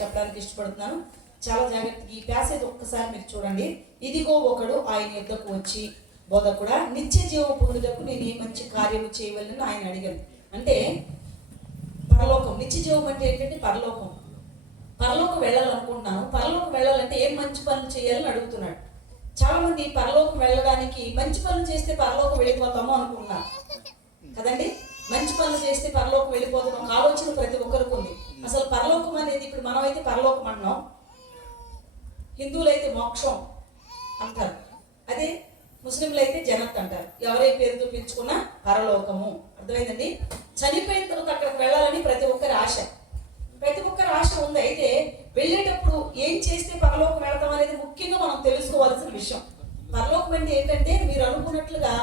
చెప్పడానికి ఇష్టపడుతున్నాను. చాలా జాగ్రత్తగా ఈ ప్యాసేజ్ ఒక్కసారి మీరు చూడండి. ఇదిగో ఒకడు ఆయన యుద్ధకు వచ్చి బోధకుడా నిత్య జీవం పొందుటకు నేను ఏ మంచి కార్యము చేయవలని ఆయన అడిగాను. అంటే పరలోకం, నిత్య జీవం అంటే ఏంటంటే పరలోకం. పరలోకం వెళ్ళాలనుకుంటున్నాను, పరలోకం వెళ్ళాలంటే ఏం మంచి పనులు చేయాలని అడుగుతున్నాడు. చాలా మంది పరలోకం వెళ్ళడానికి మంచి పనులు చేస్తే పరలోకం వెళ్ళిపోతాము అనుకుంటున్నారు కదండి. మంచి పనులు చేస్తే పరలోకం వెళ్ళిపోతాం ఆలోచన ప్రతి ఒక్కరికి ఉంది. అసలు పరలోకం అనేది ఇప్పుడు మనం అయితే పరలోకం అన్నాం, హిందువులు అయితే మోక్షం అంటారు, అదే ముస్లింలు అయితే జనత్ అంటారు. ఎవరే పేరుతో పిలుచుకున్నా పరలోకము. అర్థమైందండి. చనిపోయిన తర్వాత అక్కడికి వెళ్ళాలని ప్రతి ఒక్కరి ఆశ, ప్రతి ఒక్కరి ఆశ ఉంది. అయితే వెళ్ళేటప్పుడు ఏం చేస్తే పరలోకం వెళతాం అనేది ముఖ్యంగా మనం తెలుసుకోవాల్సిన విషయం. పరలోకం అంటే ఏంటంటే మీరు అనుకున్నట్లుగా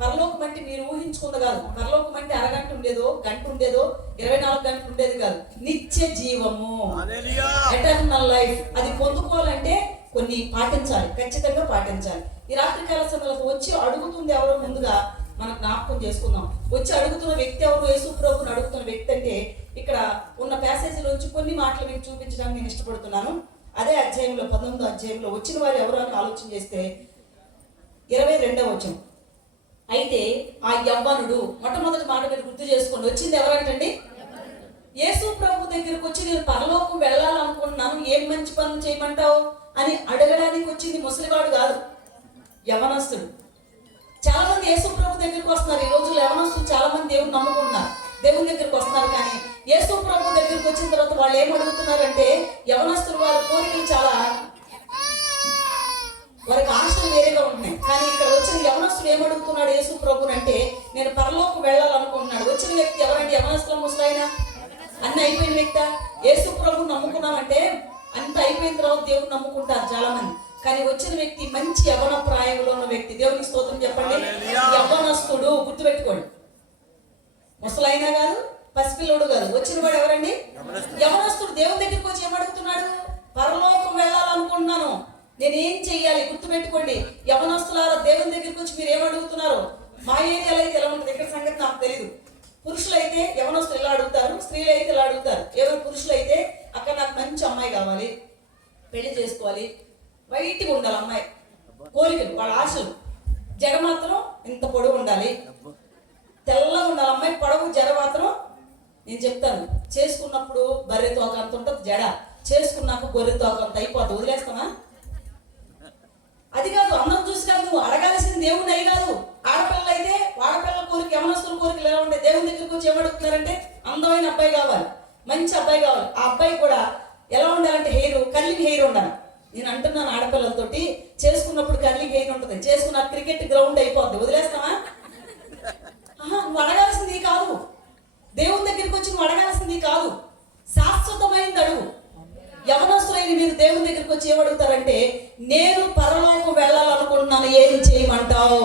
పరలోకం అంటే మీరు ఊహించుకుంది కాదు. పరలోకం అంటే అరగంట ఉండేదో, గంట ఉండేదో, 24 గంటలు ఉండేది కాదు. నిత్య జీవము, ఎటర్నల్ లైఫ్. అది పొందుకోవాలంటే కొన్ని పాటించాలి, ఖచ్చితంగా పాటించాలి. ఈ రాత్రికాల సమయంలో వచ్చి అడుగుతుంది ఎవరో ముందుగా మనం జ్ఞాపకం చేసుకుందాం. వచ్చి అడుగుతున్న వ్యక్తి ఎవరు? యేసు ప్రభువుని అడుగుతున్న వ్యక్తి. అంటే ఇక్కడ ఉన్న ప్యాసేజీలోంచి కొన్ని మాటలు మీకు చూపించడానికి నేను ఇష్టపడుతున్నాను. అదే అధ్యాయంలో 19వ అధ్యాయంలో వచ్చిన వారు ఎవరు అని ఆలోచన చేస్తే 22వ వచనం. అయితే ఆ యవ్వనుడు, మొట్టమొదటి మాట మీరు గుర్తు చేసుకోండి, వచ్చింది ఎవరంటండి? యేసు ప్రభు దగ్గరకు వచ్చి నేను పరలోకం వెళ్ళాలనుకుంటున్నాను, ఏం మంచి పనులు చేయమంటావు అని అడగడానికి వచ్చింది ముసలివాడు కాదు, యవనస్తుడు. చాలా మంది యేసు ప్రభు దగ్గరికి వస్తున్నారు ఈ రోజుల్లో. యవనస్తులు చాలా మంది దేవుని నమ్ముకుంటున్నారు, దేవుని దగ్గరికి వస్తున్నారు. కానీ యేసు ప్రభు దగ్గరికి వచ్చిన తర్వాత వాళ్ళు ఏం అడుగుతున్నారంటే, యవనస్తులు వాళ్ళ కోరికలు చాలా, వారికి ఆశలు వేరేగా ఉంటున్నాయి. కానీ ఇక్కడ వచ్చిన యవనస్తుడు ఏమడుగుతున్నాడు యేసు ప్రభుని అంటే, నేను పరలోకం వెళ్ళాలనుకుంటున్నాడు. వచ్చిన వ్యక్తి ఎవరంటే యవనస్తుల ముసలైన అన్ని అయిపోయిన వ్యక్తి. యేసు ప్రభు నమ్ముకున్నామంటే అంత అయిపోయిన తర్వాత దేవుని నమ్ముకుంటారు చాలా మంది. కానీ వచ్చిన వ్యక్తి మంచి యవన ప్రాయంలో ఉన్న వ్యక్తి. దేవునికి స్తోత్రం చెప్పండి. యవనస్తుడు, గుర్తుపెట్టుకోండి. ముసలైనా కాదు, పసిపిల్లోడు కాదు, వచ్చిన వాడు ఎవరండి? యవనస్తుడు. దేవుని దగ్గరికి వచ్చి ఏమడుగుతున్నాడు? పరలోకం వెళ్ళాలనుకుంటున్నాను, నేనేం చెయ్యాలి? గుర్తుపెట్టుకోండి. యవనస్తులారా, దేవుని దగ్గరికి వచ్చి మీరు ఏమడుగుతున్నారు? మా ఏరియాలో అయితే ఎలా ఉంటుంది, ఇక్కడ సంగతి నాకు తెలియదు. పురుషులు అయితే యవనస్తులు ఎలా అడుగుతారు, స్త్రీలు అయితే ఎలా అడుగుతారు. ఎవరు పురుషులు అయితే అక్కడ నాకు మంచి అమ్మాయి కావాలి, పెళ్లి చేసుకోవాలి, వైట్గా ఉండాలి అమ్మాయి, కోరికలు, వాళ్ళ ఆశలు. జడ మాత్రం ఇంత పొడవు ఉండాలి, తెల్లగా ఉండాలి అమ్మాయి, పొడవు. జడ మాత్రం నేను చెప్తాను, చేసుకున్నప్పుడు బర్రె తోక అంత ఉంటుంది జడ, చేసుకున్నాక గొర్రె తోక అంత అయిపోద్ది. వదిలేస్తామా? అది కాదు, అందరం చూసి కాదు, నువ్వు అడగాల్సింది దేవుని అయి కాదు. ఆడపిల్లలు అయితే ఆడపిల్లల కోరిక, యవనస్తుల కోరికలు ఎలా ఉంటాయి? దేవుని దగ్గరికి వచ్చి ఏమడుగుతున్నారంటే, అందమైన అబ్బాయి కావాలి, మంచి అబ్బాయి కావాలి. ఆ అబ్బాయి కూడా ఎలా ఉండాలంటే హెయిర్, కర్లింగ్ హెయిర్ ఉండాలి. నేను అంటున్నాను ఆడపిల్లలతోటి, చేసుకున్నప్పుడు కర్లింగ్ హెయిర్ ఉంటుంది, చేసుకున్న క్రికెట్ గ్రౌండ్ అయిపోద్ది. వదిలేస్తామా? నువ్వు అడగాల్సింది కాదు, దేవుని దగ్గరికి వచ్చి నువ్వు అడగాల్సింది కాదు, శాశ్వతమైనది అడుగు. యవనస్తులైన మీరు దేవుని దగ్గరికి వచ్చి ఏమడుగుతారంటే, నేను పరలోకం వెళ్ళాలనుకుంటున్నాను, ఏం చేయమంటావు?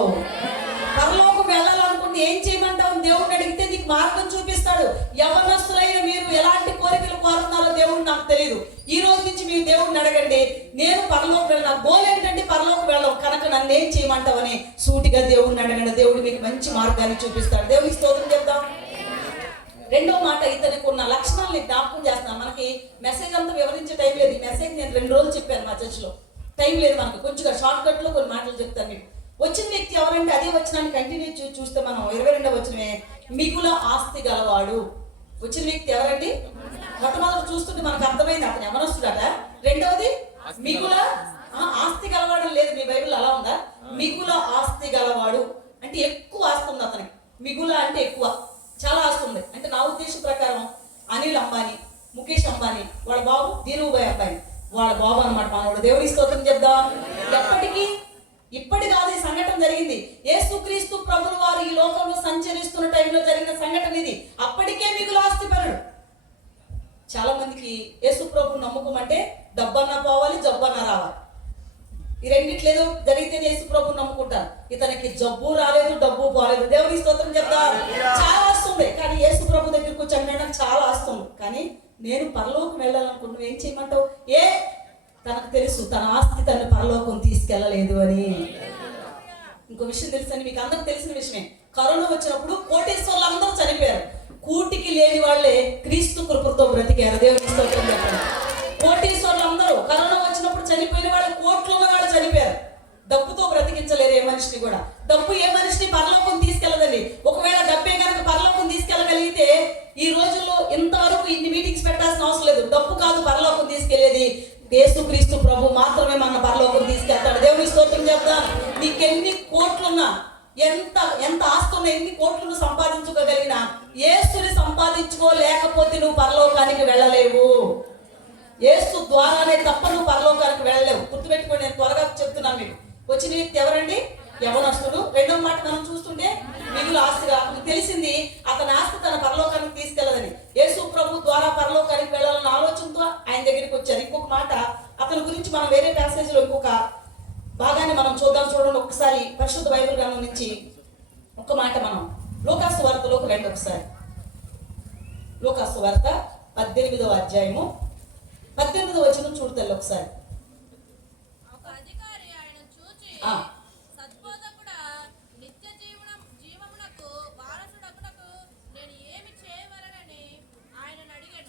పరలోకం వెళ్ళాలనుకుంటే ఏం చేయమంటావు దేవుడిని అడిగితే నీకు మార్గం చూపిస్తాడు. యవనస్తులైన మీరు ఎలాంటి కోరికలు కోరుతున్నారో దేవుడు నాకు తెలియదు. ఈ రోజు నుంచి మీరు దేవుడిని అడగండి, నేను పరలోకం వెళ్ళిన గోల్ ఏంటంటే పరలోకం వెళ్ళాం కనుక నన్ను ఏం చేయమంటావు అని సూటిగా దేవుడిని అడగండి. దేవుడు మీకు మంచి మార్గాన్ని చూపిస్తాడు. దేవునికి స్తోత్రం చెప్తాం. రెండో మాట, ఇతనికి ఉన్న లక్షణాలని జ్ఞాపకం చేస్తున్నాను. మనకి మెసేజ్ అంతా వివరించే టైం లేదు. ఈ మెసేజ్ నేను 2 రోజులు చెప్పాను మా చర్చిలో, టైం లేదు మనకు. కొంచెం షార్ట్ కట్ లో కొన్ని మాటలు చెప్తాను మీకు. వచ్చిన వ్యక్తి ఎవరంటే అదే వచనాన్ని కంటిన్యూ చూస్తే మనం 22వ వచనమే, మిగుల ఆస్తి గలవాడు. వచ్చిన వ్యక్తి ఎవరండి? మొట్టమొదటి చూస్తుంటే మనకు అర్థమైంది అతను యవనస్తుడట. రెండవది మిగుల ఆస్తి గలవాడు లేదు, మీ బైబిల్ అలా ఉందా? మిగుల ఆస్తి గలవాడు అంటే ఎక్కువ ఆస్తి ఉంది అతనికి. మిగుల అంటే ఎక్కువ, చాలా ఆస్తి ఉంది. అంటే నా ఉద్దేశం ప్రకారం అనిల్ అంబానీ, ముఖేష్ అంబానీ వాళ్ళ బాబు ధీరుభాయ్ అంబానీ వాళ్ళ బాబు అనమాట మనోడు. దేవుని స్తోత్రం చెప్దాం. ఎప్పటికీ ఇప్పటి కాదు ఈ సంఘటన జరిగింది. యేసుక్రీస్తు ప్రభువు వారు ఈ లోకంలో సంచరిస్తున్న టైంలో జరిగిన సంఘటన ఇది. అప్పటికే మిగులు ఆస్తిపరుడు. చాలా మందికి యేసు ప్రభు నమ్మకం అంటే డబ్బన్నా పోవాలి, జబ్బన్నా రావాలి. ఈ రెండిట్లేదో జరిగితే యేసు ప్రభు నమ్ముకుంటారు. ఇతనికి జబ్బు రాలేదు, డబ్బు పోలేదు. దేవుని స్తోత్రం చెప్తా. చాలా ఆస్తుంది, కానీ యేసు ప్రభు దగ్గరికి వచ్చి నాకు చాలా ఆస్తుంది, కానీ నేను పరలోకం వెళ్ళాలనుకుంటున్నా, నువ్వు ఏం చేయమంటావు? తనకు తెలుసు తన ఆస్తి తను పరలోకం తీసుకెళ్ళలేదు అని. ఇంకో విషయం తెలుసని మీకు అందరికి తెలిసిన విషయమే, కరోనా వచ్చినప్పుడు కోటేశ్వర్లు అందరూ చనిపోయారు. కూటికి లేని వాళ్ళే క్రీస్తు కృపతో బ్రతికారు. దేవుని స్తోత్రం చెప్పండి. డబ్బుతో బ్రతికించలేరు ఏ మనిషిని కూడా. డబ్బు ఏ మనిషిని పరలోకం తీసుకెళ్ళదండి. ఒకవేళ డబ్బే కనుక పరలోకం తీసుకెళ్ళగలిగితే ఈ రోజుల్లో ఇంతవరకు ఇన్ని మీటింగ్స్ పెట్టాల్సిన అవసరం లేదు. డబ్బు కాదు పరలోకం తీసుకెళ్లేది, యేసుక్రీస్తు ప్రభు మాత్రమే మన పరలోకం తీసుకెళ్తాడు. దేవుని స్తోత్రం చెప్తాను. నీకెన్ని కోట్లున్నా, ఎంత ఎంత ఆస్తున్నా, ఎన్ని కోట్లను సంపాదించుకోగలిగినా యేసుని సంపాదించుకోలేకపోతే నువ్వు పరలోకానికి వెళ్ళలేవు. యేసు ద్వారానే తప్ప నువ్వు పరలోకానికి వెళ్ళలేవు. గుర్తుపెట్టుకోండి, నేను త్వరగా చెప్తున్నాను మీకు. వచ్చిన వ్యక్తి ఎవరండి? యవనస్తుడు. రెండవ మాట మనం చూస్తుంటే మిగులు ఆస్తిగా తెలిసింది అతని ఆస్తి తన పరలోకానికి తీసుకెళ్ళదని. యేసు ప్రభు ద్వారా పరలోకానికి వెళ్ళాలన్న ఆలోచనతో ఆయన దగ్గరికి వచ్చారు. ఇంకొక మాట అతని గురించి మనం వేరే ప్యాసేజ్ లో ఇంకొక భాగాన్ని మనం చూడండి ఒకసారి. పరిశుద్ధ బైబిల్ గ్రంథం నుంచి ఒక మాట మనం లూకాసు వార్తలోకి రండి ఒకసారి. లూకాసు వార్త 18వ అధ్యాయము 18వ వచనం చూడతారు ఒకసారి.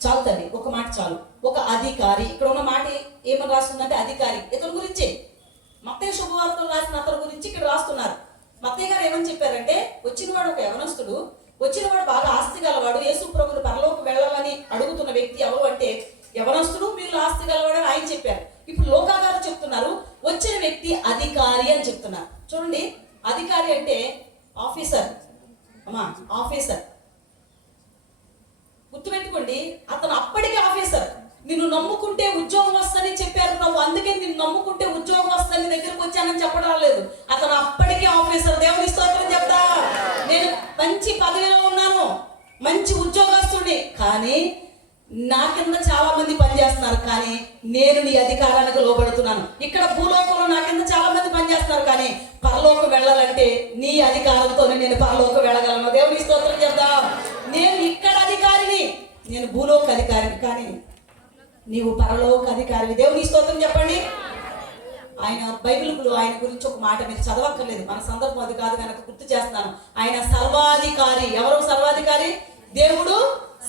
చాలు తల్లి, ఒక మాట చాలు. ఒక అధికారి, ఇక్కడ ఉన్న మాట ఏమని రాస్తుందంటే అధికారి. ఇతని గురించి మత్తయి శుభవార్తలు రాసిన అతని గురించి ఇక్కడ రాస్తున్నారు. మత్తయి గారు ఏమని చెప్పారంటే, వచ్చినవాడు ఒక యవనస్తుడు, వచ్చినవాడు బాగా ఆస్తి గలవాడు, యేసు ప్రభువుని పరలోకి వెళ్ళాలని అడుగుతున్న వ్యక్తి ఎవరు అంటే యవనస్తుడు, మీరు ఆస్తి గలవాడు అని ఆయన చెప్పారు. ఇప్పుడు లోకా గారు చెప్తున్నారు వచ్చిన వ్యక్తి అధికారి అని చెప్తున్నారు. చూడండి, అధికారి అంటే ఆఫీసర్ అమ్మా, ఆఫీసర్. గుర్తుపెట్టుకోండి, అతను అప్పటికే ఆఫీసర్. నిన్ను నమ్ముకుంటే ఉద్యోగం వస్తుందని చెప్పారు ప్రభు, అందుకే నిన్ను నమ్ముకుంటే ఉద్యోగం వస్తుందని దగ్గరకు వచ్చానని చెప్పడం లేదు. అతను అప్పటికే ఆఫీసర్. దేవుని స్తోత్రం చెప్తా. నేను మంచి పదవిలో ఉన్నాను, మంచి ఉద్యోగస్తుడిని, కానీ నా కింద చాలా మంది పనిచేస్తున్నారు, కానీ నేను నీ అధికారానికి లోబడుతున్నాను. ఇక్కడ భూలోకంలో నా కింద చాలా మంది పనిచేస్తున్నారు, కానీ పరలోకం వెళ్ళాలంటే నీ అధికారంతోనే నేను పరలోకం వెళ్ళగలను. దేవుని స్తోత్రం చెప్తా. నేను ఇక్కడ అధికారిని, నేను భూలోక అధికారిని, కానీ నీవు పరలోక అధికారివి. దేవుని స్తోత్రం చెప్పండి. ఆయన బైబిల్ ఆయన గురించి ఒక మాట మీరు చదవక్కర్లేదు, మన సందర్భం అది కాదు కనుక గుర్తు చేస్తున్నాను. ఆయన సర్వాధికారి. ఎవరు సర్వాధికారి? దేవుడు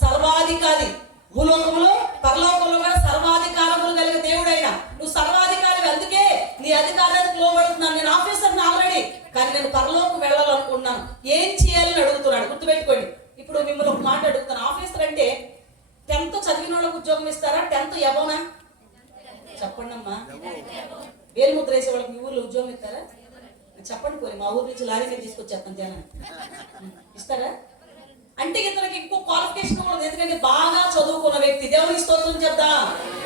సర్వాధికారి. భూలోకంలో పరలోకంలో కూడా సర్వాధికారములు కలిగిన దేవుడు ఆయన. నువ్వు సర్వాధికారి, అందుకే నీ అధికారానికి లోబడుతున్నాను. నేను ఆఫీసర్ని ఆల్రెడీ, కానీ నేను పరలోకం వెళ్ళాలనుకున్నాను. ఏం చేయాలని అడుగుతున్నాడు. గుర్తుపెట్టుకోండి. ఇప్పుడు మిమ్మల్ని ఒక మాట అడుగుతాను. ఆఫీసర్ అంటే 10th చదివిన వాళ్ళకి ఉద్యోగం ఇస్తారా? 10th ఎబోనా? చెప్పండి అమ్మా. వేలు ముద్ర వేసే వాళ్ళకి మీ ఊర్లో ఉద్యోగం ఇస్తారా? చెప్పండి పోయి, మా ఊరు నుంచి లారీ మీద తీసుకొచ్చేస్తాను జనం. ఇస్తారా? అంటే ఇతనికి ఇంకో క్వాలిఫికేషన్ కూడా ఉంది, ఎందుకంటే బాగా చదువుకున్న వ్యక్తి. దేవుని స్తోత్రం చెప్తా.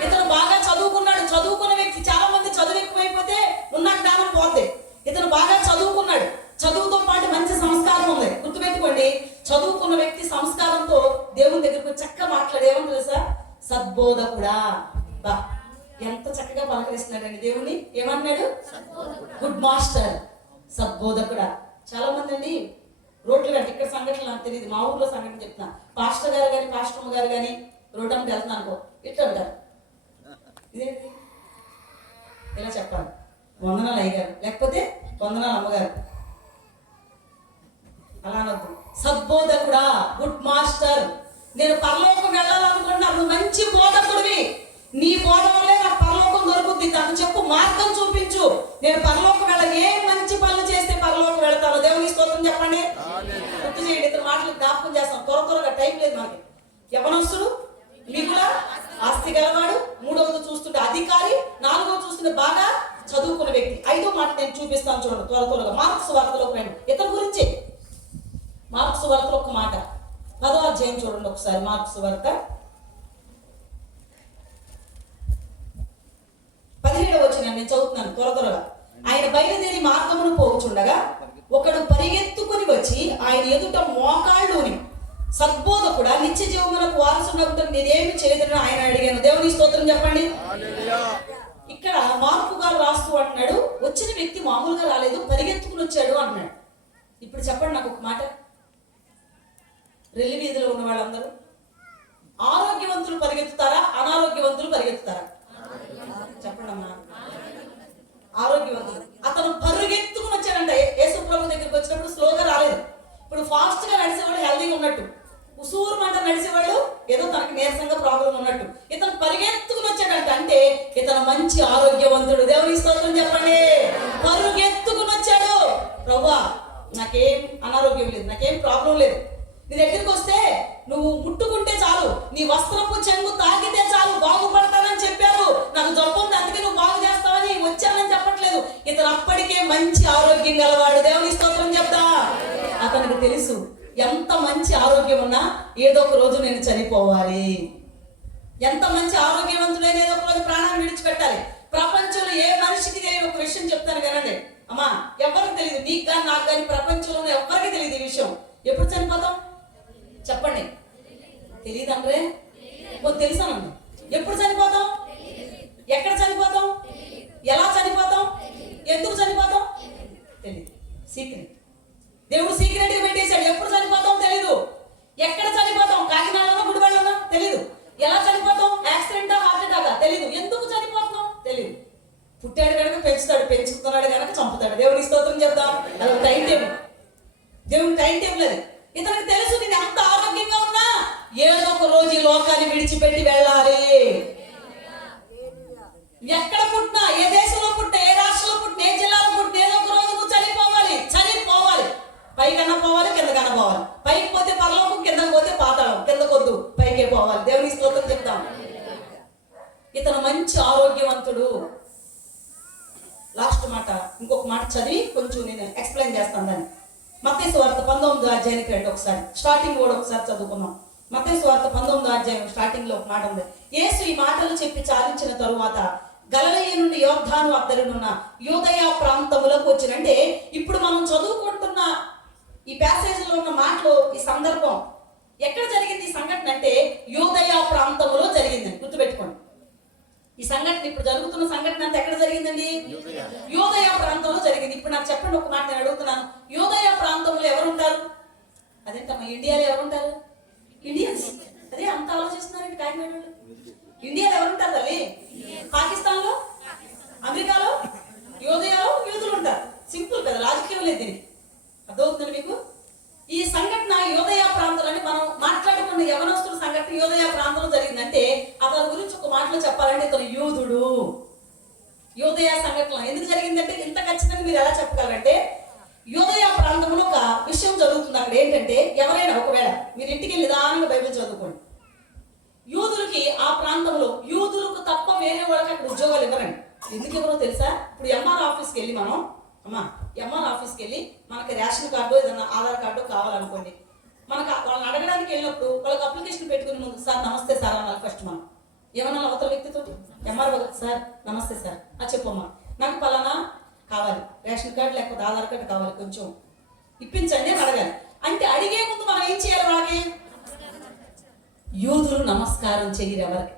ఇతను బాగా చదువుకున్నాడు. చదువుకున్న వ్యక్తి. చాలా మంది చదువు ఎక్కువైపోతే ఉన్న జ్ఞానం పోతే, ఇతను బాగా చదువుకున్నాడు. చదువుతో పాటు మంచి సంస్కారం ఉంది. గుర్తుపెట్టుకోండి, చదువుకున్న వ్యక్తి సంస్కారంతో దేవుని దగ్గరకు చక్కగా మాట్లాడేమని తెలుసా? సద్బోధకుడా. బా, ఎంత చక్కగా పలకరిస్తున్నాడండి దేవుని. ఏమన్నాడు? గుడ్ మాస్టర్, సద్బోధకుడా. చాలా మంది అండి రోడ్లు కంటే ఇక్కడ సంఘటనలు నాకు తెలియదు, మా ఊర్లో సంఘటన చెప్తున్నా. పాస్టర్ గారు కానీ పాస్టర్మ్మ గారు కానీ రోడ్డు అమ్మకి వెళ్తున్నాను అనుకో, ఇట్లా అంటారు, ఇదేంటి ఇలా చెప్పాలి, వందనాలు అయ్యగారు, లేకపోతే వందనాలు అమ్మగారు, అలా అనొద్దు. సద్బోధకుడా, గుడ్ మాస్టర్, నేను పరలోకం వెళ్ళాలనుకుంటున్నా, నువ్వు మంచి బోధకుడివి, నీ బోధ వల్లే నాకు పరలోకం దొరుకుద్ది, తను చెప్పు, మార్గం చూపించు, నేను పరలోకం వెళ్ళ, ఏ మంచి పనులు చేస్తే పరలోకం వెళ్తాను. దేవుని స్తోత్రం చెప్పండి. గుర్తు చేయండి, ఇతర మాటలు జ్ఞాపకం చేస్తాం, త్వరగా టైం లేదు మనకి. యవనస్తుడు, మిగుల ఆస్తి గలవాడు, 3వది చూస్తుంటే అధికారి, 4వది చూస్తుంటే బాగా చదువుకున్న వ్యక్తి. 5వ మాట నేను చూపిస్తాను చూడండి త్వరగా. మార్క్స్ వార్తలోకి రండి. ఇతని గురించి మార్క్స్ వార్తలో ఒక మాట, 10వ అధ్యాయం చూడండి ఒకసారి. మార్క్స్ వార్త 17వ వచనం నేను చదువుతున్నాను త్వరగా. ఆయన బయలుదేరి మార్గమును పోవుచుండగా ఒకడు పరిగెత్తుకుని వచ్చి ఆయన ఎదుట మోకాళ్ళుని, సద్బోధకుడా, నిత్య జీవమునకు వారసునకు నేనేమి చేయదని ఆయన అడిగాను. దేవుని స్తోత్రం చెప్పండి. ఇక్కడ మార్కు గారు రాస్తూ అంటున్నాడు, వచ్చిన వ్యక్తి మామూలుగా రాలేదు, పరిగెత్తుకుని వచ్చాడు అంటున్నాడు. ఇప్పుడు చెప్పండి నాకు ఒక మాట, రెల్లి వీధిలో ఉన్న వాళ్ళందరూ ఆరోగ్యవంతులు పరిగెత్తుతారా, అనారోగ్యవంతులు పరిగెత్తుతారా? చెప్పండి అమ్మా. ఆరోగ్యవంతులు. అతను పరిగెత్తుకుని వచ్చాడంట. యేసు ప్రభు దగ్గరికి వచ్చినప్పుడు స్లోగా రాలేదు. ఇప్పుడు ఫాస్ట్ గా నడిచేవాడు హెల్దీగా ఉన్నట్టు, ఉసూరు మాట నడిచేవాడు ఏదో తనకి నీరసంగా ప్రాబ్లం ఉన్నట్టు, ఇతను పరిగెత్తుకుని వచ్చాడంట. అంటే ఇతను మంచి ఆరోగ్యవంతుడు. దేవుని స్తోత్రం చెప్పండి. పరుగెత్తుకుని వచ్చాడు. ప్రభువా నాకేం అనారోగ్యం లేదు, నాకేం ప్రాబ్లం లేదు, నీ దగ్గరికి వస్తే నువ్వు ముట్టుకుంటే చాలు, నీ వస్త్రపు చెంగు తాకితే చాలు బాగుపడతానని చెప్పారు. నాకు జబ్బు ఉంది అందుకే నువ్వు బాగు చేస్తావని వచ్చానని చెప్పట్లేదు. ఇతను అప్పటికే మంచి ఆరోగ్యం గలవాడు. దేవుని స్తోత్రం చెప్తా. అతనికి తెలుసు ఎంత మంచి ఆరోగ్యం ఉన్నా ఏదో ఒక రోజు నేను చనిపోవాలి. ఎంత మంచి ఆరోగ్యవంతుడైన ఏదో ఒక రోజు ప్రాణాన్ని విడిచిపెట్టాలి. ప్రపంచంలో ఏ మనిషికి తెలియని ఒక విషయం చెప్తాను కదండి అమ్మా, ఎవరికి తెలియదు, నీకు కానీ నాకు కానీ ప్రపంచంలో ఎవరికి తెలియదు ఈ విషయం. ఎప్పుడు చనిపోతాం చెప్పండి? తెలియదు అంటే తెలుసానండి. ఎప్పుడు చనిపోతాం, ఎక్కడ చనిపోతాం, ఎలా చనిపోతాం, ఎందుకు చనిపోతాం తెలియదు. సీక్రెట్. దేవుడు సీక్రెట్ గా పెట్టేశాడు. ఎప్పుడు చనిపోతాం తెలీదు, ఎక్కడ చనిపోతాం, కాకినాడలో గుడివాళ్ళలో తెలీదు, ఎలా చనిపోతాం, యాక్సిడెంటా హార్ట్ అటాకా తెలీదు, ఎందుకు చనిపోతాం తెలీదు. పుట్టాడు కనుక పెంచుతాడు, పెంచుతున్నాడు కనుక చంపుతాడు. దేవుని స్తోత్రం చెప్తాం. అది టైం టేబుల్, దేవుని టైం టేబుల్ అది. ఇతనికి తెలుసు నేను ఎంత ఆరోగ్యంగా ఉన్నా ఏదో ఒక రోజు ఈ లోకాన్ని విడిచిపెట్టి వెళ్ళాలి. ఎక్కడ పుట్టినా, ఏ దేశంలో పుట్టినా, ఏ రాష్ట్రంలో పుట్టినా, ఏ జిల్లాలో పుట్టినా ఏదో ఒక రోజు నువ్వు చనిపోవాలి. చనిపోవాలి. పైకన్నా పోవాలి, కిందకన్నా పోవాలి. పైకి పోతే పరలోకం, కిందకు పోతే పాతాళం. కిందకొద్దు, పైకే పోవాలి. దేవుని స్తోత్రం చెప్తాం. ఇతను మంచి ఆరోగ్యవంతుడు. లాస్ట్ మాట, ఇంకొక మాట చదివి కొంచెం నేను ఎక్స్ప్లెయిన్ చేస్తాను దాన్ని. మత్తయి సువార్త 19వ అధ్యాయానికి రండి ఒకసారి. స్టార్టింగ్ కూడా ఒకసారి చదువుకున్నాం. మత్తయి సువార్త 19వ అధ్యాయం స్టార్టింగ్ లో ఒక మాట ఉంది. యేసు ఈ మాటలు చెప్పి చాలించిన తరువాత గలిలయ నుండి యోర్దాను అద్దరినున్న యూదయ ప్రాంతములకు వచ్చినంటే, ఇప్పుడు మనం చదువుకుంటున్న ఈ ప్యాసేజ్ లో ఉన్న మాటలు, ఈ సందర్భం ఎక్కడ జరిగింది ఈ సంఘటన అంటే యూదయ ప్రాంతంలో జరిగిందని గుర్తుపెట్టుకోండి. ఈ సంఘటన, ఇప్పుడు జరుగుతున్న సంఘటన అంతా ఎక్కడ జరిగిందండి? యూదయ ప్రాంతంలో జరిగింది. ఇప్పుడు నాకు చెప్పండి ఒక మాట, నేను అడుగుతున్నాను. యూదయ ప్రాంతంలో ఎవరుంటారు? అదేంటమ్మా ఇండియాలో ఎవరుంటారు? ఇండియన్స్. అదే అంత ఆలోచిస్తున్నారండి కాకినాడ వాళ్ళు. ఇండియాలో ఎవరుంటారు తల్లి? పాకిస్తాన్ లో, అమెరికాలో, యూదయాలో యూదులు ఉంటారు. సింపుల్ కదా, రాజకీయం లేదు దీనికి. అర్థమవుతుంది మీకు? ఈ సంఘటన యూదయ ప్రాంతంలో, అంటే మనం మాట్లాడుకున్న యవనస్తుల సంఘటన యూదయ ప్రాంతంలో జరిగిందంటే అతని గురించి ఒక మాటలో చెప్పాలంటే ఇతను యూదుడు. యూదయ సంఘటన ఎందుకు జరిగిందంటే ఇంత ఖచ్చితంగా మీరు ఎలా చెప్పగలరంటే, యూదయ ప్రాంతంలో ఒక విషయం జరుగుతుంది. అక్కడ ఏంటంటే, ఎవరైనా ఒకవేళ మీరు ఇంటికి వెళ్ళి నిదానంగా బైబిల్ చదువుకోండి. యూదులకి ఆ ప్రాంతంలో యూదులకు తప్ప వేరే వాళ్ళకి అక్కడ ఉద్యోగాలు ఇవ్వరండి. ఎందుకు ఎవరో తెలుసా? ఇప్పుడు ఎంఆర్ ఆఫీస్కి వెళ్ళి మనం ఎంఆర్ ఆఫీస్కి వెళ్ళి మనకి రేషన్ కార్డు, ఏదైనా ఆధార్ కార్డు కావాలనుకోండి, మనకు వాళ్ళని అడగడానికి వెళ్ళినప్పుడు వాళ్ళకి అప్లికేషన్ పెట్టుకుని ముందు సార్ నమస్తే సార్ అన్నారు. ఫస్ట్ మనం ఏమన్నా అవతల వ్యక్తితో ఎంఆర్ సార్ నమస్తే సార్ చెప్పమ్మా, నాకు పలానా కావాలి, రేషన్ కార్డు లేకపోతే ఆధార్ కార్డు కావాలి, కొంచెం ఇప్పించండి అని అడగాలి. అంటే అడిగే ముందు మనం ఏం చేయాలి? వాళ్ళకి యూదులు నమస్కారం చేయరు ఎవరికి,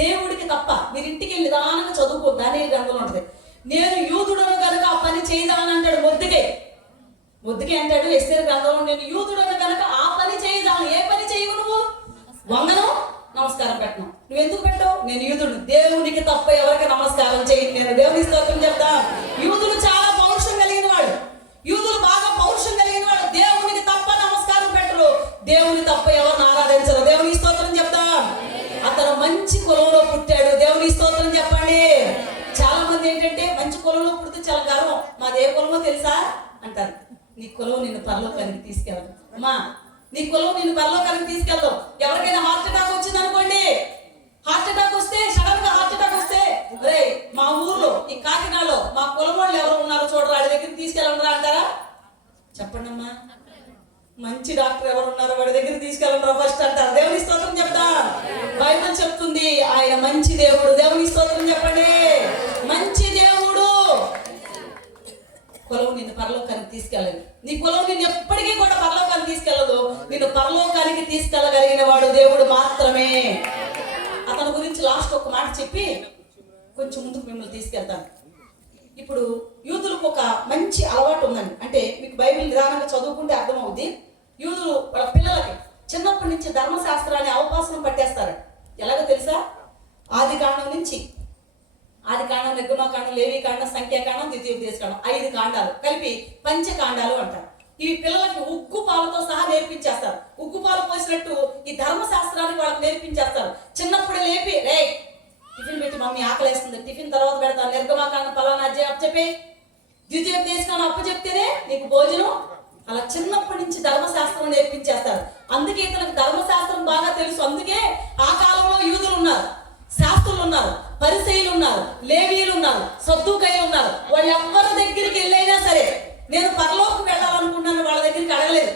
దేవుడికి తప్ప. మీరు ఇంటికి వెళ్ళి నిదానంగా చదువుకో, దానియేలు గ్రంథంలో ఉంటుంది. నేను యూదుడను కనుక ఆ పని చేయదాలని అంటాడు మొద్దుకే అంటాడు ఎస్తేరు గ్రంథంలో, నేను యూదుడను కనుక ఆ పని చేయదాను. ఏ పని చేయవు నువ్వు? వంగను, నమస్కారం పెట్టను. నువ్వు ఎందుకు పెట్టవు? నేను యూదుడు, దేవునికి తప్ప ఎవరికి నమస్కారం చేయను నేను. దేవుని స్తోత్రం చెప్తా. యూదులు చాలా పౌరుషం కలిగిన వాడు, యూదులు బాగా పౌరుషం కలిగిన వాడు. దేవునికి తప్ప నమస్కారం పెట్టరు, దేవుని తప్ప ఎవరిని ఆరాధించరు. దేవుని స్తోత్రం చెప్తా. అతను మంచి కులంలో పుట్టాడు. దేవుని స్తోత్రం చెప్పండి. చాలా మంది ఏంటంటే మంచి కులంలో పుడితే చాలా గర్వం, మాది ఏ కులమో తెలుసా అంటారు. నీ కులం నిన్ను పరలోకానికి తీసుకెళ్ళదు అమ్మా, నీ కులం నిన్ను పరలోకానికి తీసుకెళ్తావు. ఎవరికైనా హార్ట్ అటాక్ వచ్చింది అనుకోండి, హార్ట్ అటాక్ వస్తే, సడన్ గా హార్ట్ అటాక్ వస్తే, రే మా ఊర్లో ఈ కాకినాడలో మా కులం వాళ్ళు ఎవరు ఉన్నారు చూడరా, వాడి దగ్గరికి తీసుకెళ్ళండిరా అంటారా? చెప్పండి అమ్మా. మంచి డాక్టర్ ఎవరు ఉన్నారో వాడి దగ్గర తీసుకెళ్ళండిరా ఫస్ట్ అంటారు. దేవుని స్తోత్రం చెప్తా. బైబిల్ చెప్తుంది ఆయన మంచి దేవుడు. దేవుని స్తోత్రం చెప్పండి. మంచి దేవుడు. కులం నిన్ను పరలోకానికి తీసుకెళ్ళదు. నీ కులం నిన్ను ఎప్పటికీ కూడా పరలోకానికి తీసుకెళ్ళదు. నిన్ను పరలోకానికి తీసుకెళ్ళగలిగిన వాడు దేవుడు మాత్రమే. అతని గురించి లాస్ట్ ఒక మాట చెప్పి కొంచెం ముందుకు మిమ్మల్ని తీసుకెళ్తాను. ఇప్పుడు యూదులకు ఒక మంచి అలవాటు ఉందండి. అంటే మీకు బైబిల్ నిదానంగా చదువుకుంటే అర్థమవుద్ది. యూదులు వాళ్ళ పిల్లలకి చిన్నప్పటి నుంచి ధర్మశాస్త్రాన్ని అవకాశం పట్టేస్తారు. ఎలాగో తెలుసా? ఆది కాండం నుంచి, ఆది కాండం, నిర్గమకాండం, లేవీకాండం, సంఖ్యాకాండం, ద్వితీయోపదేశకాండం, 5 కాండాలు కలిపి పంచకాండాలు అంటారు. ఇవి పిల్లలకి ఉగ్గు పాలతో సహా నేర్పించేస్తారు. ఉగ్గు పాలు పోసినట్టు ఈ ధర్మశాస్త్రాన్ని వాళ్ళకి నేర్పించేస్తారు. చిన్నప్పుడు లేపి రే టిఫిన్ పెట్టి మమ్మీ ఆకలేస్తుంది, టిఫిన్ తర్వాత పెడతాను, నిర్గమాకాండం ఫలానా అధ్యాయం చెప్పే, ద్వితీయోపదేశకాండం అప్పు చెప్తేనే నీకు భోజనం. అలా చిన్నప్పటి నుంచి ధర్మశాస్త్రం నేర్పించేస్తారు. అందుకే ఇతనికి ధర్మశాస్త్రం బాగా తెలుసు. అందుకే ఆ కాలంలో యూదులు ఉన్నారు, శాస్త్రులు ఉన్నారు, పరిసయ్యులు ఉన్నారు, లేవీయులు ఉన్నారు, సద్దూకయ్యులు ఉన్నారు. వాళ్ళు ఎవరి దగ్గరికి వెళ్ళైనా సరే నేను పరలోకం వెళ్ళాలనుకున్నాను వాళ్ళ దగ్గరికి అడగలేదు.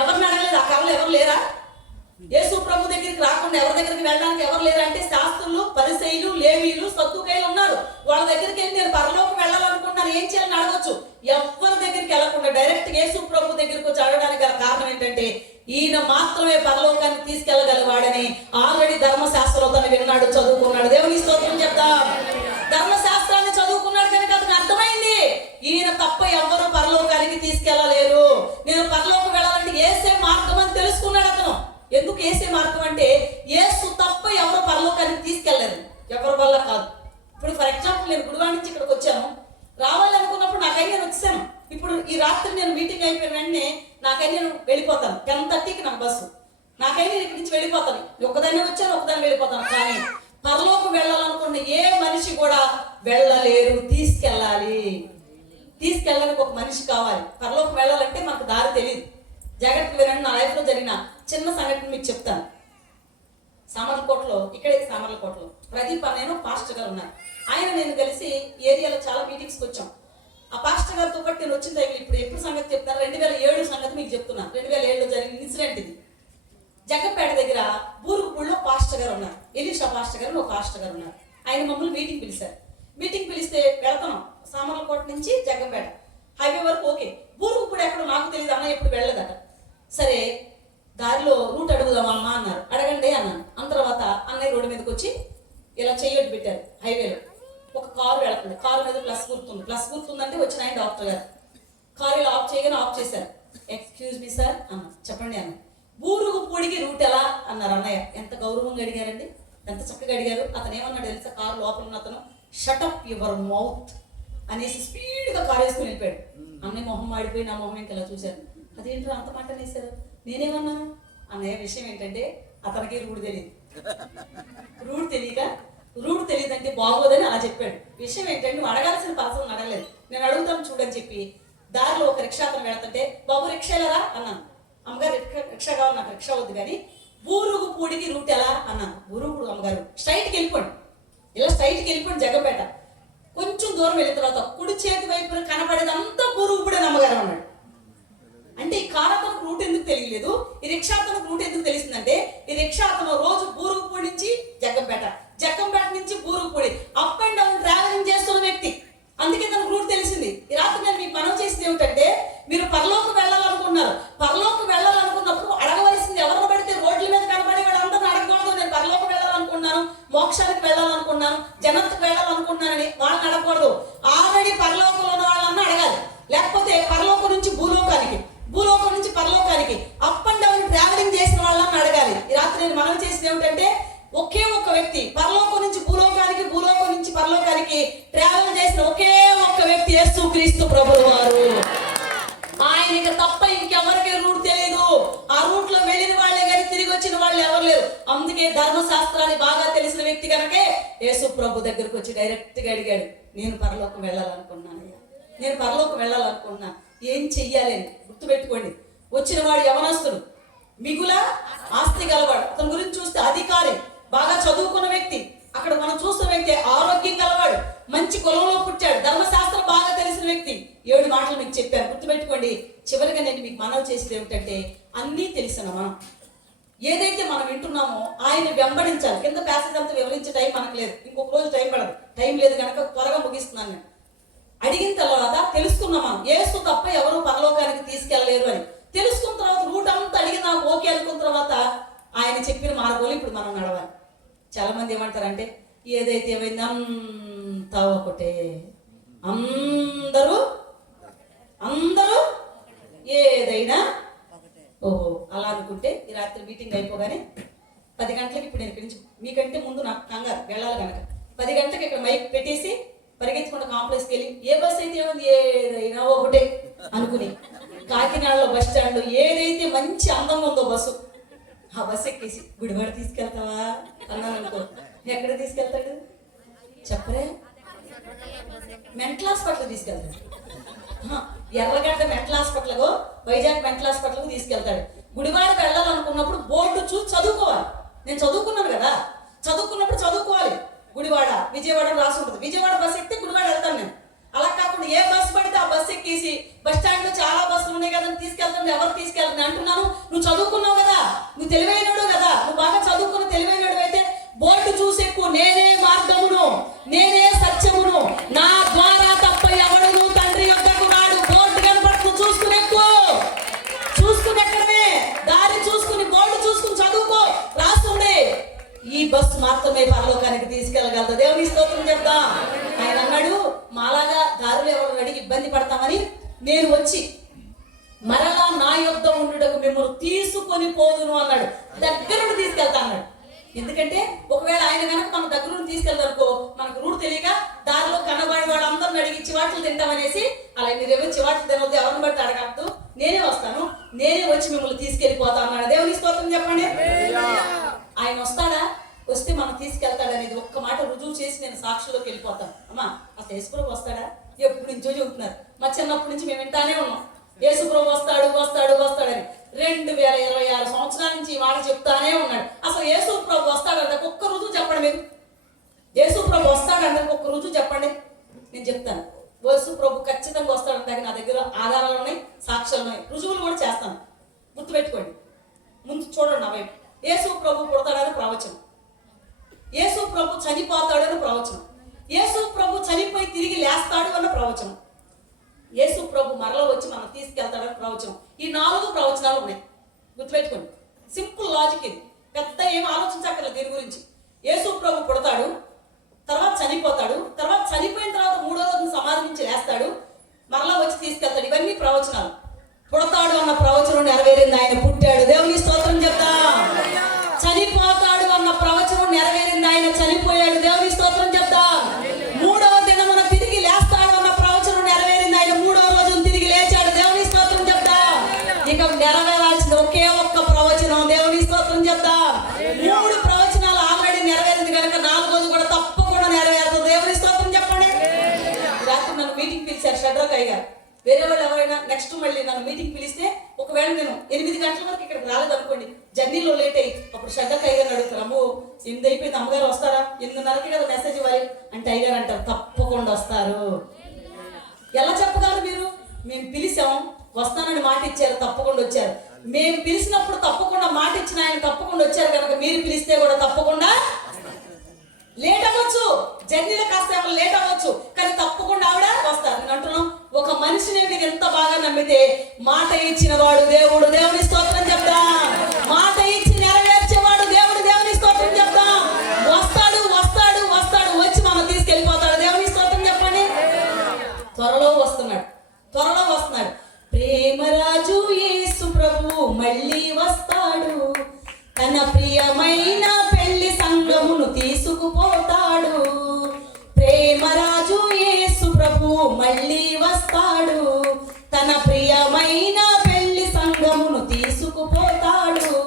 ఎవరిని అడగలేదు. ఆ కాలంలో ఎవరు లేరా? యేసు ప్రభు దగ్గరికి రాకుండా ఎవరి దగ్గరికి వెళ్ళడానికి ఎవరు లేరా అంటే శాస్త్రులు, పరిసయ్యులు, లేవీయులు, సద్దూకయ్యులు ఉన్నారు. వాళ్ళ దగ్గరికి వెళ్ళి నేను పరలోకం వెళ్ళాలనుకుంటున్నాను ఏం చేయాలని అడగొచ్చు. ఎవరి దగ్గరికి వెళ్ళకుండా డైరెక్ట్ యేసు ప్రభు దగ్గరికి వచ్చి అడగడానికి గల కారణం ఏంటంటే ఈయన మాత్రమే పరలోకానికి తీసుకెళ్ళగలవాడని ఆల్రెడీ ధర్మశాస్త్రంలో తను విన్నాడు, చదువుకున్నాడు. దేవుని స్తోత్రం చెప్తాం. ధర్మశాస్త్రాన్ని చదువుకున్నాడు కనుక అతనికి అర్థమైంది ఈయన తప్ప ఎవ్వరూ పరలోకానికి తీసుకెళ్ళలేరు. నేను పరలోకం వెళ్ళాలంటే యేసే మార్గం అని తెలుసుకున్నాడు అతను. ఎందుకు యేసే మార్గం అంటే యేసు తప్ప ఎవరు పరలోకానికి తీసుకెళ్లరు, ఎవరి వల్ల కాదు. ఇప్పుడు ఫర్ ఎగ్జాంపుల్ నేను గుడివాడ నుంచి ఇక్కడికి వచ్చాను, రావాలనుకున్నప్పుడు నాకైనా నేను వచ్చాను. ఇప్పుడు ఈ రాత్రి నేను మీటింగ్ అయిపోయిన వెంటనే నాకైనా నేను వెళ్ళిపోతాను. 10:30కి నాకు బస్సు, నాకైనా ఇక్కడి నుంచి వెళ్ళిపోతాను. ఒకదాన్ని వచ్చాను, ఒకదాన్ని వెళ్ళిపోతాను. కానీ పరలోకం వెళ్ళాలనుకున్న ఏ మనిషి కూడా వెళ్ళలేరు, తీసుకెళ్ళాలి. తీసుకెళ్ళడానికి ఒక మనిషి కావాలి. పరలోకం వెళ్ళాలంటే మనకు దారి తెలియదు. జాగ్రత్తగా వినండి. నా లైఫ్లో జరిగిన చిన్న సంఘటన మీకు చెప్తాను. సామర్లకోటలో, ఇక్కడే సామర్లకోటలో ప్రదీప్ అనే పాస్టర్ గారు ఉన్నారు. ఆయన నేను కలిసి ఏరియాలో చాలా మీటింగ్స్కి వచ్చాం. ఆ పాస్టర్ గారితో పాటు నేను వచ్చిన టైంలో ఇప్పుడు ఎప్పుడు సంగతి చెప్తాను, 2007 సంగతి మీకు చెప్తున్నాను. 2007లో జరిగిన ఇన్సిడెంట్ ఇది. జగ్గంపేట దగ్గర బూరుగుపూడిలో పాస్టర్ గారు ఉన్నారు, ఎలీషా పాస్టర్ గారు, ఒక పాస్టర్ గారు ఉన్నారు. ఆయన మమ్మల్ని మీటింగ్ పిలిచారు. మీటింగ్ పిలిస్తే వెళ్తున్నాం సామర్లకోట నుంచి జగ్గంపేట హైవే వరకు. ఓకే, బూరుగుపూడి ఎక్కడో నాకు తెలియదు, అన్న ఎప్పుడు వెళ్ళలేదట. సరే దారిలో రూట్ అడుగుదామా అమ్మా అన్నారు. అడగండి అన్నాను. అన్న తర్వాత అన్నయ్య రోడ్డు మీదకి వచ్చి ఇలా చెయ్యొట్టు పెట్టారు. హైవేలో ఒక కారు వెళ్తుంది, కారు మీద ప్లస్ గుర్తుంది. ప్లస్ గుర్తుందంటే వచ్చిన ఆయన డాక్టర్ గారు కారు ఇలా ఆఫ్ చేయగానే ఆఫ్ చేశారు. ఎక్స్క్యూజ్ మీ సార్ అన్న, చెప్పండి అన్న. బూరుగుపూడికి రూట్ ఎలా అన్నారు. అన్నయ్య ఎంత గౌరవంగా అడిగారండి, ఎంత చక్కగా అడిగారు. అతను ఏమన్నాడు తెలుసా, కారు లోపల ఉన్న అతను, షటప్ యువర్ మౌత్ అనేసి స్పీడ్గా కారు వేసుకుని వెళ్ళిపోయాడు. అన్నయ్య మొహం మాడిపోయి నా మొహం ఇంకెలా చూశారు. అదేంటో అంత మాట అనేసారు. నేనేమన్నాను, అన్నయ్య విషయం ఏంటంటే అతనికి రూట్ తెలియదు, రూట్ తెలియదంటే బాగోదని అలా చెప్పాడు. విషయం ఏంటంటే నువ్వు అడగాల్సిన పర్సన్ అడగలేదు, నేను అడుగుతాను చూడని చెప్పి దారిలో ఒక రిక్షా అతను వెళుతుంటే, బాబు రిక్షా వెళ్ళరా అన్నాను. అమ్మగారు రిక్షా కావాలి, నాకు రిక్షా వద్దు కానీ బూరుగుపూడికి రూట్ ఎలా అన్నాను. బూరుగుపూడి అమ్మగారు స్ట్రైట్కి వెళ్ళిపోండి, ఇలా స్ట్రైట్కి వెళ్ళిపోండి జగ్గంపేట. కొంచెం దూరం వెళ్ళిన తర్వాత కుడి చేతి వైపు కనపడేదంతా బూరుగుపూడి అని అమ్మగారు అన్నాడు. అంటే ఈ కారు అతనికి రూట్ ఎందుకు తెలియలేదు, ఈ రిక్షా అతనికి రూట్ ఎందుకు తెలిసిందంటే ఈ రిక్షా అతను రోజు బూరుగుపూడి నుంచి జగ్గంపేట, జగ్గంపేట నుంచి Burugupudi up and down travelling చేస్తున్న వ్యక్తి. అందుకే తనకు రూట్ తెలిసింది. ఈ రాత్రి నేను మీకు మనవి చేసింది ఏమిటంటే, మీరు పరలోకం వెళ్ళాలనుకున్నారు. పరలోకం వెళ్ళాలనుకున్నప్పుడు అడగవలసింది ఎవరిని పడితే రోడ్ల మీద కనబడే వాళ్ళందరినీ అడగకూడదు. నేను పరలోకం వెళ్ళాలనుకున్నాను, మోక్షానికి వెళ్ళాలనుకున్నాను, జనత్కి వెళ్ళాలనుకున్నానని వాళ్ళని అడగకూడదు. ఆల్రెడీ పరలోకంలో ఉన్న వాళ్ళని అడగాలి. లేకపోతే పరలోకం నుంచి భూలోకానికి, భూలోకం నుంచి పరలోకానికి అప్ అండ్ డౌన్ ట్రావెలింగ్ చేసిన వాళ్ళని అడగాలి. ఈ రాత్రి నేను మనవి చేసింది ఏమిటంటే, ఒకే ఒక్క వ్యక్తి పరలోకం నుంచి భూలోకానికి, భూలోకం నుంచి పరలోకానికి ట్రావెల్ చేసిన ఒకే ఒక్క వ్యక్తి యేసుక్రీస్తు ప్రభువు వారు. ఆయనకి తప్ప ఇంకెవరికి రూట్ తెలియదు. ఆ రూట్ లో వెళ్ళిన వాళ్ళే కానీ తిరిగి వచ్చిన వాళ్ళు ఎవరు లేరు. అందుకే ధర్మశాస్త్రాన్ని బాగా తెలిసిన వ్యక్తి కనుకే యేసు ప్రభు దగ్గరకు వచ్చి డైరెక్ట్ గా అడిగాడు, నేను పరలోకం వెళ్ళాలనుకున్నానయ్యా, నేను పరలోకం వెళ్ళాలనుకున్నా, ఏం చెయ్యాలి అని. గుర్తుపెట్టుకోండి, వచ్చిన వాడు యవనస్తుడు, మిగుల ఆస్తి గలవాడు. అతని గురించి చూస్తే అధికారి, బాగా చదువుకున్న వ్యక్తి. అక్కడ మనం చూస్తున్న వ్యక్తి ఆరోగ్యం గలవాడు, మంచి కులంలో పుట్టాడు, ధర్మశాస్త్రం బాగా తెలిసిన వ్యక్తి. 7 మాటలు మీకు చెప్పాను, గుర్తుపెట్టుకోండి. చివరిగా నేను మీకు మనవి చేసేది ఏమిటంటే, అన్నీ తెలిసిన మనం ఏదైతే మనం వింటున్నామో ఆయన వెంబడించాలి. కింద ప్యాసేజ్ అంతా వివరించే టైం మనకు లేదు, ఇంకొక రోజు టైం పడదు, టైం లేదు కనుక త్వరగా ముగిస్తున్నాను నేను. అడిగిన తర్వాత తెలుసుకున్నాం మనం యేసు తప్ప ఎవరు పరలోకానికి తీసుకెళ్ళలేరు అని. తెలుసుకున్న తర్వాత రూట్ అంతా అడిగి నాకు ఓకే అనుకున్న తర్వాత ఆయన చెప్పిన మార్గంలో ఇప్పుడు మనం నడవాలి. చాలా మంది ఏమంటారంటే, ఏదైతే ఏమైంది అంతా ఒకటే, అందరూ ఏదైనా ఓహో అలా అనుకుంటే ఈ రాత్రి మీటింగ్ అయిపోగానే 10 గంటలకి, ఇప్పుడు నేను ఇక్కడి నుంచి మీకంటే ముందు నాకు కంగారు వెళ్ళాలి కనుక 10 గంటలకి ఇక్కడ మైక్ పెట్టేసి పరిగెత్తుకుంటే కాంప్లెక్స్కి వెళ్ళి ఏ బస్సు అయితే ఏముంది ఏదైనా ఒకటే అనుకుని కాకినాడలో బస్ స్టాండ్ ఏదైతే మంచి అందంగా ఉందో బస్సు, ఆ బస్సు ఎక్కేసి గుడివాడ తీసుకెళ్తావా అన్నాను అనుకో, ఎక్కడ తీసుకెళ్తాడు? చెప్పరే, మెంటల్ హాస్పిటల్ తీసుకెళ్తాడు. ఎర్రగడ్డ మెంటల్ హాస్పిటల్కో వైజాగ్ మెంటల్ హాస్పిటల్కి తీసుకెళ్తాడు. గుడివాడకి వెళ్ళాలనుకున్నప్పుడు బోర్డు చూసి చదువుకోవాలి. నేను చదువుకున్నాను కదా, చదువుకున్నప్పుడు చదువుకోవాలి. గుడివాడ విజయవాడ రాసి ఉంటుంది. విజయవాడ బస్సు ఎక్కితే గుడివాడ వెళ్తాను నేను. అలా కాకుండా ఏ బస్సు పడితే ఆ బస్సు ఎక్కేసి బస్ స్టాండ్ లో చాలా బస్సులు ఉన్నాయి కదా తీసుకెళ్తాను. ఎవరు తీసుకెళ్తాను అంటున్నాను? నువ్వు చదువుకున్నావు కదా, నువ్వు తెలివైనడు కదా, నువ్వు బాగా చదువుకున్న తెలివైనడు అయితే బోర్డు చూసి ఎక్కువ నేనే మార్గమును నేనే సత్యమును నా ద్వారా తప్ప ఎవడును తండ్రి యొద్దకు రాడు. బోర్డు కనపడుతూ చూసుకుని ఎక్కువ చూసుకుని ఎక్కడనే దారి చూసుకుని బోర్డు చూసుకుని చదువుకో, రాస్తుంది. ఈ బస్సు మాత్రమే పరలోకానికి తీసుకెళ్ళగలదు. దేవుని స్తోత్రం చెప్తాం. ఆయన అన్నాడు, మాలాగా దారులు ఎవరు అడిగి ఇబ్బంది పడతామని నేను వచ్చి మరలా నా యొద్ద ఉండుటకు మిమ్మల్ని తీసుకొని పోదును అన్నాడు. దగ్గర నుండి తీసుకెళ్తా అన్నాడు. ఎందుకంటే ఒకవేళ ఆయన కనుక మన దగ్గర నుండి తీసుకెళ్తానుకో మనకు రూట్ తెలియక దారిలో కనబడి వాడు అందరిని అడిగి చివాట్లు తింటామనేసి అలా మీరు ఎవరు చివాట్లు తినవద్దు, ఎవరిని బట్టి అడగద్దు, నేనే వస్తాను, నేనే వచ్చి మిమ్మల్ని తీసుకెళ్ళిపోతా అన్నాడు. దేవుని స్తోత్రం చెప్పండి. ఆయన వస్తాడా, వస్తే మనం తీసుకెళ్తాడనేది ఒక్క మాట రుజువు చేసి నేను సాక్షిలోకి వెళ్ళిపోతాను. అమ్మా అసలు యేసుప్రభు వస్తాడా? ఎప్పటి నుంచో చెబుతున్నారు. మా చిన్నప్పటి నుంచి మేము వింటానే ఉన్నాం, యేసుప్రభు వస్తాడు వస్తాడు వస్తాడని. 2026 సంవత్సరాల నుంచి ఈ మాట చెప్తానే ఉన్నాడు. అసలు యేసుప్రభు వస్తాడంటే ఒక్క రుజువు చెప్పండి. మీరు యేసుప్రభు వస్తాడంటే ఒక్క రుజువు చెప్పండి, నేను చెప్తాను. యేసుప్రభు ఖచ్చితంగా వస్తాడంటే నా దగ్గర ఆధారాలు ఉన్నాయి, సాక్ష్యాలు ఉన్నాయి, రుజువులు కూడా చేస్తాను. గుర్తుపెట్టుకోండి. ముందు చూడండి నా వైపు. యేసుప్రభు పుడతాడని ప్రవచనం, యేసు ప్రభు చనిపోతాడు అని ప్రవచనం, యేసు ప్రభు చనిపోయి తిరిగి లేస్తాడు అన్న ప్రవచనం, యేసు ప్రభు మరల వచ్చి మనం తీసుకెళ్తాడని ప్రవచనం. ఈ 4 ప్రవచనాలు ఉన్నాయి. గుర్తుపెట్టుకోండి. సింపుల్ లాజిక్ ఇది, పెద్ద ఏం ఆలోచించక్కర్లేదు దీని గురించి. యేసు ప్రభు పుడతాడు, తర్వాత చనిపోతాడు, తర్వాత చనిపోయిన తర్వాత 3వ రోజున సమాధి నుంచి లేస్తాడు, మరలా వచ్చి తీసుకెళ్తాడు. ఇవన్నీ ప్రవచనాలు. పుడతాడు అన్న ప్రవచనం నెరవేరింది, ఆయన పుట్టాడు. దేవుని స్తోత్రం చెప్తా. చనిపోతాడు అన్న ప్రవచనం నెరవేరింది, ఆయన చనిపోయాడు. దేవుని స్తోత్రం చెప్తా. 3వ దినమున తిరిగి లేస్తాడు అన్న ప్రవచనం నెరవేరింది, ఆయన 3వ రోజున తిరిగి లేచాడు. దేవుని స్తోత్రం చెప్తా. ఇక నెరవేరాల్సిన ఒకే ఒక్క ప్రవచనం. దేవుని స్తోత్రం చెప్తా. 3 ప్రవచనాలు ఆల్రెడీ నెరవేరింది కనుక 4వది కూడా తప్పకుండా నెరవేరుతుంది. దేవుని స్తోత్రం చెప్పండి. రాత్రి నన్ను మీటింగ్ పిలిచారు షడ్రక్ అయ్య గారు. వేరే వాళ్ళు ఎవరైనా నెక్స్ట్ మళ్ళీ నన్ను మీటింగ్ పిలిస్తే ఒకవేళ నేను 8 గంటల వరకు ఇక్కడికి రాలేదనుకోండి, జర్నీలో లేట్ అయ్యి అప్పుడు షడ్రక్ అయ్య గారిని అడుగుతారు, అమ్మో 8 అయిపోయింది, అమ్మగారు వస్తారా, 8:30కి కదా మెసేజ్ ఇవ్వాలి అంటే అయ్యగారు అంటారు తప్పకుండా వస్తారు. ఎలా చెప్పగలరు మీరు? మేము పిలిచాం, వస్తానని మాట ఇచ్చారు, తప్పకుండా వచ్చారు. మేము పిలిచినప్పుడు తప్పకుండా మాట ఇచ్చిన ఆయన తప్పకుండా వచ్చారు కనుక మీరు పిలిస్తే కూడా తప్పకుండా లేట్ అవ్వచ్చు, జర్నీలో కాస్త ఏమైనా లేట్ అవ్వచ్చు, కానీ తప్పకుండా ఆవిడ వస్తారు. నేను అంటున్నాం, ఒక మనిషిని మీరు ఎంత బాగా నమ్మితే మాట ఇచ్చిన వాడు దేవుడు. దేవుని స్తోత్రం చెప్తా. మాట ఇచ్చి నెరవేర్చేవాడు దేవుడు. దేవుని స్తోత్రం చెప్తా. వస్తాడు వస్తాడు వస్తాడు, వచ్చి మనం తీసుకెళ్ళిపోతాడు. దేవుని స్తోత్రం చెప్పండి. త్వరలో వస్తున్నాడు, త్వరలో వస్తున్నాడు. ప్రేమరాజు యేసు ప్రభు మళ్ళీ వస్తాడు, తన ప్రియమైన పెళ్లి సంఘమును తీసుకుపోతాడు. ప్రేమరాజు యేసు ప్రభు మళ్ళీ వస్తాడు, తన ప్రియమైన పెళ్లి సంఘమును తీసుకుపోతాడు.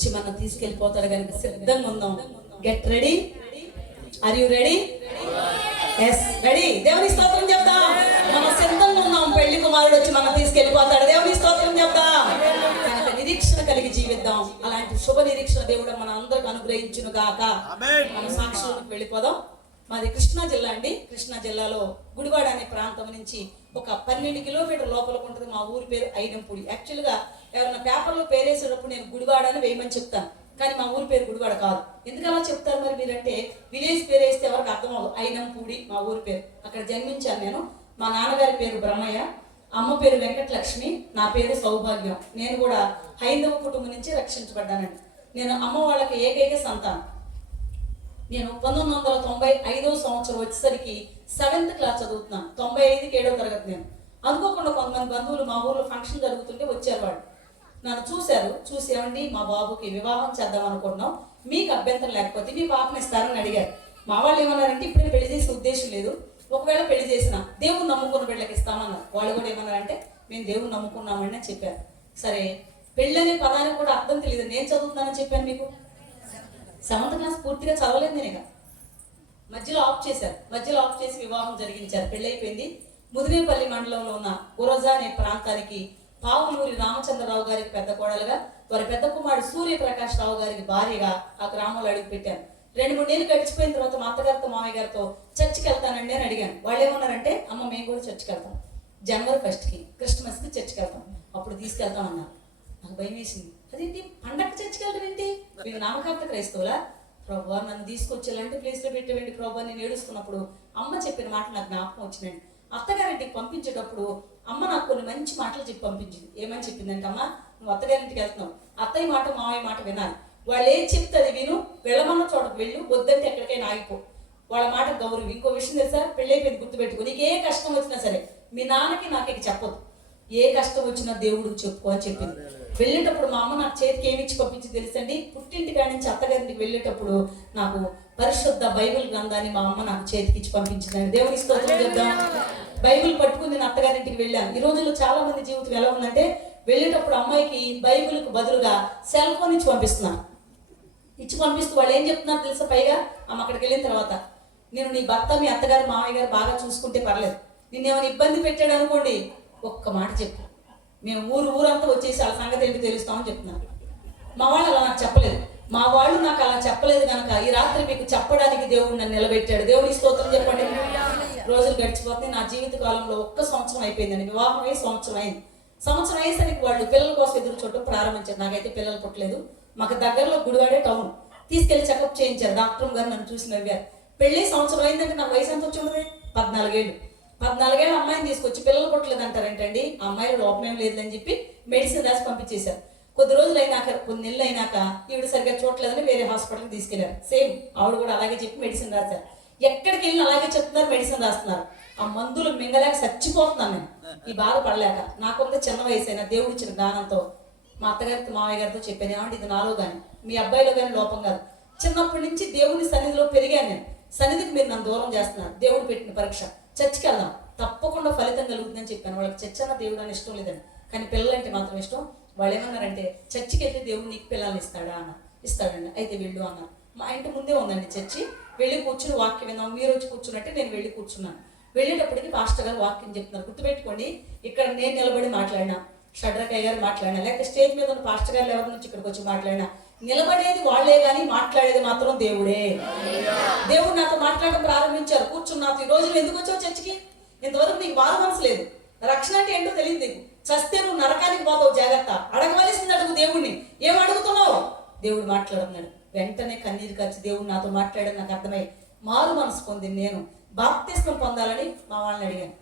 వచ్చి మనం తీసుకెళ్ళిపోతాడు కనుక సిద్ధంగా ఉందాం. Get ready. Are you ready? Yes, ready. దేవుని స్తోత్రం చెప్తాం. మనం సిద్ధంగా ఉన్నాం. పెళ్లి కుమారుడు వచ్చి మనం తీసుకెళ్ళిపోతాడు. దేవుని స్తోత్రం చెప్తాం. కనుక నిరీక్షణ కలిగి జీవిద్దాం. అలాంటి శుభ నిరీక్షణ దేవుడు మన అందరికి అనుగ్రహించును గాక. మన సాక్షులకు వెళ్ళిపోదాం. మాది కృష్ణా జిల్లా అండి. కృష్ణా జిల్లాలో గుడివాడ అనే ప్రాంతం నుంచి ఒక 12 కిలోమీటర్ లోపలికి ఉంటుంది. మా ఊరి పేరు ఐనంపూడి. యాక్చువల్గా ఎవరైనా పేపర్లో పేరేసేటప్పుడు నేను గుడివాడ అని వేయమని చెప్తాను, కానీ మా ఊరి పేరు గుడివాడ కాదు. ఎందుకు అలా చెప్తారు మరి మీరంటే, విలేజ్ పేరు వేస్తే ఎవరికి అర్థం అవ్వదు. ఐనంపూడి మా ఊరి పేరు. అక్కడ జన్మించాను నేను. మా నాన్నగారి పేరు బ్రహ్మయ్య, అమ్మ పేరు వెంకటలక్ష్మి, నా పేరు సౌభాగ్యం. నేను కూడా హైందవ కుటుంబం నుంచి రక్షించబడ్డానండి. నేను అమ్మ వాళ్ళకి ఏకైక సంతానం. నేను 1995వ సంవత్సరం వచ్చేసరికి 7th క్లాస్ చదువుతున్నాను. 95కి 7వ తరగతి. నేను అనుకోకుండా కొంతమంది బంధువులు మా ఊర్లో ఫంక్షన్ జరుగుతుంటే వచ్చారు. వాళ్ళు నన్ను చూశారు. చూసి, ఏమండి మా బాబుకి వివాహం చేద్దాం అనుకుంటున్నాం, మీకు అభ్యంతరం లేకపోతే మీ పాపని ఇస్తారని అడిగారు. మా వాళ్ళు ఏమన్నారంటే, ఇప్పుడు పెళ్లి చేసే ఉద్దేశం లేదు, ఒకవేళ పెళ్లి చేసినా దేవుని నమ్ముకున్న బిడ్డలకి ఇస్తామన్నారు. వాళ్ళు కూడా ఏమన్నారంటే, మేము దేవుని నమ్ముకున్నామని అని చెప్పారు. సరే, పెళ్ళి అనే పదానికి కూడా అర్థం తెలియదు. నేను చదువుతున్నానని చెప్పాను మీకు. 7th క్లాస్ పూర్తిగా చదవలేదు నేను. ఇక మధ్యలో ఆఫ్ చేశారు. మధ్యలో ఆఫ్ చేసి వివాహం జరిగించారు. పెళ్ళైపోయింది. ముదినేపల్లి మండలంలో ఉన్న గురజా అనే ప్రాంతానికి పావులూరి రామచంద్రరావు గారికి పెద్ద కోడలుగా, వారి పెద్ద కుమారుడు సూర్యప్రకాష్ రావు గారికి భార్యగా ఆ గ్రామంలో అడుగు పెట్టాను. 2-3 నెలలు గడిచిపోయిన తర్వాత మా అత్తగారితో మామయ్య గారితో చర్చికి వెళ్తానండి అని అడిగాను. వాళ్ళు ఏమన్నారంటే, అమ్మ మేము కూడా చర్చికి వెళ్తాం, జనవరి 1కి క్రిస్మస్కి చర్చికి వెళ్తాం, అప్పుడు తీసుకెళ్తాం అన్నారు. నాకు భయం వేసింది. అదేంటి పండగ చర్చికి వెళ్ళడం ఏంటి? మీరు నామకార్థ క్రైస్తవులా? ప్రభు నన్ను తీసుకొచ్చి ఎలాంటి ప్లేస్లో పెట్టేవండి ప్రభు. నేను ఏడుస్తున్నప్పుడు అమ్మ చెప్పిన మాట నాకు జ్ఞాపకం వచ్చినండి. అత్తగారింటికి పంపించేటప్పుడు అమ్మ నాకు కొన్ని మంచి మాటలు చెప్పి పంపించింది. ఏమని చెప్పిందంటే, అమ్మ నువ్వు అత్తగారింటికి వెళ్తున్నావు, అత్తయ్య మాట మావయ్య మాట వినాలి. వాళ్ళు ఏం చెప్తే అది విను, వెళ్ళమన్న చోటకు వెళ్ళు, వద్దంటే ఎక్కడికైనా ఆగిపో, వాళ్ళ మాట గౌరవం. ఇంకో విషయం తెలుసా, పెళ్ళైపోయింది గుర్తుపెట్టుకో, నీకు ఏ కష్టం వచ్చినా సరే మీ నాన్నకి నాకే చెప్పొద్దు, ఏ కష్టం వచ్చినా దేవుడికి చెప్పుకో అని చెప్పింది. వెళ్ళేటప్పుడు మా అమ్మ నాకు చేతికి ఏమి ఇచ్చి పంపించి తెలుసండి, పుట్టింటి కాడి నుంచి అత్తగారింటికి వెళ్ళేటప్పుడు నాకు పరిశుద్ధ బైబిల్ గ్రంథాన్ని మా అమ్మ నాకు చేతికి ఇచ్చి పంపించిందండి. దేవుని స్తోత్రం చెప్దాం. బైబిల్ పట్టుకుని నేను అత్తగారింటికి వెళ్ళాను. ఈ రోజుల్లో చాలా మంది జీవితం ఎలా ఉందంటే, వెళ్ళేటప్పుడు అమ్మాయికి బైబిల్కి బదులుగా సెల్ ఫోన్ ఇచ్చి పంపిస్తున్నారు. ఇచ్చి పంపిస్తూ వాళ్ళు ఏం చెప్తున్నారు తెలుసా, పైగా అమ్మ అక్కడికి వెళ్ళిన తర్వాత, నేను నీ భర్త మీ అత్తగారు మామయ్య గారు బాగా చూసుకుంటే పర్లేదు, నిన్నేమైనా ఇబ్బంది పెట్టాడు అనుకోండి, ఒక్క మాట చెప్పు, మేము ఊరంతా వచ్చేసి వాళ్ళ సంగతి ఏంటి తెలుస్తామని చెప్తున్నారు. మా వాళ్ళు అలా నాకు చెప్పలేదు. మా వాళ్ళు నాకు అలా చెప్పలేదు కనుక ఈ రాత్రి మీకు చెప్పడానికి దేవుడు నన్ను నిలబెట్టాడు. దేవుడి స్తోత్రం చెప్పండి. రోజులు గడిచిపోతుంది. నా జీవిత కాలంలో 1 సంవత్సరం అయిపోయిందండి. వివాహం అయ్యి సంవత్సరం అయింది. సంవత్సరం అయ్యేసరికి వాళ్ళు పిల్లల కోసం ఎదురు చూడటం ప్రారంభించారు. నాకైతే పిల్లలు పుట్టలేదు. మాకు దగ్గరలో గుడివాడే టౌన్. తీసుకెళ్లి చెకప్ చేయించారు. డాక్టర్ గారు నన్ను చూసి నవ్వారు. పెళ్లి సంవత్సరం అయిందంటే నాకు వయసు ఎంత వచ్చి ఉండదు? 14 ఏళ్ళు. 14 ఏళ్ళ అమ్మాయిని తీసుకొచ్చి పిల్లలు పుట్టలేదు అంటారేంటండి, ఆ అమ్మాయిలో లోపమేం లేదని చెప్పి మెడిసిన్ రాసి పంపించేశారు. కొద్ది రోజులు అయినాక, కొన్ని నెలలు అయినాక, ఈవిడ సరిగ్గా చూడలేదని వేరే హాస్పిటల్కి తీసుకెళ్లారు. సేమ్ ఆవిడ కూడా అలాగే చెప్పి మెడిసిన్ రాశారు. ఎక్కడికి వెళ్ళినా అలాగే చెప్తున్నారు, మెడిసిన్ రాస్తున్నారు. ఆ మందులు మింగలేక చచ్చిపోతున్నాను నేను, ఈ బాధ పడలేక. నాకుంత చిన్న వయసు అయినా దేవుడు ఇచ్చిన జ్ఞానంతో మా అత్తగారితో మామయ్య గారితో చెప్పాను, ఏమంటే ఇది నాలో కానీ మీ అబ్బాయిలో కానీ లోపం కాదు. చిన్నప్పటి నుంచి దేవుని సన్నిధిలో పెరిగాను నేను. సన్నిధికి మీరు నన్ను దూరం చేస్తున్నారు. దేవుడు పెట్టిన పరీక్ష. చర్చికి వెళ్దాం, తప్పకుండా ఫలితం కలుగుతుందని చెప్పాను. వాళ్ళకి చర్చ అన్న దేవుడు అని ఇష్టం లేదండి, కానీ పిల్లలంటే మాత్రం ఇష్టం. వాళ్ళు ఏమన్నారంటే, చర్చికి వెళ్తే దేవుడు నీకు పిల్లల్ని ఇస్తాడా అన్న. ఇస్తాడండి, అయితే వెళ్ళు అన్నారు. మా ఇంటి ముందే ఉందండి చర్చి. వెళ్ళి కూర్చుని వాక్యం విన్నాం. మీరు వచ్చి కూర్చున్నట్టే నేను వెళ్ళి కూర్చున్నాను. వెళ్ళేటప్పటికి పాస్టర్ గారు వాక్యం చెప్తున్నారు. గుర్తుపెట్టుకోండి, ఇక్కడ నేను నిలబడి మాట్లాడినా, షడ్రకయ్య గారు మాట్లాడినా, లేకపోతే స్టేజ్ మీద ఉన్న పాస్టర్ గారు ఎవరి నుంచి ఇక్కడికి వచ్చి మాట్లాడినా, నిలబడేది వాళ్లే కానీ మాట్లాడేది మాత్రం దేవుడే. దేవుడు నాతో మాట్లాడడం ప్రారంభించారు. కూర్చుని నాతో, ఈ రోజులు ఎందుకు వచ్చావు చర్చికి? ఇంతవరకు నీకు బాధ మనసు లేదు, రక్షణ అంటే ఏంటో తెలియదు నీకు, చస్తే నువ్వు నరకానికి పోతావు, జాగ్రత్త, అడగవలసింది అడుగు దేవుణ్ణి, ఏం అడుగుతున్నావు? దేవుడు మాట్లాడుతున్నాడు. వెంటనే కన్నీరు కాచి దేవుడు నాతో మాట్లాడని నాకు అర్థమై మారు మనసు పొంది నేను బాప్తిస్మం పొందాలని మా వాళ్ళని అడిగాను.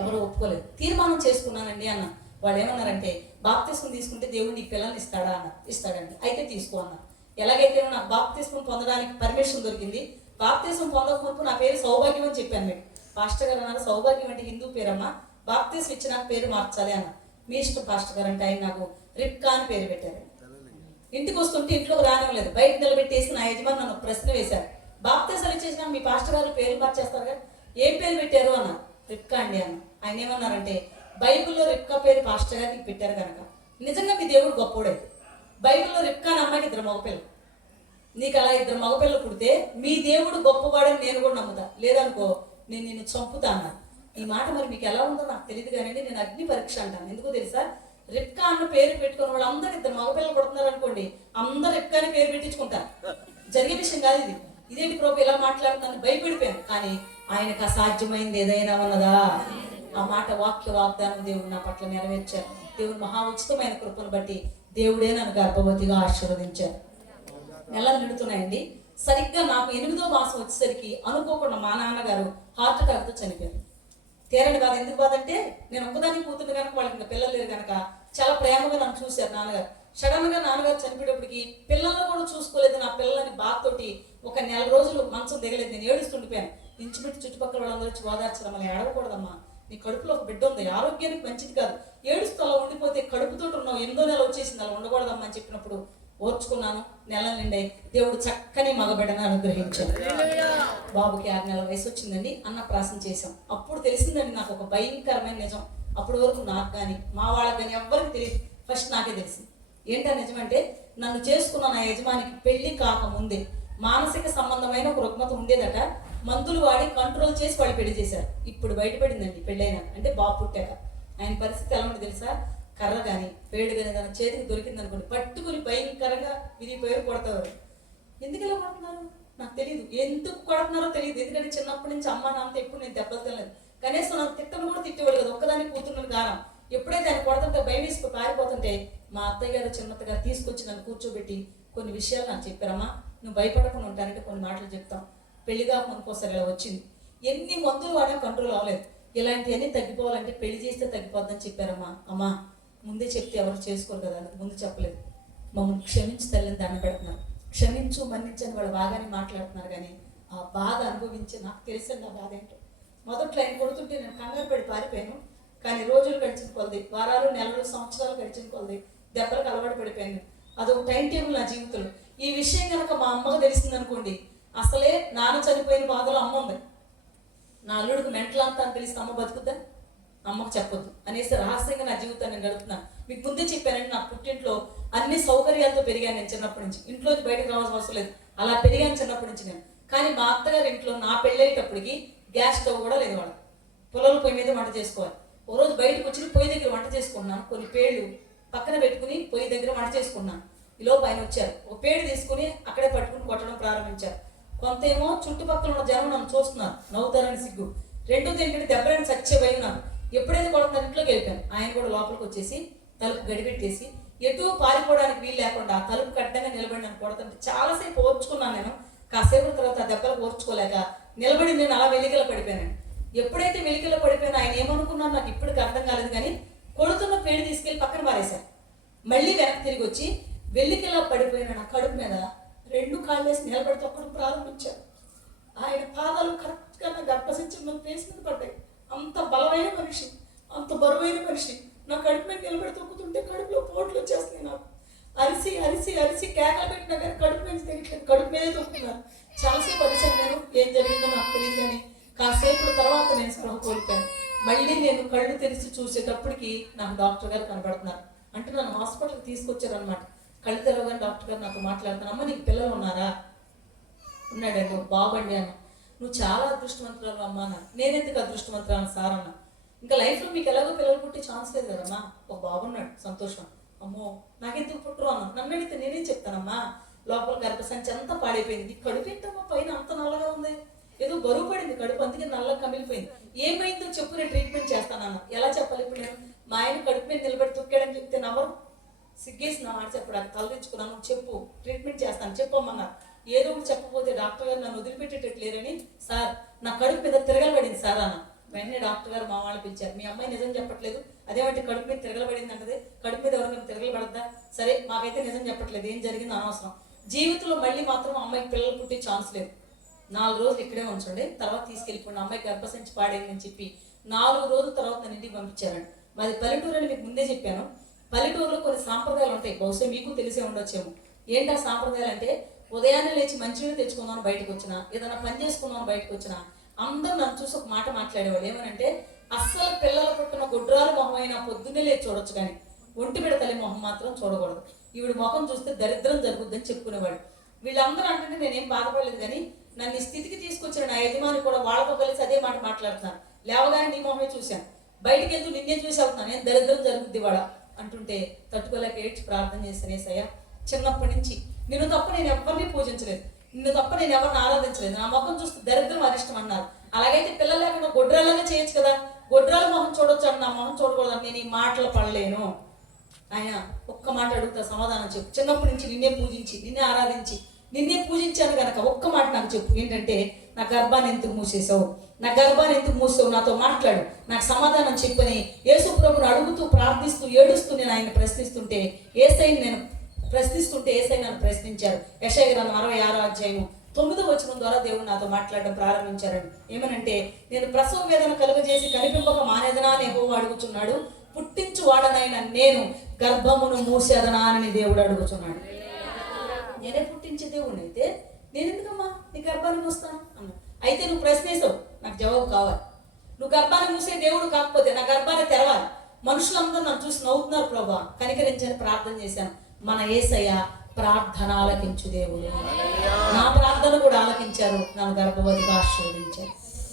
ఎవరు ఒప్పుకోలేదు. తీర్మానం చేసుకున్నానండి అన్న. వాళ్ళు ఏమన్నారంటే, బాప్తిస్మం తీసుకుంటే దేవుడు నీకు పిల్లల్ని ఇస్తాడా అన్న. ఇస్తాడండి, అయితే తీసుకో అన్న. ఎలాగైతే నాకు బాప్తిస్మం పొందడానికి పర్మిషన్ దొరికింది. బాప్తిస్మం పొందక నా పేరు సౌభాగ్యం అని చెప్పాను. మీకు పాస్టర్ గారు అన్నారు, సౌభాగ్యం అంటే హిందూ పేరమ్మా, బాప్తిస్మం ఇచ్చి నాకు పేరు మార్చాలి అన్న. మీ ఇష్టం పాస్టర్ గారు అంటే. ఆయన నాకు రిప్కా అని పేరు పెట్టారు. ఇంటికి వస్తుంటే ఇంట్లోకి రానివ్వలేదు, బయట నిలబెట్టేసి నా యజమాని నన్ను ప్రశ్న వేశారు, బాప్తిసాలు ఇచ్చేసినా మీ పాస్టర్ గారు పేరు మార్చేస్తారు కదా, ఏం పేరు పెట్టారు అన్న. రిప్కా అండి అన్న. ఆయన ఏమన్నారంటే, బైబిల్లో రిప్కా పేరు పాస్టర్ గారికి పెట్టారు కనుక నిజంగా మీ దేవుడు గొప్పోడే, బైబిల్లో రిబ్కా అనే అమ్మాయికి 2 మగపిల్లలు. నీకు అలా 2 మగపిల్లలు పుడితే మీ దేవుడు గొప్పవాడని నేను కూడా నమ్ముతా, లేదనుకో నేను నిన్ను చంపుతా అన్నాను. ఈ మాట మరి మీకు ఎలా ఉందో నాకు తెలియదు కానీ నేను అగ్ని పరీక్ష అంటాను. ఎందుకో తెలుసా, రిబ్కా అన్న పేరు పెట్టుకున్న వాళ్ళు అందరూ 2 మగపిల్లలు పుడుతున్నారు అనుకోండి, అందరు రిబ్కా అని పేరు పెట్టించుకుంటారు. జరిగే విషయం కాదు ఇది. ఇదేంటి ప్రభు ఇలా మాట్లాడుతున్నాను భయపడిపోయాను. కానీ ఆయనకు అసాధ్యమైంది ఏదైనా ఉన్నదా? ఆ మాట వాగ్దానం దేవుడు నా పట్ల నెరవేర్చారు. దేవుడు మహా ఉచితమైన కృపను బట్టి దేవుడే నన్ను గర్భవతిగా ఆశీర్వదించారు. నెలలు నిండుతున్నాయండి. సరిగ్గా నాకు 8వ మాసం వచ్చేసరికి అనుకోకుండా మా నాన్నగారు హార్ట్ అటాక్తో చనిపోయారు. తీరని బాధ. ఎందుకు బాధ అంటే నేను ఒక్కదాన్ని కూతురు కనుక వాళ్ళకి ఇంకా పిల్లలు లేరు కనుక చాలా ప్రేమగా నన్ను చూశారు నాన్నగారు. సడన్ గా నాన్నగారు చనిపోయేటప్పటికి పిల్లలను కూడా చూసుకోలేదు. నా పిల్లలని బాధతోటి ఒక 4 రోజులు మంచం దిగలేదు. నేను ఏడుస్తుండిపోయాను. ఇంచుమించు చుట్టుపక్కల వాళ్ళందరూ వచ్చి ఓదార్చడం, అలా ఏడవకూడదమ్మా, నీ కడుపులో ఒక బిడ్డ ఉంది, ఆరోగ్యానికి మంచిది కాదు, ఏడుస్తూ అలా ఉండిపోతే కడుపుతో ఉన్నావు, 8వ నెల వచ్చేసింది, అలా ఉండకూడదమ్మా అని చెప్పినప్పుడు ఓర్చుకున్నాను. నెల నిండే దేవుడు చక్కని మగబిడ్డను అనుగ్రహించాడు. బాబుకి 6 నెలల వయసు వచ్చిందండి. అన్నప్రాసం చేశాం. అప్పుడు తెలిసిందండి నాకు ఒక భయంకరమైన నిజం. అప్పటి వరకు నాకు కానీ మా వాళ్ళకి కానీ ఎవ్వరికి తెలియదు. ఫస్ట్ నాకే తెలిసింది. ఏంటా నిజం అంటే, నన్ను చేసుకున్న నా యజమానికి పెళ్లి కాకముందే మానసిక సంబంధమైన ఒక రుగ్మత ఉండేదట. మందులు వాడి కంట్రోల్ చేసి వాళ్ళు పెళ్లి చేశారు. ఇప్పుడు బయటపడిందండి పెళ్ళైనా, అంటే బాబు పుట్టాక. ఆయన పరిస్థితి ఎలా ఉంటుంది తెలుసా, కర్ర కానీ వేడి కానీ దాని చేతికి దొరికింది అనుకోండి పట్టుకుని భయంకరంగా విరిగిపోయారు, కొడతారు. ఎందుకు ఇలా కొడుతున్నారు నాకు తెలియదు, ఎందుకు కొడుతున్నారో తెలియదు. ఎందుకంటే చిన్నప్పటి నుంచి అమ్మ నాన్నతో ఎప్పుడు నేను దెబ్బలు తినలేదు. కనీసం నాకు తిట్టను కూడా తిట్టేవాడు కదా, ఒక్కదాన్ని కూతురుని గారం. ఎప్పుడైతే ఆయన కొడుతుంటే భయం వేసుకుని పారిపోతుంటే మా అత్తయ్య గారు చిన్నత్త గారు తీసుకొచ్చి నన్ను కూర్చోబెట్టి కొన్ని విషయాలు నాకు చెప్పారమ్మా, నువ్వు భయపడకుండా ఉంటానంటే కొన్ని మాటలు చెప్తాం. పెళ్లిగా మనకోసారి ఇలా వచ్చింది, ఎన్ని మందులు వాడినా కంట్రోల్ అవ్వలేదు, ఇలాంటివన్నీ తగ్గిపోవాలంటే పెళ్లి చేస్తే తగ్గిపోద్దని చెప్పారమ్మా. అమ్మా ముందే చెప్తే ఎవరు చేసుకోరు కదా, అందుకు ముందు చెప్పలేదు. మమ్మల్ని క్షమించి తల్లిని దండ పెడుతున్నారు, క్షమించు మన్నించని వాళ్ళు బాగానే మాట్లాడుతున్నారు. కానీ ఆ బాధ అనుభవించి నాకు తెలిసింది ఆ బాధ ఏంటో. మొదట్లో ఆయన కొడుతుంటే నేను కంగారు పడి పారిపోయాను. కానీ రోజులు గడిచిన కొలది, వారాలు నెలలు సంవత్సరాలు గడిచిన కొలది దెబ్బలకు అలవాటు పడిపోయాను. అదొక టైం టేబుల్ నా జీవితంలో. ఈ విషయం కనుక మా అమ్మకు తెలిసింది అనుకోండి, అసలే నాన్న చనిపోయిన బాధలో అమ్మ ఉంది, నా అల్లుడికి మెంటల్ అంతా అని తెలిస్తే అమ్మ బతుకుద్దా, అమ్మకు చెప్పొద్దు అనేసి రహస్యంగా నా జీవితాన్ని గడుపుతున్నాను. మీకు ముందే చెప్పానంటే నా పుట్టింట్లో అన్ని సౌకర్యాలతో పెరిగాను నేను చిన్నప్పటి నుంచి. ఇంట్లోకి బయటకు రావాల్సిన అవసరం లేదు, అలా పెరిగాను చిన్నప్పటి నుంచి నేను. కానీ మా అత్తగారి ఇంట్లో నా పెళ్ళేటప్పటికి గ్యాస్ స్టవ్ కూడా లేదు, వాళ్ళు పొలాల పొయ్యి మీద వంట చేసుకోవాలి. ఓ రోజు బయటకు వచ్చి పొయ్యి దగ్గర వంట చేసుకున్నాను, కొన్ని పేళ్ళు పక్కన పెట్టుకుని పొయ్యి దగ్గర వంట చేసుకున్నాను. ఈలోపు ఆయన వచ్చారు, ఒక పేడు తీసుకుని అక్కడే పట్టుకుని కొట్టడం ప్రారంభించారు. కొంతేమో చుట్టుపక్కల ఉన్న జనం నన్ను చూస్తున్నారు, నవ్వుతారని సిగ్గు. రెండోది ఏంటంటే దెబ్బలని చచ్చే భయం నాకు. ఎప్పుడైతే కొడుతున్నారు ఇంట్లోకి వెళ్ళిపోయాను. ఆయన కూడా లోపలికి వచ్చేసి తలుపు గడిపెట్టేసి ఎటు పారిపోవడానికి వీలు లేకుండా తలుపు కట్టంగా నిలబడి నన్ను కొడుతుంటే చాలాసేపు ఓర్చుకున్నాను నేను. కాసేపు తర్వాత ఆ దెబ్బలు ఓర్చుకోలేక నిలబడి నేను అలా వెలిగిల పడిపోయాను. ఎప్పుడైతే వెలిగిల పడిపోయానో ఆయన ఏమనుకున్నాను నాకు ఇప్పటికి అర్థం కాలేదు. కానీ కొడుతున్న పేరు తీసుకెళ్ళి పక్కన పారేశారు. మళ్ళీ వెనక్కి తిరిగి వచ్చి వెల్లికిలా పడిపోయిన నా కడుపు మీద 2 కాళ్ళు వేసి నిలబడి తొక్కడం ప్రారంభించారు. ఆయన పాదాలు కరెక్ట్గా నా గర్భసంచిలో ఫేస్ మీద పడ్డాయి. అంత బలమైన మనిషి, అంత బరువైన మనిషి నా కడుపు మీద నిలబడి తొక్కుతుంటే కడుపులో పోట్లు వచ్చేస్తున్నాయి. నాకు అరిసి అరిసి అరిసి కేకలు పెట్టినా కానీ కడుపు మీద తెగట్లేదు, కడుపు మీదే తొక్కుతున్నారు. చాలాసేపు అరిశాను నేను, ఏం జరిగిందో నాకు తెలియదు. కానీ కాసేపు తర్వాత నేను స్పృహ కోల్పోయాను. మళ్ళీ నేను కళ్ళు తెరిచి చూసేటప్పటికి నాకు డాక్టర్ గారు కనబడుతున్నారు. అంటే నన్ను హాస్పిటల్కి తీసుకొచ్చారనమాట. కళ్ళు తెరవగానే డాక్టర్ గారు నాతో మాట్లాడుతాను, అమ్మ నీకు పిల్లలు ఉన్నారా? ఉన్నాడండి, బాబండి అన్న. నువ్వు చాలా అదృష్టవంతురాలు అమ్మా అన్న. నేనెందుకు అదృష్టవంతురాలు సార్ అన్న. ఇంకా లైఫ్లో మీకు ఎలాగో పిల్లలు పుట్టే ఛాన్స్ లేదు కదమ్మా, ఒక బాబున్నాడు సంతోషం. అమ్మో నాకెందుకు పుట్టరు అన్న. నన్ను అడిగితే నేనేం చెప్తానమ్మా, లోపల గర్భసంచి అంతా పాడైపోయింది. కడుపు ఏంటమ్మా పైన అంత నల్లగా ఉంది, ఏదో బరువు పడింది కడుపు, అందుకే నల్లగా కమిలిపోయింది. ఏమైందో చెప్పు, నేను ట్రీట్మెంట్ చేస్తానన్న. ఎలా చెప్పాలి ఇప్పుడు నేను? మా ఆయన కడుపు మీద నిలబడి తొక్కాడని చెప్తే నవ్వరు, సిగ్గేసి నా మాట చెప్పడానికి తలదించుకున్నాను. చెప్పు ట్రీట్మెంట్ చేస్తాను చెప్పమ్మన్నారు. ఏదో ఒకటి చెప్పకపోతే డాక్టర్ గారు నన్ను వదిలిపెట్టేటట్లేరని, సార్ నా కడుపు మీద తిరగలబడింది సార్ అన్న. వెంటనే డాక్టర్ గారు మా వాళ్ళు పిలిచారు, మీ అమ్మాయి నిజం చెప్పట్లేదు, అదేమంటే కడుపు మీద తిరగలబడింది అంటది, కడుపు మీద ఎవరికైనా తిరగలబడద్దా? సరే మాకైతే నిజం చెప్పట్లేదు, ఏం జరిగిందో అనవసరం. జీవితంలో మళ్ళీ మాత్రం అమ్మాయికి పిల్లలు పుట్టే ఛాన్స్ లేదు, 4 రోజులు ఇక్కడే ఉంచండి, తర్వాత తీసుకెళ్ళిపోండి, అమ్మాయి గర్భసంచి పాడేదని చెప్పి 4 రోజుల తర్వాత నన్ను ఇంటికి పంపించారండి. మాది పల్లెటూరు అని మీకు ముందే చెప్పాను. పల్లెటూరులో కొన్ని సాంప్రదాయాలు ఉంటాయి, బహుశా మీకు తెలిసే ఉండొచ్చేమో. ఏంటి ఆ సాంప్రదాయాలు అంటే, ఉదయాన్నే లేచి మంచినీళ్ళు తెచ్చుకుందామని బయటకు వచ్చినా, ఏదైనా పని చేసుకుందామని బయటకు వచ్చినా అందరూ నన్ను చూసి ఒక మాట మాట్లాడేవాడు. ఏమనంటే, అస్సలు పిల్లలు పుట్టిన గుడ్రాలు మొహం అయినా పొద్దున్నే లేచి చూడొచ్చు, కానీ ఒంటి బిడ్డ తల్లి మొహం మాత్రం చూడకూడదు. ఈవిడ ముఖం చూస్తే దరిద్రం జరుగుద్దని చెప్పుకునేవాడు. వీళ్ళందరూ అంటే నేనేం బాధపడలేదు, కానీ నన్ను ఈ స్థితికి తీసుకొచ్చిన నా యజమాని కూడా వాళ్ళతో కలిసి అదే మాట మాట్లాడుతున్నాను. లేవగానే నీ మొహమే చూశాను, బయటికి వెళ్తూ నిన్నే చూసి వెళ్తున్నాను, నేను దరిద్రం జరుగుద్ది వాళ్ళ అంటుంటే తట్టుకోలేక ఏడ్చి ప్రార్థన చేశాను. ఏసయ్య, చిన్నప్పటి నుంచి నిన్ను తప్ప నేను ఎవరిని పూజించలేదు, నిన్ను తప్ప నేను ఎవరిని ఆరాధించలేదు, నా ముఖం చూస్తే దరిద్రం అరిష్టం అన్నారు. అలాగైతే పిల్లలు లేకుండా గొడ్రాలుగా చేయొచ్చు కదా, గొడ్రాల మొహం చూడొచ్చు అని నా మొహం చూడకూడదని నేను ఈ మాటలు పడలేను. ఆయన ఒక్క మాట అడుగుతా, సమాధానం చెప్పు. చిన్నప్పటి నుంచి నిన్నే పూజించి నిన్నే ఆరాధించి నిన్నే పూజించాను కనుక ఒక్క మాట నాకు చెప్పు, ఏంటంటే నా గర్భాన్ని ఎందుకు మూసేసావు, నా గర్భాన్ని ఎందుకు మూసావు, నాతో మాట్లాడు, నాకు సమాధానం చెప్పని యేసు ప్రభుని అడుగుతూ ప్రార్థిస్తూ ఏడుస్తూ నేను ఆయన ప్రశ్నిస్తుంటే ఏసైని నన్ను ప్రశ్నించారు. యెషయా గ్రంథం 66వ అధ్యాయం 9వ వచనం ద్వారా దేవుడు నాతో మాట్లాడడం ప్రారంభించారని. ఏమనంటే, నేను ప్రసవ వేదన కలుగజేసి కనిపింపక మానేదనా అని యెహోవా అడుగుచున్నాడు, పుట్టించు వాడనైనా నేను గర్భమును మూసేదనా అని దేవుడు అడుగుతున్నాడు. నేనే పుట్టించే దేవుడిని అయితే నేను ఎందుకమ్మా నీ గర్భాన్ని మూస్తాను అన్నా. అయితే నువ్వు ప్రశ్నేసావు, నాకు జవాబు కావాలి. నువ్వు గర్భాన్ని మూసే దేవుడు కాకపోతే నా గర్భాన్ని తెరవాలి. మనుషులందరూ నన్ను చూసి నవ్వుతున్నారు ప్రభా, కనికరించని ప్రార్థన చేశాను. మన యేసయ్య ప్రార్థన ఆలకించు దేవుడు. నా ప్రార్థన కూడా ఆలకించారు, నన్ను గర్భవతిగా ఆశీర్వదించారు.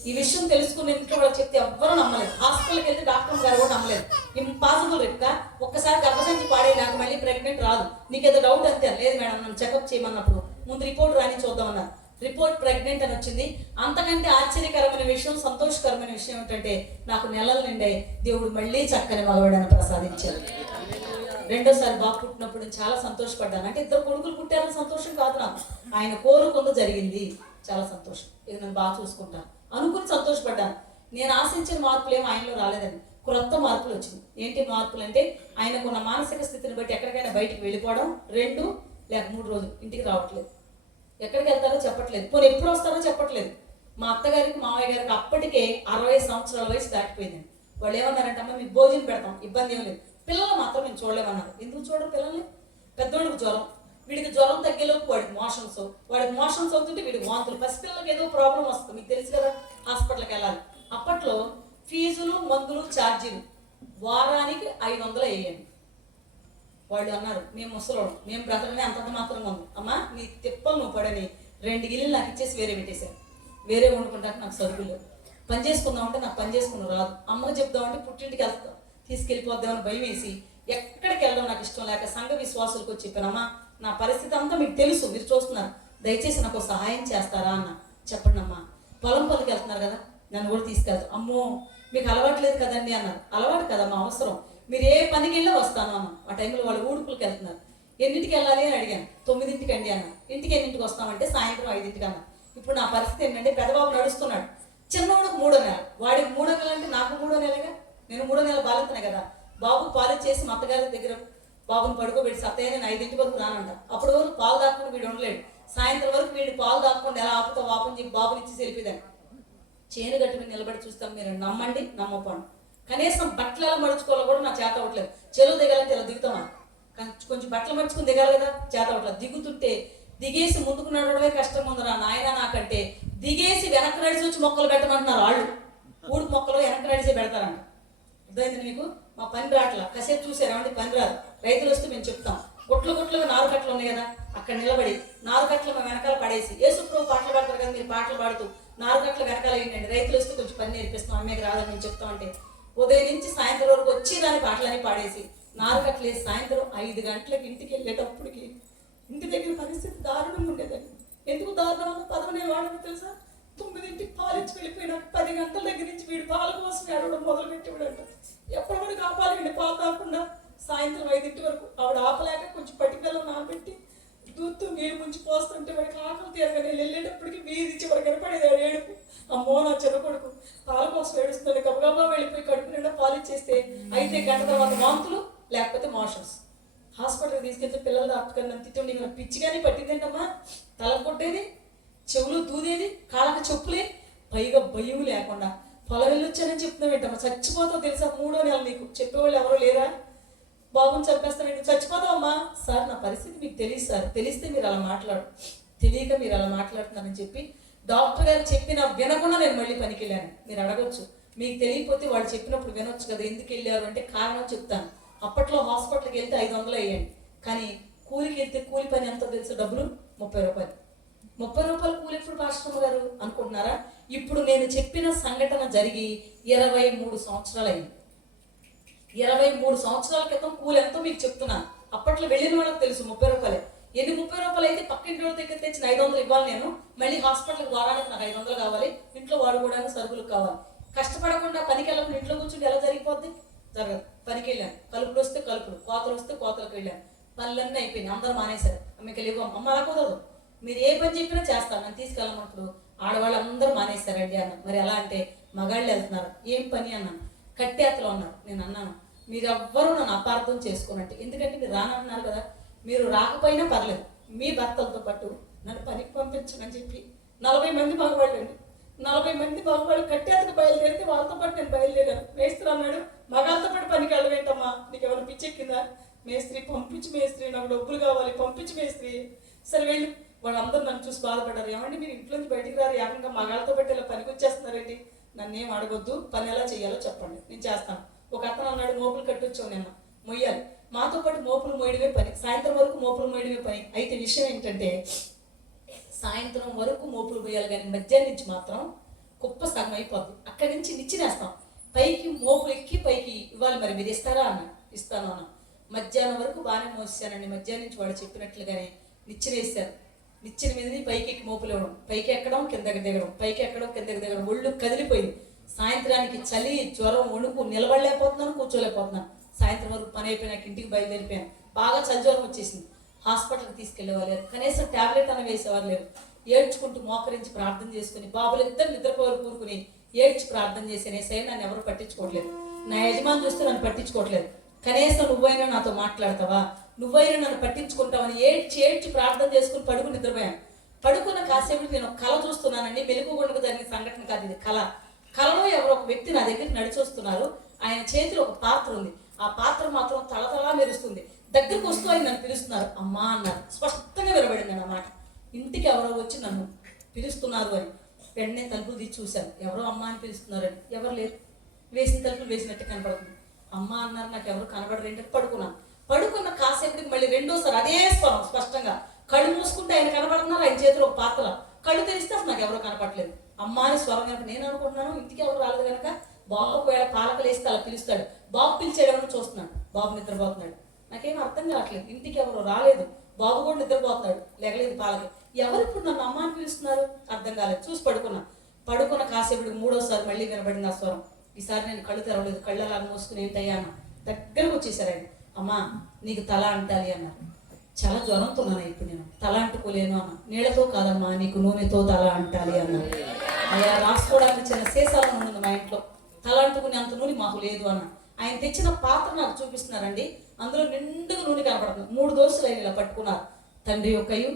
ఈ విషయం తెలుసుకుని ఇంట్లో వాళ్ళకి చెప్తే ఎవ్వరూ నమ్మలేదు. హాస్పిటల్కి వెళ్తే డాక్టర్ గారు కూడా నమ్మలేదు. ఇంపాసిబుల్ రేపుగా ఒక్కసారి గర్భసంచి పాడే నాకు మళ్ళీ ప్రెగ్నెంట్ రాదు, నీకేదో డౌట్ అంతే. లేదు మేడం, నన్ను చెకప్ చేయమన్నప్పుడు ముందు రిపోర్ట్ రాని చూద్దామన్నారు. రిపోర్ట్ ప్రెగ్నెంట్ అని వచ్చింది. అంతకంటే ఆశ్చర్యకరమైన విషయం, సంతోషకరమైన విషయం ఏంటంటే నాకు నెలలు నిండాయి, దేవుడు మళ్ళీ చక్కని మగవాడని ప్రసాదించారు. రెండోసారి బాబు పుట్టినప్పుడు చాలా సంతోషపడ్డాను. అంటే ఇద్దరు కొడుకులు పుట్టారని సంతోషం కాదు నాకు, ఆయన కోరుకుంది జరిగింది, చాలా సంతోషం. ఇది నేను బాగా చూసుకుంటాను అనుకుని సంతోషపడ్డాను. నేను ఆశించిన మార్పులు ఏమో ఆయనలో రాలేదండి, క్రొత్త మార్పులు వచ్చింది. ఏంటి మార్పులు అంటే, ఆయనకున్న మానసిక స్థితిని బట్టి ఎక్కడికైనా బయటికి వెళ్ళిపోవడం, 2 లేక 3 రోజులు ఇంటికి రావట్లేదు, ఎక్కడికి వెళ్తారో చెప్పట్లేదు, పోనీ ఎప్పుడు వస్తారో చెప్పట్లేదు. మా అత్తగారికి మామయ్య గారికి అప్పటికే 60 సంవత్సరాల వయసు దాటిపోయిందండి. వాళ్ళు ఏమన్నారంటే, అమ్మ మీకు భోజనం పెడతాం, ఇబ్బంది ఏం లేదు, పిల్లలు మాత్రం మేము చూడలేమన్నారు. ఎందుకు చూడరు పిల్లల్ని? పెద్దోళ్ళకి జ్వరం, వీడికి జ్వరం తగ్గేలోపు వాడికి మోషన్స్ అవుతుంటే వీడికి వాంతులు. పసిపిల్లలకి ఏదో ప్రాబ్లం వస్తుంది, మీకు తెలుసు కదా, హాస్పిటల్కి వెళ్ళాలి. అప్పట్లో ఫీజులు మందులు ఛార్జీలు వారానికి 500 వేయండి. వాళ్ళు అన్నారు, మేము ముసలోడు, మేము బ్రతకనే అంతంత మాత్రంగా ఉంది, అమ్మా నీ తిప్పలు నువ్వు పడని 2 గిన్నెలు నాకు ఇచ్చేసి వేరే పెట్టేశారు. వేరే వండుకుంటాక నాకు సరుకులు లేవు, పని చేసుకుందామంటే నాకు పని చేసుకుని రాదు, అమ్మకు చెప్దామంటే పుట్టింటికి వెళ్తాం తీసుకెళ్ళిపోద్దామని భయం వేసి ఎక్కడికి వెళ్ళడం నాకు ఇష్టం లేక సంఘ విశ్వాసులకు వచ్చి చెప్పానమ్మా నా పరిస్థితి అంతా మీకు తెలుసు, మీరు చూస్తున్నారు, దయచేసి నాకు సహాయం చేస్తారా అన్న. చెప్పండి అమ్మా, పొలం పనికి వెళ్తున్నారు కదా, నన్ను కూడా తీసుకెళ్తాను. అమ్మో మీకు అలవాట్లేదు కదండి అన్నారు. అలవాటు కదమ్మా, అవసరం, మీరు ఏ పనికి వెళ్ళా వస్తాను అన్న. ఆ టైంలో వాళ్ళు ఊడుపులకు వెళ్తున్నారు. ఎన్నింటికి వెళ్ళాలి అని అడిగాను. 9ంటికి అండి అన్న. ఇంటికి ఎన్నింటికి వస్తామంటే సాయంత్రం 5ంటికి అన్న. ఇప్పుడు నా పరిస్థితి ఏంటంటే, పెద్దబాబు నడుస్తున్నాడు, చిన్నవాడికి 3వ నెల, వాడికి 3వ నెల అంటే నాకు 3వ నెలగా, నేను 3వ నెల బాలుతున్నాయి కదా. బాబు పాలు చేసి మా అత్తగారి దగ్గర బాబుని పడుకోబెట్టి సత్తయ్య నేను 5ంటి వరకు రానంట. అప్పుడు వరకు పాలు దాక్కుండా వీడు ఉండలేడు. సాయంత్రం వరకు వీడు పాలు దాక్కుండా ఎలా ఆపుతావు ఆపని చెప్పి బాబుని ఇచ్చి వెళ్ళిపోయాను. చేను గట్టి మీద నిలబడి చూస్తాం, మీరు నమ్మండి నమ్మపండి. కనీసం బట్టలు ఎలా మడుచుకోవాలో కూడా నాకు చేత అవ్వట్లేదు. చెరువు దిగాలంటే ఇలా దిగుతామా, కొంచెం బట్టలు మడుచుకుని దిగాలి కదా, చేత అవ్వట్లేదు. దిగుతుంటే దిగేసి ముందుకు నడవడమే కష్టం ఉందిరా నాయన నాకంటే, దిగేసి వెనక్కి నడిచి వచ్చి మొక్కలు పెట్టమంటున్నారు వాళ్ళు. ఊడుపు మొక్కలు వెనక్కి నడిచి పెడతారంట. అర్థమైంది మీకు? మా పని రాట్లా, కాసేపు చూసారు ఏమంటే పని రాదు. రైతులు వస్తే మేము చెప్తాం, గుట్లుగా 4 కట్టలు ఉన్నాయి కదా, అక్కడ నిలబడి 4 కట్టలు మేము వెనకాల పడేసి, యేసు ప్రభు పాటలు పాడతారు కదా, మీరు పాటలు పాడుతూ 4 కట్టలు వెనకాల ఏంటండి, రైతులు వస్తే కొంచెం పని నేర్పిస్తాం, అమ్మేకి రాదని మేము చెప్తామంటే ఉదయం నుంచి సాయంత్రం వరకు వచ్చి దాని పాటలని పాడేసి 4 కట్టలు వేసి సాయంత్రం 5 గంటలకు ఇంటికి వెళ్ళేటప్పటికి ఇంటి దగ్గర పరిస్థితి దారుణంగా ఉండేదండి. ఎందుకు దారుణం? 10 వాడని తెలుసా, 9ంటికి పాలిచ్చి వెళ్ళిపోయినాక 10 గంటల దగ్గర నుంచి వీడు పాల కోసం ఏడవడం మొదలు పెట్టేవాడంట. ఎప్పటి వరకు ఆపాలి వీడిని పాలు కాకుండా? సాయంత్రం 5ంటి వరకు. ఆవిడ ఆపలేక కొంచెం పటికల్లో నానబెట్టి దూత్తు నీళ్ళు ముంచి పోస్తుంటే వాడికి ఆకలి తీరగా నేను వెళ్ళేటప్పటికి వీధి చివరికి కనపడేది ఆ ఏడుపు. అమ్మో నా చిన్న కొడుకు పాల కోసం ఏడుస్తుంది, గబగబా వెళ్ళిపోయి కడుపు నిండా పాలు ఇచ్చేస్తే 5 గంటల తర్వాత వాంతులు లేకపోతే మోషన్స్. హాస్పిటల్కి తీసుకెళ్తే పిల్లలు డాక్టర్ నన్ను తిట్టండి, మన పిచ్చిగానే పట్టిందేంటమ్మా, తల కొట్టేది, చెవులు దూదేది, కాళ్ళకి చెప్పులే, పైగా భయం లేకుండా పొలం వెళ్ళొచ్చానని చెప్తున్నావేంటమ్మా, చచ్చిపోతావు తెలుసా, 3వ నెల నీకు చెప్పేవాళ్ళు ఎవరో లేరా, బాబుని చంపేస్తానండి, చచ్చిపోతావమ్మా. సార్ నా పరిస్థితి మీకు తెలియదు సార్, తెలిస్తే మీరు అలా తెలియక మీరు అలా మాట్లాడుతున్నారని చెప్పి డాక్టర్ గారు చెప్పిన వినకుండా నేను మళ్ళీ పనికి వెళ్ళాను. మీరు అడగొచ్చు, మీకు తెలియకపోతే వాళ్ళు చెప్పినప్పుడు వినొచ్చు కదా, ఎందుకు వెళ్ళారు అంటే కారణం చెప్తాను. అప్పట్లో హాస్పిటల్కి వెళ్తే 500 వేయండి, కానీ కూలికి వెళ్తే కూలి పని ఎంతో తెలుసు డబ్బులు 30 రూపాయలు. 30 రూపాయలు కూలి ఎప్పుడు పాస్టర్ గారు అనుకుంటున్నారా? ఇప్పుడు నేను చెప్పిన సంఘటన జరిగి 23 సంవత్సరాలు అయింది. 23 సంవత్సరాల క్రితం కూలి ఎంతో మీకు చెప్తున్నాను. అప్పట్లో వెళ్ళిన వాళ్ళకి తెలుసు 30 రూపాయలే. ఎన్ని 30 రూపాయలు అయితే పక్కింటి వాళ్ళ దగ్గర తెచ్చిన 500 ఇవ్వాలి నేను. మళ్ళీ హాస్పిటల్కి వారానికి నాకు 500 కావాలి, ఇంట్లో వాడుకోవడానికి సరుకులు కావాలి. కష్టపడకుండా పనికి వెళ్ళకుండా ఇంట్లో కూర్చుంటే ఎలా జరిగిపోద్ది? జరగదు. పనికి వెళ్ళాను, కలుపులు వస్తే కలుపులు, కోతలు వస్తే కోతలకు వెళ్ళాను. పనులన్నీ అయిపోయినాయి, అందరూ మానేశారు. మీకు లేవు అమ్మ అలా కుదరదు, మీరు ఏ పని చెప్పినా చేస్తాను, నన్ను తీసుకెళ్ళమన్నప్పుడు ఆడవాళ్ళు అందరూ మానేశారండి అన్న. మరి ఎలా అంటే మగాళ్ళు వెళ్తున్నారు. ఏం పని అన్నాను. కట్టేతలు అన్నారు. నేను అన్నాను మీరు ఎవ్వరూ నన్ను అపార్థం చేసుకోనంటే, ఎందుకంటే మీరు రానన్నారు కదా, మీరు రాకపోయినా పర్లేదు, మీ భర్తలతో పాటు నన్ను పనికి పంపించమని చెప్పి 40 మంది మగవాళ్ళు అండి, 40 మంది మగవాళ్ళు కట్టేతకు బయలుదేరితే వాళ్ళతో పాటు నేను బయలుదేరాను. మేస్త్రి అన్నాడు మగాళ్ళతో పాటు పనికి వెళ్ళవేంటమ్మా, నీకు ఎవరైనా పిచ్చెక్కిందా? మేస్త్రి పంపించి మేస్త్రి, నాకు డబ్బులు కావాలి పంపించి మేస్త్రి. సరే వెళ్ళి. వాళ్ళందరూ నన్ను చూసి బాధపడ్డారు. ఏమండి మీరు ఇంట్లో నుంచి బయటికి రారు, ఏకంగా మగాళ్ళతో పెట్టి ఇలా పనికి వచ్చేస్తున్నారండి. నన్ను ఏం అడగొద్దు, పని ఎలా చేయాలో చెప్పండి, నేను చేస్తాను. ఒక అతను అన్నాడు మోపులు కట్టొచ్చావు నిన్న, మొయ్యాలి. మాతో పాటు మోపులు మోయడమే పని, సాయంత్రం వరకు మోపులు మోయడమే పని. అయితే విషయం ఏంటంటే సాయంత్రం వరకు మోపులు మోయాలి, కానీ మధ్యాహ్నం నుంచి మాత్రం కుప్ప సగం అయిపోద్ది. అక్కడి నుంచి నిచ్చినేస్తాం, పైకి మోపులు ఎక్కి పైకి ఇవ్వాలి. మరి మీరు ఇస్తారా అన్న. ఇస్తాను అన్న. మధ్యాహ్నం వరకు బాగానే మోసానండి. మధ్యాహ్నం నుంచి వాడు చెప్పినట్లుగానే నిచ్చినేస్తారు. నిచ్చిన మీదని పైకి ఎక్కి మోపులు ఇవ్వడం, పైకి ఎక్కడం కిందకి దిగడం, పైకి ఎక్కడం కిందకి దిగడం. ఒళ్ళు కదిలిపోయింది. సాయంత్రానికి చలి, జ్వరం, వణుకు, నిలబడలేకపోతున్నాను, కూర్చోలేకపోతున్నాను. సాయంత్రం వరకు పని అయిపోయినాక ఇంటికి బయలుదేరిపోయాను. బాగా చలి జ్వరం వచ్చేసింది. హాస్పిటల్కి తీసుకెళ్లేవారు లేరు, కనీసం ట్యాబ్లెట్ అన్న వేసేవారు లేరు. ఏడ్చుకుంటూ మోకరించి ప్రార్థన చేసుకుని బాబులు ఇద్దరు నిద్రపోరు కూరుకుని ఏడ్చి ప్రార్థన చేశాను. ఏసయ్య నన్ను ఎవరు పట్టించుకోవట్లేదు, నా యజమాని చూస్తే నన్ను పట్టించుకోవట్లేదు, కనీసం నువ్వైనా నాతో మాట్లాడతావా, నువ్వైనా నన్ను పట్టించుకుంటావని ఏడ్చి ఏడ్చి ప్రార్థన చేసుకుని పడుకుని నిద్రపోయాను. పడుకున్న కాసేపు నేను కళ చూస్తున్నానండి. మెలకువగా జరిగిన సంఘటన కాదు ఇది, కళ. కళలో ఎవరో ఒక వ్యక్తి నా దగ్గరికి నడిచి వస్తున్నారు. ఆయన చేతిలో ఒక పాత్ర ఉంది. ఆ పాత్ర మాత్రం తలతలా మెరుస్తుంది. దగ్గరకు వస్తూ ఆయన నన్ను పిలుస్తున్నారు. అమ్మా అన్నారు. స్పష్టంగా వినబడింది అన్నమాట. ఇంటికి ఎవరో వచ్చి నన్ను పిలుస్తున్నారు అని. వెంటనే తలుపులు తీసి చూశాను. ఎవరో అమ్మ అని పిలుస్తున్నారని. ఎవరు లేరు. వేసిన తలుపులు వేసినట్టు కనపడుతుంది. అమ్మ అన్నారు, నాకు ఎవరు కనబడరు ఏంటంటే పడుకున్నాను. పడుకున్న కాసేపటికి మళ్ళీ రెండోసారి అదే స్వరం స్పష్టంగా. కళ్ళు మూసుకుంటే ఆయన కనబడుతున్నారు, ఆయన చేతిలో ఒక పాత్ర. కళ్ళు తెరిస్తే అసలు నాకు ఎవరో కనపడలేదు. అమ్మ అని స్వరం కనుక నేను అనుకుంటున్నాను ఇంటికి ఎవరు రాలేదు కనుక బాబు ఒకవేళ పాలకలు వేస్తే అలా పిలుస్తాడు. బాబు పిలిచేయడం చూస్తున్నాడు. బాబు నిద్రపోతున్నాడు. నాకేం అర్థం కావట్లేదు. ఇంటికి ఎవరు రాలేదు, బాబు కూడా నిద్రపోతున్నాడు, లేగలేదు పాలకి. ఎవరు ఇప్పుడు నన్ను అమ్మ అని పిలుస్తున్నారు అర్థం కాలేదు. చూసి పడుకున్న కాసేపుడికి మూడోసారి మళ్ళీ వినబడింది ఆ స్వరం. ఈసారి నేను కళ్ళు తెరవలేదు. కళ్ళు అలా మూసుకుని ఏంటయ్యా అన్న. దగ్గరకు వచ్చేసారు ఆయన. అమ్మా నీకు తల అంటాలి అన్నారు. చాలా జ్వరంతో ఉన్నాను ఇప్పుడు, నేను తల అంటుకోలేను అన్న. నీళ్ళతో కాదమ్మా, నీకు నూనెతో తల అంటాలి అన్నారు. అయ్యా రాసుకోవడానికి చిన్న సీసాలో ఉంది మా ఇంట్లో, తల అంటుకునే అంత నూనె మాకు లేదు అన్న. ఆయన తెచ్చిన పాత్ర నాకు చూపిస్తున్నారండి. అందులో నిండుగా నూనె కనపడుతుంది. 3 దోశలు ఆయన ఇలా పట్టుకున్నారు. తండ్రి యొక్కయు,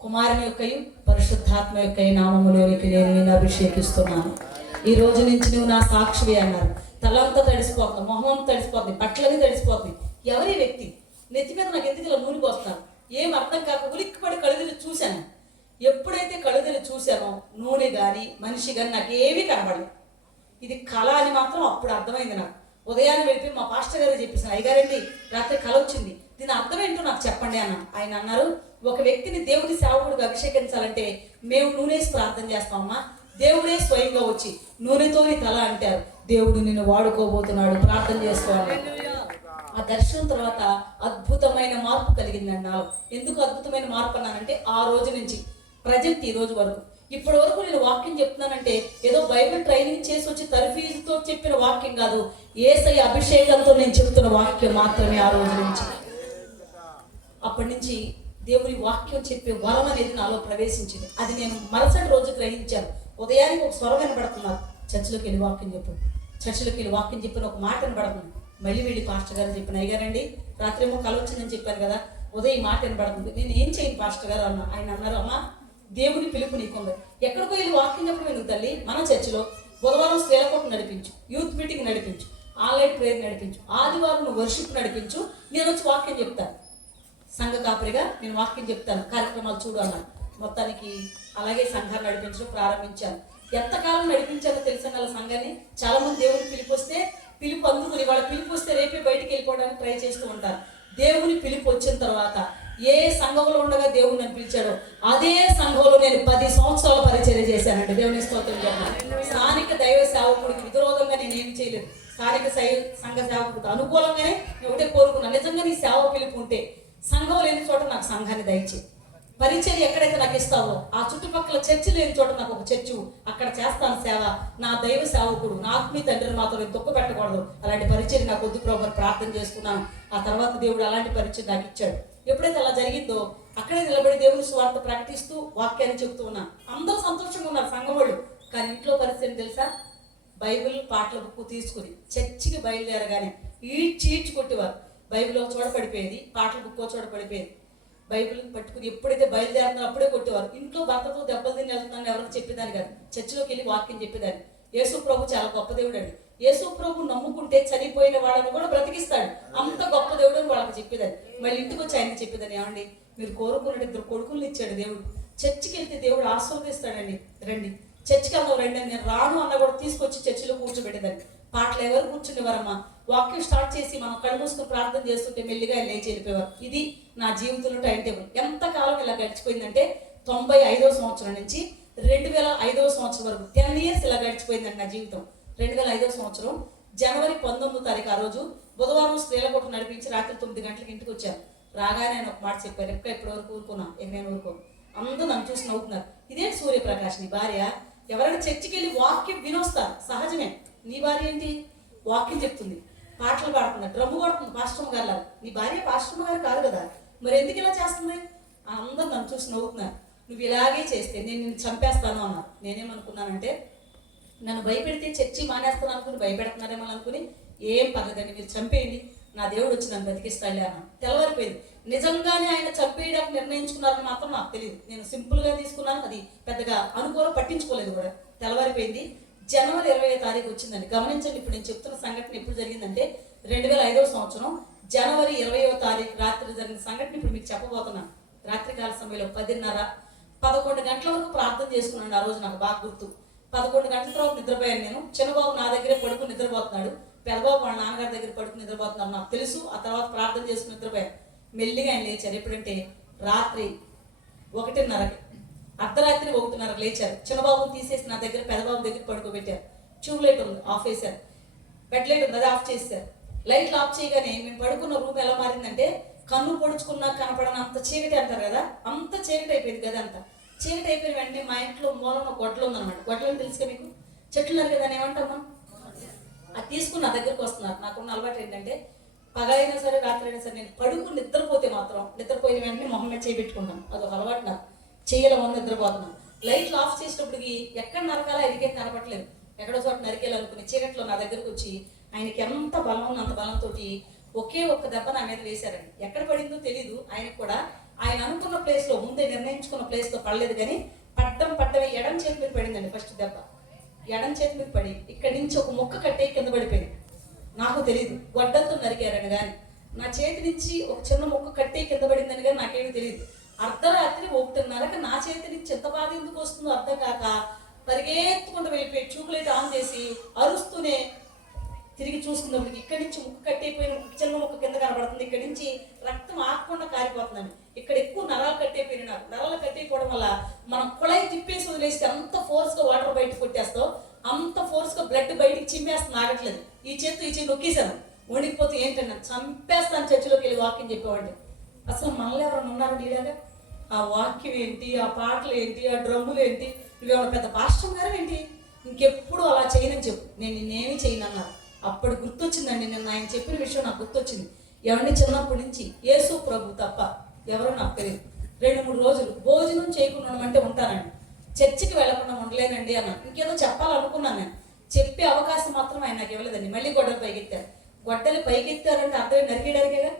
కుమారుని యొక్కయు, పరిశుద్ధాత్మ యొక్క నామములోనికి నేను నిన్ను అభిషేకిస్తున్నాను. ఈ రోజు నుంచి నువ్వు నా సాక్షివి అన్నారు. తలంతా తడిసిపోతుంది, మొహం తడిసిపోతుంది, బట్టలన్నీ తడిసిపోతుంది. ఎవరి వ్యక్తి నెత్తి మీద నాకు ఎందుకు ఇలా నూనె పోస్తున్నారు ఏం అర్థం కాక ఉలిక్కిపడి కళ్ళుదిరి చూశాను. ఎప్పుడైతే కళ్ళుదిరి చూశానో నూనె కానీ మనిషి కానీ నాకు ఏమీ కనబడలేదు. ఇది కళ అని మాత్రం అప్పుడు అర్థమైంది నాకు. ఉదయాన్నే వెళ్ళి మా పాస్టర్ గారు చెప్పేసాను, అయ్యగారండి రాత్రి కళ వచ్చింది, దీని అర్థం ఏంటో నాకు చెప్పండి అన్నాను. ఆయన అన్నారు, ఒక వ్యక్తిని దేవుడి సేవకుడిగా అభిషేకించాలంటే మేము నూనెసి ప్రార్థన చేస్తామమ్మా, దేవుడే స్వయంగా వచ్చి నూనెతో నీ తల అంటారు. దేవుడు నిన్ను వాడుకోబోతున్నాడు, ప్రార్థన చేసుకోవాలి. ఆ దర్శనం తర్వాత అద్భుతమైన మార్పు కలిగిందండి నాలో. ఎందుకు అద్భుతమైన మార్పు అన్నానంటే ఆ రోజు నుంచి ప్రజెంట్ ఈ రోజు వరకు ఇప్పటి వరకు నేను వాక్యం చెప్తున్నానంటే ఏదో బైబిల్ ట్రైనింగ్ చేసి వచ్చి తర్ఫీజుతో చెప్పిన వాక్యం కాదు, యేసయ్య అభిషేకంతో నేను చెప్తున్న వాక్యం మాత్రమే. ఆ రోజు నుంచి అప్పటి నుంచి దేవుని వాక్యం చెప్పే వరం అనేది నాలో ప్రవేశించింది. అది నేను మరుసటి రోజు గ్రహించాను. ఉదయానికి ఒక స్వరం వినబడుతున్నారు, చర్చిలోకి వెళ్ళి వాక్యం చెప్పు, చర్చిలోకి వెళ్ళి వాక్యం చెప్పిన ఒక మాట వినబడుతుంది. మళ్ళీ వెళ్ళి పాస్టర్ గారు చెప్పిన, అయ్యారండి రాత్రి ఏమో కల వచ్చిందని చెప్పాను కదా, ఉదయం ఈ మాట వినబడుతుంది, నేను ఏం చేయను పాస్టర్ గారు అన్న. ఆయన అన్నారు, అమ్మా దేవుని పిలుపు నీకుంది, ఎక్కడికో వెళ్ళి వాక్యం చెప్పడం ఎందుకు తల్లి, మన చర్చిలో బుధవారం స్త్రీలకోట నడిపించు, యూత్ మీటింగ్ నడిపించు, ఆన్లైన్ ప్రేయర్ నడిపించు, ఆదివారం నువ్వు వర్షిప్ నడిపించు, నేను వచ్చి వాక్యం చెప్తాను, సంఘ కాపరిగా నేను వాక్యం చెప్తాను, కార్యక్రమాలు చూడు అన్నాను. మొత్తానికి అలాగే సంఘాన్ని నడిపించడం ప్రారంభించాను. ఎంతకాలం నడిపించాలో తెలిసిన వాళ్ళ సంఘాన్ని. చాలా మంది దేవుని పిలుపు వస్తే పిలుపు అందుకుని వాళ్ళ పిలుపు వస్తే రేపే బయటికి వెళ్ళిపోవడానికి ట్రై చేస్తూ ఉంటారు. దేవుని పిలుపు వచ్చిన తర్వాత ఏ సంఘంలో ఉండగా దేవుడు నన్ను పిలిచాడో అదే సంఘంలో నేను 10 సంవత్సరాల పరిచర్య చేశానండి. దేవుని స్తోత్రం చెప్పాను. స్థానిక దైవ సేవకుడికి విరోధంగా నేను ఏమి చేయలేదు. స్థానిక సంఘ సేవకుడికి అనుకూలంగానే నేను ఒకటే కోరుకున్నాను, నిజంగా నీ సేవ పిలుపు ఉంటే సంఘం లేని చోట నాకు సంఘాన్ని దయచేయి. పరిచర్య ఎక్కడైతే నాకు ఇస్తావో ఆ చుట్టుపక్కల చర్చి లేని చోట నాకు ఒక చర్చు, అక్కడ చేస్తాను సేవ. నా దైవ సేవకుడు, నా ఆత్మీయ తండ్రిని మాత్రం నేను దుఃఖ పెట్టకూడదు. అలాంటి పరిచర్య నాకు వద్దు ప్రభు ప్రార్థన చేసుకున్నాను. ఆ తర్వాత దేవుడు అలాంటి పరిచర్య నాకు ఇచ్చాడు. ఎప్పుడైతే అలా జరిగిందో అక్కడే నిలబడి దేవుని స్వార్థ ప్రకటిస్తూ వాక్యాన్ని చెబుతూ ఉన్నాను. అందరూ సంతోషంగా ఉన్నారు సంఘం వాళ్ళు. కానీ ఇంట్లో పరిస్థితి తెలుసా? బైబిల్ పాటల బుక్ తీసుకుని చర్చికి బయలుదేరగానే ఈడ్చి కొట్టేవారు. బైబిల్ ఒక చోట పడిపోయేది, పాటల బుక్ ఒక చోట పడిపోయేది. బైబిల్ పట్టుకుని ఎప్పుడైతే బయలుదేరుతారో అప్పుడే కొట్టేవారు. ఇంట్లో భర్తతో దెబ్బలు తిని వెళ్తున్నాను ఎవరికి చెప్పేదాన్ని కాదు, చర్చిలోకి వెళ్ళి వాక్యం చెప్పేదాన్ని. యేసు ప్రభు చాలా గొప్ప దేవుడు అండి. యేసు ప్రభు నమ్ముకుంటే చనిపోయిన వాళ్ళని కూడా బ్రతికిస్తాడు, అంత గొప్ప దేవుడు అని వాళ్ళకి చెప్పేదాన్ని. మళ్ళీ ఇంటికి వచ్చి ఆయనకి చెప్పేదాన్ని, ఏమండి మీరు కోరుకున్నట్టు 2 కొడుకుల్ని ఇచ్చాడు దేవుడు, చర్చికి వెళ్తే దేవుడు ఆశీర్వదిస్తాడండి, రండి చర్చికి వెళ్దాం రండి అని. నేను రాను అన్న కూడా తీసుకొచ్చి చర్చిలో కూర్చోబెట్టేదాన్ని. పాటలు ఎవరు కూర్చునేవారమ్మా, వాక్యం స్టార్ట్ చేసి మనం కళ్ళు మూసుకుని ప్రార్థన చేస్తుంటే మెల్లిగా లేచి వెళ్ళిపోయేవారు. ఇది నా జీవితంలో టైం టేబుల్. ఎంతకాలం ఇలా గడిచిపోయిందంటే 95వ సంవత్సరం నుంచి 2005వ సంవత్సరం వరకు 10 years ఇలా గడిచిపోయిందండి నా జీవితం. 2005వ సంవత్సరం జనవరి 19వ తారీఖు ఆ రోజు బుధవారం స్త్రీల కొట్టు నడిపించి రాత్రి 9 గంటలకు ఇంటికి వచ్చాను. రాగానే ఆయన ఒక మాట చెప్పారు, ఎక్కడ ఇప్పటి వరకు ఊరుకున్నాను, ఇక నేను ఊరుకోను. అందరూ నన్ను చూసి నవ్వుతున్నారు, ఇదే సూర్యప్రకాష్ నీ భార్య, ఎవరైనా చర్చికి వెళ్ళి వాక్యం వినొస్తారు సహజమే, నీ భార్య ఏంటి వాక్యం చెప్తుంది, పాటలు పాడుతుంది, డ్రమ్ము కొడుతుంది పాస్టమ్ గారు లాగా, నీ భార్య పాస్టమ్ గారు కాదు కదా, మరి ఎందుకు ఇలా చేస్తుంది? అందరూ నన్ను చూసి నవ్వుతున్నారు. నువ్వు ఇలాగే చేస్తే నేను నిన్ను చంపేస్తాను అన్నా. నేనేమనుకున్నానంటే నన్ను భయపెడితే చర్చి మానేస్తాను అనుకుని భయపెడుతున్నారేమో అనుకుని, ఏం పర్లేదండి మీరు చంపేయండి, నా దేవుడు వచ్చి నన్ను బతికిస్తాడులే అన్నాను. తెల్లవారిపోయింది. నిజంగానే ఆయన చంపేయడానికి నిర్ణయించుకున్నారని మాత్రం నాకు తెలియదు. నేను సింపుల్గా తీసుకున్నాను, అది పెద్దగా అనుకూలం పట్టించుకోలేదు కూడా. తెల్లవారిపోయింది. జనవరి 20వ తారీఖు వచ్చిందండి. గమనించండి, ఇప్పుడు నేను చెప్తున్న సంఘటన ఎప్పుడు జరిగిందంటే 2005వ సంవత్సరం జనవరి 20వ తారీఖు రాత్రి జరిగిన సంఘటన ఇప్పుడు మీకు చెప్పబోతున్నాను. రాత్రికాల సమయంలో 10:30, 11 గంటల వరకు ప్రార్థన చేసుకున్నాను. ఆ రోజు నాకు బాగా గుర్తు. 11 గంటల తర్వాత నిద్రపోయాను నేను. చిన్నబాబు నా దగ్గరే పడుకుని నిద్రపోతున్నాడు, పెద్దబాబు వాళ్ళ నాన్నగారి దగ్గర పడుకుని నిద్రపోతున్నాడు నాకు తెలుసు. ఆ తర్వాత ప్రార్థన చేసుకుని నిద్రపోయాను. మెల్లిగా ఆయన లేచారు. ఎప్పుడంటే రాత్రి 1:30కి, అర్ధరాత్రి 1:30కి లేచారు. చిన్నబాబుని తీసేసి నా దగ్గర పెద్దబాబు దగ్గర పడుకోబెట్టారు. ట్యూబ్ లైట్ ఉంది ఆఫ్ చేశారు, బెడ్ లైట్ ఉంది అది ఆఫ్ చేశారు. లైట్లు ఆఫ్ చేయగానే మేము పడుకున్న రూమ్ ఎలా మారిందంటే కన్ను పొడుచుకున్నా కనపడనంత చీకటి అంటారు కదా, అంత చీకటి అయిపోయింది కదా. అంత చీకటి అయిపోయిన వెంటనే మా ఇంట్లో మూలన గొడ్డలు ఉందన్నమాట. గొడ్డలు తెలుసుగా మీకు, చెట్లు నరికి దాన్ని ఏమంటామా, అది తీసుకుని నా దగ్గరకు వస్తున్నారు. నాకున్న అలవాటు ఏంటంటే పగలైనా సరే రాత్రి అయినా సరే నేను పడుకుని నిద్రపోతే మాత్రం నిద్రపోయిన వెంటనే మొహం మీద చేయబెట్టుకుంటాను. అదొక అలవాటు నాకు. చెయ్యల ముందు నిద్రపోతున్నాను. లైట్లు ఆఫ్ చేసేటప్పటికి ఎక్కడ నరకాలా ఎదిగే కనపట్లేదు, ఎక్కడో చోట నరికేయాలనుకుని చీకట్లో నా దగ్గరకు వచ్చి ఆయనకి ఎంత బలం ఉంది అంత బలంతో ఒకే ఒక్క దెబ్బ నా మీద వేశారండి. ఎక్కడ పడిందో తెలీదు ఆయనకు కూడా. ఆయన అనుకున్న ప్లేస్లో, ముందే నిర్ణయించుకున్న ప్లేస్లో పడలేదు, కానీ పడ్డమే ఎడం చేతి మీద పడిందండి. ఫస్ట్ దెబ్బ ఎడం చేతి మీద పడి ఇక్కడి నుంచి ఒక ముక్క కట్టే కింద పడిపోయింది. నాకు తెలియదు గొడ్డలతో నరికారని, కానీ నా చేతి నుంచి ఒక చిన్న ముక్క కట్టే కింద పడిందని కానీ నాకేమీ తెలియదు. అర్ధరాత్రి 1:30కి నా చేతి నుంచి ఎంత బాధ ఎందుకు వస్తుందో అర్థం కాక పరిగెత్తుకుంటూ వెళ్ళిపోయి ట్యూబ్ లైట్ ఆన్ చేసి అరుస్తూనే తిరిగి చూసుకున్నప్పటికి ఇక్కడి నుంచి ముక్క కట్టయిపోయిన చిన్న ముక్క కింద కనబడుతుంది. ఇక్కడి నుంచి రక్తం ఆకుండా కారిపోతుందండి. ఇక్కడ ఎక్కువ నరాలు కట్టయిపోయిన, నాకు నరాలు కట్టయిపోవడం వల్ల మనం కుళాయి తిప్పేసి వదిలేస్తే అంత ఫోర్స్గా వాటర్ బయటకు కొట్టేస్తాం, అంత ఫోర్స్గా బ్లడ్ బయటికి చిమ్మేస్తుంది, ఆగట్లేదు. ఈ చేతి నొక్కేశాను, వండిపోతే ఏంటన్నా చంపేస్తాను. చర్చిలోకి వెళ్ళి వాక్యం చెప్పేవాడిని. అసలు మనలో ఎవరైనా ఉన్నారు నీలాగా? ఆ వాక్యం ఏంటి, ఆ పాటలు ఏంటి, ఆ డ్రమ్ములు ఏంటి, ఇవేమన్నా పెద్ద పాస్టర్ గారు ఏంటి, ఇంకెప్పుడు అలా చేయనని చెప్పు, నేను నిన్నేమీ చేయను అన్నారు. అప్పుడు గుర్తొచ్చిందండి, నిన్న ఆయన చెప్పిన విషయం నాకు గుర్తొచ్చింది. ఎవరిని చిన్నప్పటి నుంచి యేసు ప్రభు తప్ప ఎవరో నాకు తెలియదు. 2-3 రోజులు భోజనం చేయకుండా ఉండమంటే ఉంటానండి, చర్చికి వెళ్లకుండా ఉండలేనండి అన్నాను. ఇంకేదో చెప్పాలనుకున్నాను నేను, చెప్పే అవకాశం మాత్రం ఆయన నాకు ఇవ్వలేదండి. మళ్ళీ గొడ్డలు పైకెత్తారు. గొడ్డలు పైకెత్తారంటే అర్థం నరికేయడానికేగా.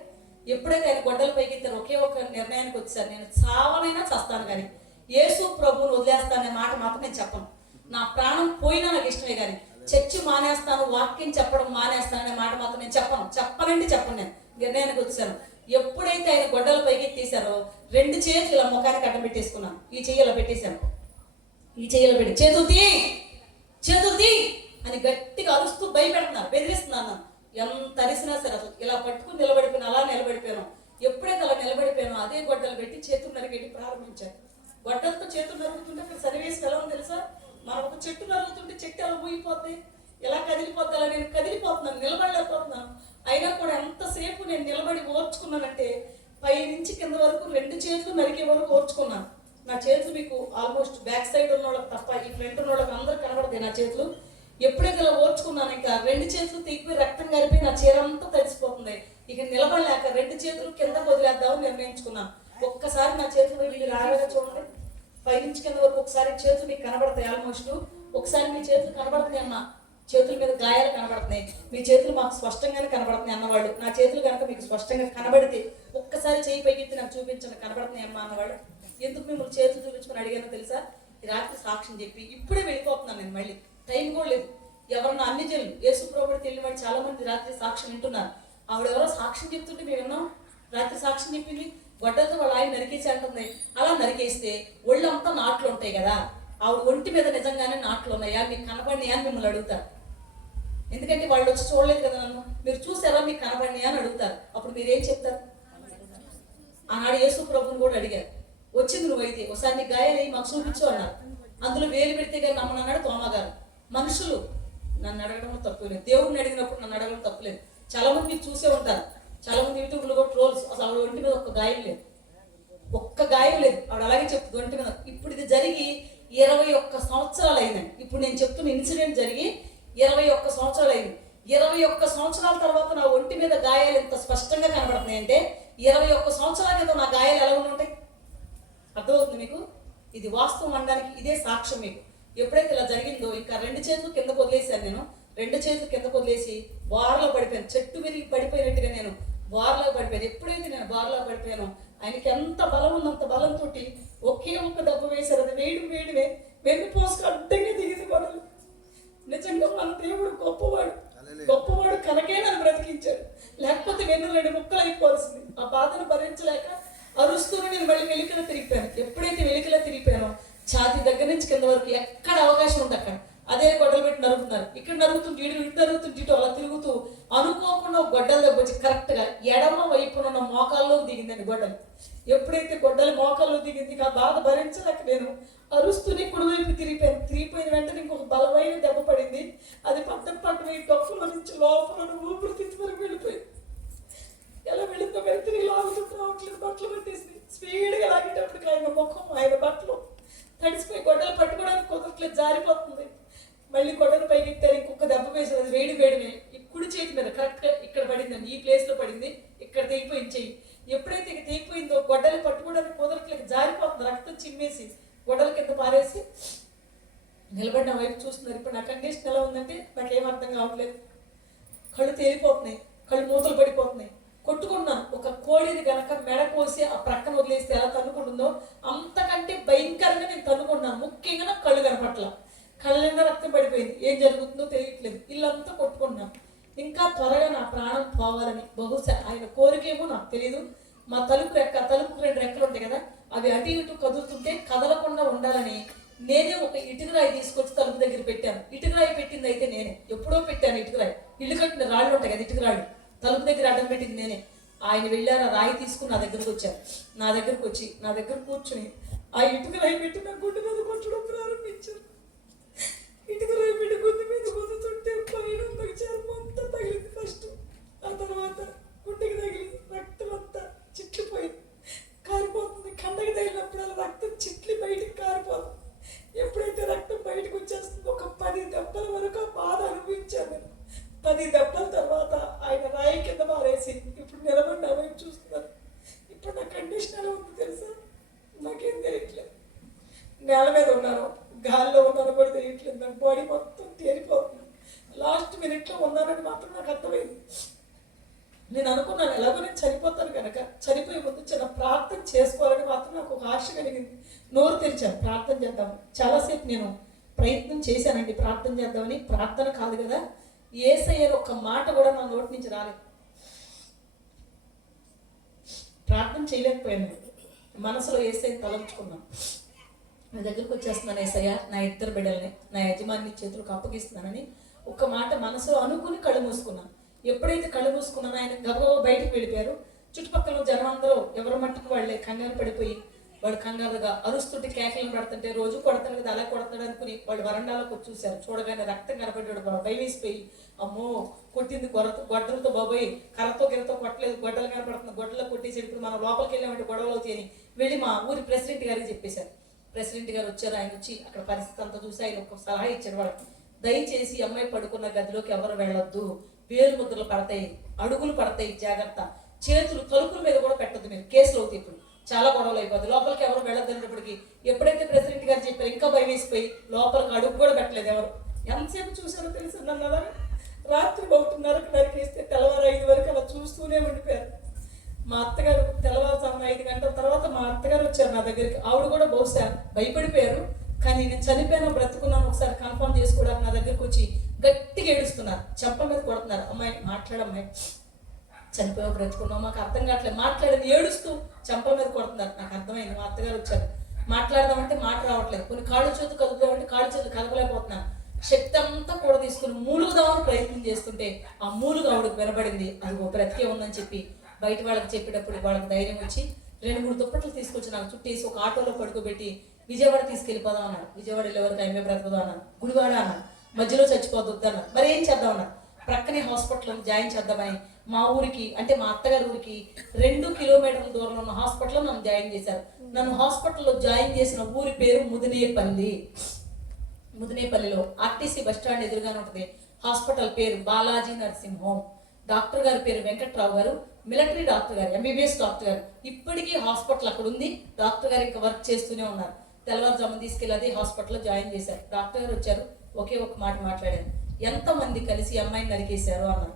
ఎప్పుడైతే ఆయన గొడ్డలు పైకెత్తారు ఒకే ఒక నిర్ణయానికి వచ్చారు, నేను చావనైనా చస్తాను కానీ యేసు ప్రభువుని వదిలేస్తాననే మాట మాత్రం నేను చెప్పను. నా ప్రాణం పోయినా నాకు ఇష్టమే, కానీ చర్చి మానేస్తాను, వాక్యం చెప్పడం మానేస్తాను అనే మాట మాత్రం నేను చెప్పనండి చెప్పను. నేను నిర్ణయానికి వచ్చాను. ఎప్పుడైతే ఆయన గొడ్డలు పైకి తీశారో 2 చేతులు ఇలా ముఖానికి అడ్డం పెట్టేసుకున్నాను. ఈ చెయ్యిలో పెట్టేశాను, ఈ చెయ్యిలో పెట్టి చేతులు తీ అని గట్టిగా అరుస్తూ భయపెడుతున్నారు, బెదిరిస్తున్నాను. ఎంత అరిసినా సరే అసలు ఇలా పట్టుకుని నిలబడిపోయాను, అలా నిలబడిపోయాను. ఎప్పుడైతే అలా నిలబడిపోయానో అదే గొడ్డలు పెట్టి చేతులు నరికేటి ప్రారంభించాను. గొడ్డలతో చేతులు నరుగుతుంటే అక్కడ సన్నివేశం ఎలా ఉంది తెలుసా? మనం ఒక చెట్టు నరుగుతుంటే చెట్టు ఎలా ఊగిపోద్ది, ఎలా కదిలిపోద్ది, అలా నేను కదిలిపోతున్నాను, నిలబడలేకపోతున్నాను. అయినా కూడా ఎంతసేపు నేను నిలబడి ఓర్చుకున్నానంటే పై నుంచి కింద వరకు 2 చేతులు నరికే వరకు ఓర్చుకున్నాను. నా చేతులు మీకు ఆల్మోస్ట్ బ్యాక్ సైడ్ ఉన్న వాళ్ళకి తప్ప ఈ ఫ్రంట్ ఉన్న వాళ్ళకి అందరూ కనబడతాయి నా చేతులు. ఎప్పుడైతే ఇలా ఓర్చుకున్నాను ఇంకా 2 చేతులు తెగిపోయి రక్తం కలిపి నా చీర అంతా తడిసిపోతుంది. ఇక నిలబడలేక 2 చేతులు కింద వదిలేద్దామని నిర్ణయించుకున్నాను. ఒక్కసారి నా చేతులు మీరు ఆడగా చూడండి, పై నుంచి కింద వరకు ఒకసారి చేతులు మీకు కనబడతాయి. ఆల్మోస్ట్ ఒకసారి మీ చేతులు కనబడుతున్నాయి అన్న, చేతుల మీద గాయాలు కనబడుతున్నాయి, మీ చేతులు మాకు స్పష్టంగానే కనబడుతున్నాయి అన్నవాళ్ళు. నా చేతులు కనుక మీకు స్పష్టంగా కనబడితే ఒక్కసారి చేయి పైకెత్తి నాకు చూపించండి, కనబడుతున్నాయి అమ్మా అన్నవాళ్ళు. ఎందుకు మిమ్మల్ని చేతులు చూపించుకొని అడిగానో తెలుసా? ఈ రాత్రి సాక్ష్యం చెప్పి ఇప్పుడే వెళ్ళిపోతున్నాను నేను, మళ్ళీ టైం కూడా లేదు. ఎవరన్నా అన్ని జనులు యేసు ప్రభువుకి తెలియని వాడు చాలా మంది రాత్రి సాక్ష్యం వింటున్నారు. ఆవిడెవరో సాక్ష్యం చెప్తుంటే మేము విన్నాం, రాత్రి సాక్ష్యం చెప్పింది గొడ్డలతో వాళ్ళ ఆయన నరికేసి అంటుంది. అలా నరికేస్తే ఒళ్ళంతా నాట్లు ఉంటాయి కదా, ఆవిడ ఒంటి మీద నిజంగానే నాట్లు ఉన్నాయా, మీకు కనపడినాయా అని మిమ్మల్ని అడుగుతారు. ఎందుకంటే వాళ్ళు వచ్చి చూడలేదు కదా నన్ను, మీరు చూసారా మీకు కనపడినాయా అని అడుగుతారు. అప్పుడు మీరేం చెప్తారు? ఆనాడు యేసు ప్రభుని కూడా అడిగారు, వచ్చింది నువ్వైతే ఒకసారి నీ గాయాలు మాకు చూపించు అన్నారు. అందులో వేలు పెడితే కానీ నమ్మనన్నాడు తోమ గారు. మనుషులు నన్ను అడగడం తప్పులేదు, దేవుడిని అడిగినప్పుడు నన్ను అడగడం తప్పులేదు. చాలా మంది మీరు చూసే ఉంటారు, చాలా మంది యూట్యూబ్లో కూడా ట్రోల్స్. అసలు ఆవిడ ఒంటి మీద ఒక్క గాయం లేదు, ఒక్క గాయం లేదు. ఆవిడ అలాగే చెప్తుంది ఒంటి మీద. ఇప్పుడు ఇది జరిగి 21 సంవత్సరాలు అయిందండి. ఇప్పుడు నేను చెప్తున్న ఇన్సిడెంట్ జరిగి 21 సంవత్సరాలు అయింది. 21 సంవత్సరాల తర్వాత నా ఒంటి మీద గాయాలు ఎంత స్పష్టంగా కనబడుతున్నాయి అంటే 21 సంవత్సరాల క్రితం నా గాయాలు ఎలా ఉంటాయి అర్థమవుతుంది మీకు? ఇది వాస్తవం అనడానికి ఇదే సాక్ష్యం మీకు. ఎప్పుడైతే ఇలా జరిగిందో ఇంకా 2 చేతులు కిందకు వదిలేశాను నేను. 2 చేతులు కిందకు వదిలేసి బార్లో పడిపోయాను. చెట్టు విరిగి పడిపోయినట్టుగా నేను బార్లో పడిపోయాను. ఎప్పుడైతే నేను బార్లో పడిపోయానో ఆయనకి ఎంత బలం ఉందంత బలంతో ఒకే ఒక్క దెబ్బ వేశారు. అది వేడివే వెన్నుపోసుకు అడ్డంగా దిగింది గొడవలు. నిజంగా మన దేవుడు గొప్పవాడు, గొప్పవాడు కనుకే నన్ను బ్రతికించాడు. లేకపోతే వెన్ను 2 ముక్కలు అయిపోవాల్సింది. ఆ బాధను భరించలేక అరుస్తూనే నేను మళ్ళీ వెలికలా తిరిగిపోయాను. ఎప్పుడైతే వెలికలా తిరిగిపోయానో ఛాతీ దగ్గర నుంచి కింద వరకు ఎక్కడ అవకాశం ఉంది అక్కడ అదే గొడ్డలు పెట్టి నరుగుతున్నారు. ఇక్కడ నరుగుతుంటే ఇటు నరుగుతుంటే ఇటు అలా తిరుగుతూ అనుకోకుండా గొడ్డల దెబ్బ వచ్చి కరెక్ట్గా ఎడమ వైపున మోకాల్లో దిగిందండి గొడ్డలు. ఎప్పుడైతే గొడ్డలు మోకాల్లో దిగింది ఆ బాధ భరించలేక నేను అరుస్తూనే కుడివైపు తిరిగిపోయిన వెంటనే ఇంకొక బలమైన దెబ్బ పడింది. అది పట్టుకుని డొక్కులో నుంచి లోపల ఊపిరితిత్తు వరకు వెళ్ళిపోయింది. ఎలా వెళ్ళిందో వెళ్తే లాగుతుంటే రావట్లేదు, బట్టలు పట్టేసి స్పీడ్గా లాగేటప్పటికి ఆయన ముఖం ఆయన బట్టలు తడిసిపోయి గొడ్డలు పట్టుకోవడానికి కుదరట్లేదు, జారిపోతుంది. మళ్ళీ గొడ్డలు పైకి ఎత్తారు, ఇంకొక దెబ్బ వేసారు. అది వేడివే కుడి చేతి మీద కరెక్ట్గా ఇక్కడ పడిందండి, ఈ ప్లేస్లో పడింది. ఇక్కడ తెగిపోయింది చెయ్యి. ఎప్పుడైతే ఇక తెగిపోయిందో గొడ్డలు పట్టుకోవడానికి కుదరట్లేదు, జారిపోతుంది. రక్తం చిమ్మేసి గొడ్డల కింద పారేసి నిలబడిన వైపు చూస్తున్నారు. ఇప్పుడు నా కండిషన్ ఎలా ఉందంటే నాకేం అర్థం కావట్లేదు. కళ్ళు తేలిపోతున్నాయి, కళ్ళు మూతలు పడిపోతున్నాయి. కొట్టుకున్నాను. ఒక కోడిని గనక మెడ కోసి ఆ ప్రక్కన వదిలేస్తే ఎలా తన్నుకుంటుందో అంతకంటే భయంకరంగా నేను తన్నుకున్నాను. ముఖ్యంగా నాకు కళ్ళు కనపట్ల, కళ్ళ నిండా రక్తం పడిపోయింది. ఏం జరుగుతుందో తెలియట్లేదు. ఇల్లంతా కొట్టుకున్నాను. ఇంకా త్వరగా నా ప్రాణం పోవాలని బహుశా ఆయన కోరికేమో నాకు తెలియదు. మా తలుపుకు 2 రెక్కలు ఉంటాయి కదా, అవి అటు ఇటు కదులుతుంటే కదలకుండా ఉండాలని నేనే ఒక ఇటుకరాయి తీసుకొచ్చి తలుపు దగ్గర పెట్టాను. ఇటుకరాయి పెట్టింది అయితే నేనే, ఎప్పుడో పెట్టాను ఇటుకరాయి. ఇల్లు కట్టిన రాళ్ళు ఉంటాయి కదా ఇటుకరాళ్ళు, తలుపు దగ్గర అడ్డం పెట్టింది నేనే. ఆయన వెళ్ళారు, ఆ రాయి తీసుకుని నా దగ్గరకు వచ్చారు. నా దగ్గరకు వచ్చి నా దగ్గర కూర్చుని ఆ ఇటుకరాయి పెట్టి నా గుండె మీద కొట్టడం ప్రారంభించారు. ఇటుకరాయి పెట్టి గుండె మీద గుద్దుతుంటే పైన చర్మం అంతా తగిలింది ఫస్ట్. ఆ తర్వాత గుండెకి తగిలింది, రక్తం అంతా చిట్లిపోయింది, కారిపోతుంది. కండకి తగిలినప్పుడు అలా రక్తం చిట్లి బయటికి కారిపోతుంది. ఎప్పుడైతే రక్తం బయటకు వచ్చేస్తుందో ఒక 10 దెబ్బల వరకు ఆ బాధ అనుభవించాను నేను. 10 దెబ్బల తర్వాత ఆయన రాయి కింద మారేసి ఇప్పుడు నిలబడి నా వైపు చూస్తున్నారు. ఇప్పుడు నా కండిషన్ ఎలా ఉంది తెలుసా? నాకేం తెలియట్లేదు. నేల మీద ఉన్నాను, గాల్లో ఉన్నాను కూడా తెలియట్లేదు. నా బాడీ మొత్తం తేలిపోతుంది. లాస్ట్ మినిట్లో ఉన్నానని మాత్రం నాకు అర్థమైంది. నేను అనుకున్నాను ఎలాగో నేను చనిపోతాను కనుక చనిపోయే ముందు చిన్న ప్రార్థన చేసుకోవాలని మాత్రం నాకు ఒక ఆశ కలిగింది. నోరు తెరిచాను, ప్రార్థన చేద్దాం. చాలాసేపు నేను ప్రయత్నం చేశానండి ప్రార్థన చేద్దామని. ప్రార్థన కాదు కదా, యేసయ్య ఒక్క మాట కూడా నా నోటి నుంచి రాలేదు. ప్రార్థన చేయలేకపోయాను. మనసులో యేసయ్యని తలంచుకున్నాను. నా దగ్గరకు వచ్చేస్తున్నాను, యేసయ్య నా 2 బిడ్డల్ని నా యజమాని చేతులకు అప్పగిస్తున్నానని ఒక్క మాట మనసులో అనుకుని కళ్ళు మూసుకున్నాను. ఎప్పుడైతే కళ్ళు మూసుకున్నానో ఆయన గబగబా బయటకు వెళ్ళిపోయారు. చుట్టుపక్కల జనం అందరూ ఎవరి మట్టుకు వాళ్ళే కంగారు పడిపోయి వాడు కంగారుగా అరుస్తుంటే కేకలను పడుతుంటే రోజు కొడతాడు కదా అలా కొడతాడు అనుకుని వాళ్ళు వరండాలోకి వచ్చి చూశారు. చూడగానే రక్తం కనపడ్డాడు. భయం వేసిపోయి అమ్మో కొట్టింది గొడ్డలతో బాబోయ్, కర్రతో గిరతో కొట్టలేదు, గొడ్డలు కనపడుతుంది, గొడ్డలో కొట్టేసి ఇప్పుడు మనం లోపలికి వెళ్ళామంటే గొడవలు అవుతాయి అని వెళ్ళి మా ఊరి ప్రెసిడెంట్ గారికి చెప్పేశారు. ప్రెసిడెంట్ గారు వచ్చారు. ఆయన వచ్చి అక్కడ పరిస్థితి అంతా చూసి ఆయన ఒక సలహా ఇచ్చారు వాళ్ళకి. దయచేసి అమ్మాయి పడుకున్న గదిలోకి ఎవరు వెళ్ళొద్దు, వేలు ముద్రలు పడతాయి, అడుగులు పడతాయి, జాగ్రత్త, చేతులు తలుపుల మీద కూడా పెట్టద్దు, మీరు కేసులు అవుతాయి, ఇప్పుడు చాలా గొడవలు అయిపోతుంది, లోపలికి ఎవరు వెళ్ళొద్దనేటప్పటికి ఎప్పుడైతే ప్రెసిడెంట్ గారు చెప్పారు ఇంకా భయం వేసిపోయి లోపలికి అడుగు కూడా పెట్టలేదు ఎవరు. ఎంతసేపు చూసారో తెలుసు నన్ను అలా రాత్రి 1:30కు నరికేస్తే తెల్లవారు 5 వరకు అలా చూస్తూనే ఉండిపోయారు. మా అత్తగారు తెల్లవారుజామున 5 గంటల తర్వాత మా అత్తగారు వచ్చారు నా దగ్గరికి. ఆవిడ కూడా బహుశా భయపడిపోయారు, కానీ నేను చనిపోయాను బ్రతుకున్నాను ఒకసారి కన్ఫర్మ్ చేసుకోవడానికి నా దగ్గరికి వచ్చి గట్టిగా ఏడుస్తున్నారు, చెంప మీద కొడుతున్నారు. అమ్మాయి మాట్లాడమ్మాయి, చనిపోయావు బ్రతుకున్నావు మాకు అర్థం కావట్లేదు, మాట్లాడేది ఏడుస్తూ చెంప మీద కొడుతున్నారు. నాకు అర్థమైంది. మా అత్తగారు వచ్చారు. మాట్లాడదామంటే మాట రావట్లేదు, కొన్ని కాళ్ళు చేతులు కదుపుదామంటే కాళ్ళు చేతులు కదపలేకపోతున్నాను. శక్తి అంతా కూడా తీసుకుని మూలుగుదామని ప్రయత్నం చేస్తుంటే ఆ మూలుగు ఆవిడకు వినబడింది. అది ఓ బ్రతికే ఉందని చెప్పి బయట వాళ్ళకి చెప్పేటప్పుడు వాళ్ళకి ధైర్యం వచ్చి 2-3 దుప్పట్లు తీసుకొచ్చి నాకు చుట్టేసి ఒక ఆటోలో పడుకోబెట్టి విజయవాడ తీసుకెళ్ళిపోదాం అన్నారు. విజయవాడ వెళ్ళేవరకు అమ్మే బ్రతకదాం అన్నారు. గుడివాడ అన్నారు. మధ్యలో చచ్చిపోద్దు అన్నారు. మరి ఏం చేద్దాం అన్నారు. ప్రక్కనే హాస్పిటల్లో జాయిన్ చేద్దామని మా ఊరికి అంటే మా అత్తగారి ఊరికి 2 కిలోమీటర్ల దూరంలో ఉన్న హాస్పిటల్లో నన్ను జాయిన్ చేశారు. నన్ను హాస్పిటల్లో జాయిన్ చేసిన ఊరి పేరు ముదినేపల్లి. ముదినేపల్లిలో ఆర్టీసీ బస్టాండ్ ఎదురుగానే ఉంటుంది. హాస్పిటల్ పేరు బాలాజీ నర్సింగ్ హోమ్. డాక్టర్ గారి పేరు వెంకట్రావు గారు, మిలిటరీ డాక్టర్ గారు, ఎంబీబీఎస్ డాక్టర్ గారు. ఇప్పటికీ హాస్పిటల్ అక్కడ ఉంది. డాక్టర్ గారు ఇంకా వర్క్ చేస్తూనే ఉన్నారు. తెల్లవారుజామున తీసుకెళ్ళి అదే హాస్పిటల్లో జాయిన్ చేశారు. డాక్టర్ గారు వచ్చారు, ఒకే ఒక మాట మాట్లాడారు. ఎంతమంది కలిసి అమ్మాయిని నరికేశారు అన్నారు.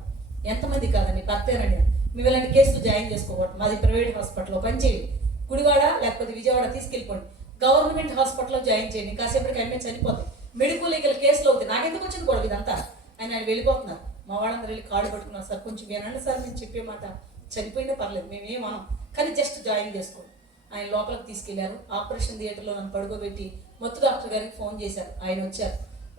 ఎంతమంది కాదండి, భర్తేనండి. మేము ఇలాంటి కేసులు జాయిన్ చేసుకోకూడదు, మాది ప్రైవేట్ హాస్పిటల్లో పనిచేయండి, గుడివాడ లేకపోతే విజయవాడ తీసుకెళ్ళిపోండి, గవర్నమెంట్ హాస్పిటల్లో జాయిన్ చేయండి, కాసేపటికి అమ్మాయి చనిపోతాయి, మెడికల్ లీగల్ కేసులు అవుతాయి, నాకెందుకు వచ్చింది కూడా ఇదంతా ఆయన వెళ్ళిపోతున్నారు. మా వాళ్ళందరూ వెళ్ళి కాళ్ళు పట్టుకున్నారు. సార్ కొంచెం వినండి సార్, మేము చెప్పే మాట, చనిపోయినా పర్లేదు మేమేమనం, కానీ జస్ట్ జాయిన్ చేసుకోండి. ఆయన లోపలికి తీసుకెళ్లారు. ఆపరేషన్ థియేటర్లో నన్ను పడుకోబెట్టి మత్తు డాక్టర్ గారికి ఫోన్ చేశారు. ఆయన వచ్చారు.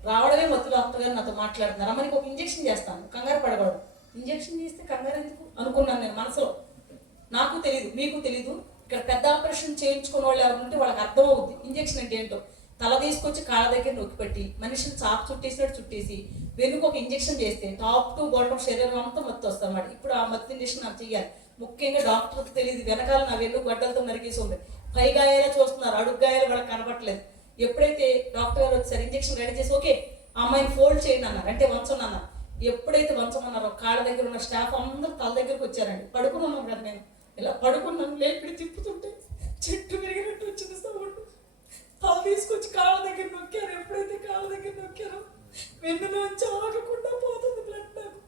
రావడమే మత్తు డాక్టర్ గారు నాతో మాట్లాడుతున్నారు. అమ్మనికి ఒక ఇంజక్షన్ చేస్తాను, కంగారు పడకూడదు. ఇంజక్షన్ చేస్తే కంగారు ఎందుకు అనుకున్నాను నేను మనసులో. నాకు తెలీదు, మీకు తెలీదు. ఇక్కడ పెద్ద ఆపరేషన్ చేయించుకున్న వాళ్ళు ఎవరు ఉంటే వాళ్ళకి అర్థం అవుద్ది ఇంజక్షన్ అంటే ఏంటో. తల తీసుకొచ్చి కాళ్ళ దగ్గర నొక్కి పెట్టి మనిషిని చాపు చుట్టేసినట్టు చుట్టేసి వెనుక ఒక ఇంజక్షన్ చేస్తే టాప్ టు బాటమ్ శరీరం అంతా మత్తు వస్తుంది అన్నమాట. ఇప్పుడు ఆ మత్తు ఇంజక్షన్ నాకు చెయ్యాలి. ముఖ్యంగా డాక్టర్కి తెలియదు, వెనకాల నా వెన్ను గడ్డలతో నరికేసి ఉంది. పై గాయాలే చూస్తున్నారు, అడుగు గాయాలు వాళ్ళకి కనబట్టలేదు. ఎప్పుడైతే డాక్టర్ గారు వచ్చారు, ఇంజక్షన్ రెడీ చేసి ఓకే అమ్మాయిని ఫోల్డ్ చేయండి అన్నారు, అంటే వంచండి అన్నారు. ఎప్పుడైతే వంచమన్నారో కాళ్ళ దగ్గర ఉన్న స్టాఫ్ అందరూ తల దగ్గరకు వచ్చారండి. పడుకున్నాను కదా నేను, ఇలా పడుకున్నాను, లేపిడి తిప్పుతుంటే చెట్టు పెరిగినట్టు వచ్చింది సౌండ్. తల తీసుకొచ్చి కాళ్ళ దగ్గర నొక్కారు. ఎప్పుడైతే కాళ్ళ దగ్గర నొక్కారో వెన్నులోంచి ఆగకుండా పోతుంది బ్లడ్. నాకు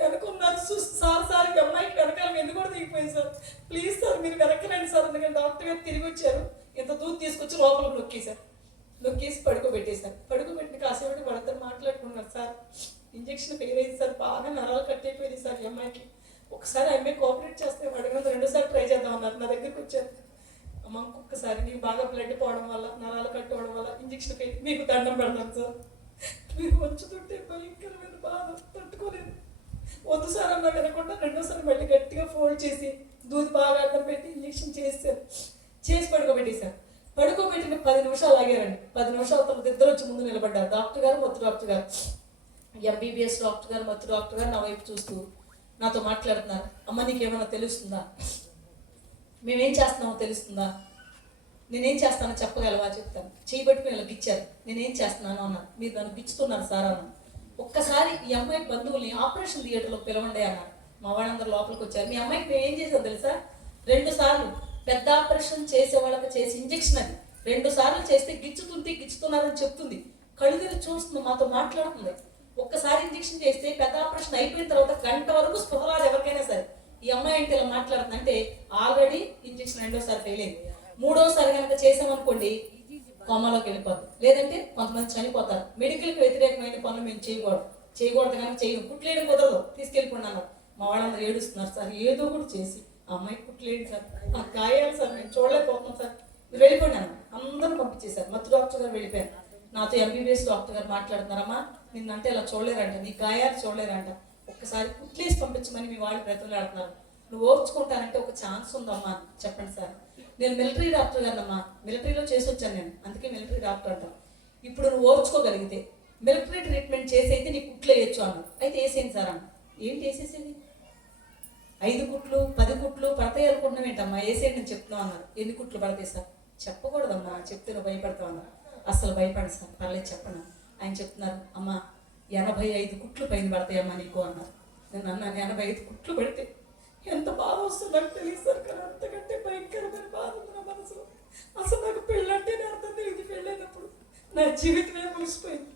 వెనకున్నారు సార్ ఈ అమ్మాయికి వెనకాల వెన్ను కూడా దిగిపోయింది సార్, ప్లీజ్ సార్ మీరు వెనకరండి సార్. ఎందుకంటే డాక్టర్ గారు తిరిగి వచ్చారు, ఇంత దూరం తీసుకొచ్చి లోపలికి నొక్కేశారు. నొక్కేసి పడుకోబెట్టేశారు. పడుకోబెట్టిన కాసేపటి వాళ్ళందరూ మాట్లాడుకున్నారు. సార్ ఇంజక్షన్ ఫెయిల్ అయింది సార్, బాగా నరాలు కట్ అయిపోయింది సార్ ఈ అమ్మాయికి, ఒకసారి ఆ అమ్మాయి కోఆపరేట్ చేస్తే అడిగిన 2సార్లు ట్రై చేద్దాం అన్నారు. నా దగ్గరికి వచ్చారు. అమ్మ ఇంకొకసారి నీకు బాగా బ్లడ్ పోవడం వల్ల నరాలు కట్టుకోవడం వల్ల ఇంజక్షన్ ఫెయిల్, మీకు దండం పెడతాను సార్, మీరు వంచుతుంటే భయంకరమైన బాధ తట్టుకోలేదు. వద్దు సార్ అన్నా వినకుండా 2సారి మళ్ళీ గట్టిగా ఫోల్డ్ చేసి దూది బాగా అడ్డం పెట్టి ఇంజక్షన్ చేశారు. చేసి పడుకోబెట్టేశారు. పడుకోబెట్టిన 10 నిమిషాలు ఆగారండి. 10 నిమిషాల తర్వాత ఇద్దరు వచ్చి ముందు నిలబడ్డారు. డాక్టర్ గారు, మత్తు డాక్టర్ గారు, ఎంబీబీఎస్ డాక్టర్ గారు, మత్తు డాక్టర్ గారు నా వైపు చూస్తూ నాతో మాట్లాడుతున్నారు. అమ్మ నీకేమైనా తెలుస్తుందా, మేమేం చేస్తున్నామో తెలుస్తుందా, నేనేం చేస్తానో చెప్పగలవా, చెప్తాను. చేయబట్టుకుని ఇలా గిచ్చారు. నేనేం చేస్తున్నాను అన్నారు. మీరు నన్ను గిచ్చుతున్నారు సార్ అన్నారు. ఒక్కసారి ఈ అమ్మాయి బంధువుల్ని ఆపరేషన్ థియేటర్లో పిలవండి అన్నారు. మా వాళ్ళందరూ లోపలికి వచ్చారు. మీ అమ్మాయికి మేము ఏం చేసాం తెలుసా, 2 సార్లు పెద్ద ఆపరేషన్ చేసే వాళ్ళకి చేసి ఇంజక్షన్ అది 2 సార్లు చేస్తే గిచ్చుతున్నారని చెప్తుంది. కళ్ళు తెరిచి చూస్తుంది, మాతో మాట్లాడుతుంది. ఒక్కసారి ఇంజక్షన్ చేస్తే పెద్ద ఆపరేషన్ అయిపోయిన తర్వాత గంట వరకు స్పృహరాదు ఎవరికైనా సరే. ఈ అమ్మాయి అంటే ఇలా మాట్లాడుతుంది అంటే ఆల్రెడీ ఇంజక్షన్ 2సారి ఫెయిల్ అయింది. 3వసారి కనుక చేసామనుకోండి కోమాలోకి వెళ్ళిపోద్ది, లేదంటే కొంతమంది చనిపోతారు. మెడికల్కి వ్యతిరేకమైన పనులు మేము చేయకూడదు కనుక చేయను, కుట్లేయడం కుదరదు, తీసుకెళ్ళిపోండి అన్నారు. మా వాళ్ళందరూ ఏడుస్తున్నారు. సార్ ఏదో కూడా చేసి అమ్మాయి కుట్లేయండి సార్, ఆ గాయాలు సార్ మేము చూడలేకపోతున్నాం సార్, మీరు వెళ్ళిపోండి అన్నారు. అందరూ పంపించేశారు. మత్తు డాక్టర్ గారు వెళ్ళిపోయారు. నాతో ఎంబీబీఎస్ డాక్టర్ గారు మాట్లాడుతున్నారమ్మా, నిన్నంటే ఇలా చూడలేరంట, నీ గాయాలు చూడలేరంట, ఒక్కసారి కుట్లేసి పంపించమని మీ వాళ్ళు బ్రతులాడుతున్నారు. నువ్వు ఓర్చుకుంటానంటే ఒక ఛాన్స్ ఉందమ్మా చెప్పండి సార్. నేను మిలిటరీ డాక్టర్ గానమ్మా, మిలిటరీలో చేసి వచ్చాను నేను, అందుకే మిలిటరీ డాక్టర్ అంటాను. ఇప్పుడు నువ్వు ఓర్చుకోగలిగితే మిలిటరీ ట్రీట్మెంట్ చేసి అయితే నీకు కుట్లు వేయచ్చు అన్నారు. అయితే వేసేయండి సార్ అన్న. ఏంటి వేసేసేది? 5 కుట్లు 10 కుట్లు పడతాయి అనుకుంటున్నాం ఏంటమ్మా, వేసేయండి అని చెప్తున్నావు అన్నారు. ఎన్ని కుట్లు పడతాయి సార్? చెప్పకూడదమ్మా, చెప్తే నువ్వు భయపడతావు అన్నారు. అసలు భయపడండి సార్, పర్లేదు చెప్పను. ఆయన చెప్తున్నారు, అమ్మా 85 కుట్లు పైన పడతాయమ్మా నీకు అన్నారు. నేను అన్నాను 85 కుట్లు పడితే ఎంత బాధ వస్తుందో తెలియదు సార్, కానీ అంతకంటే భయంకరమైన బాధ ఉంది నా మనసులో. అసలు నాకు పెళ్ళంటేనే అర్థం తెలియదు. పెళ్ళైనప్పుడు నా జీవితమే ముగిసిపోయింది.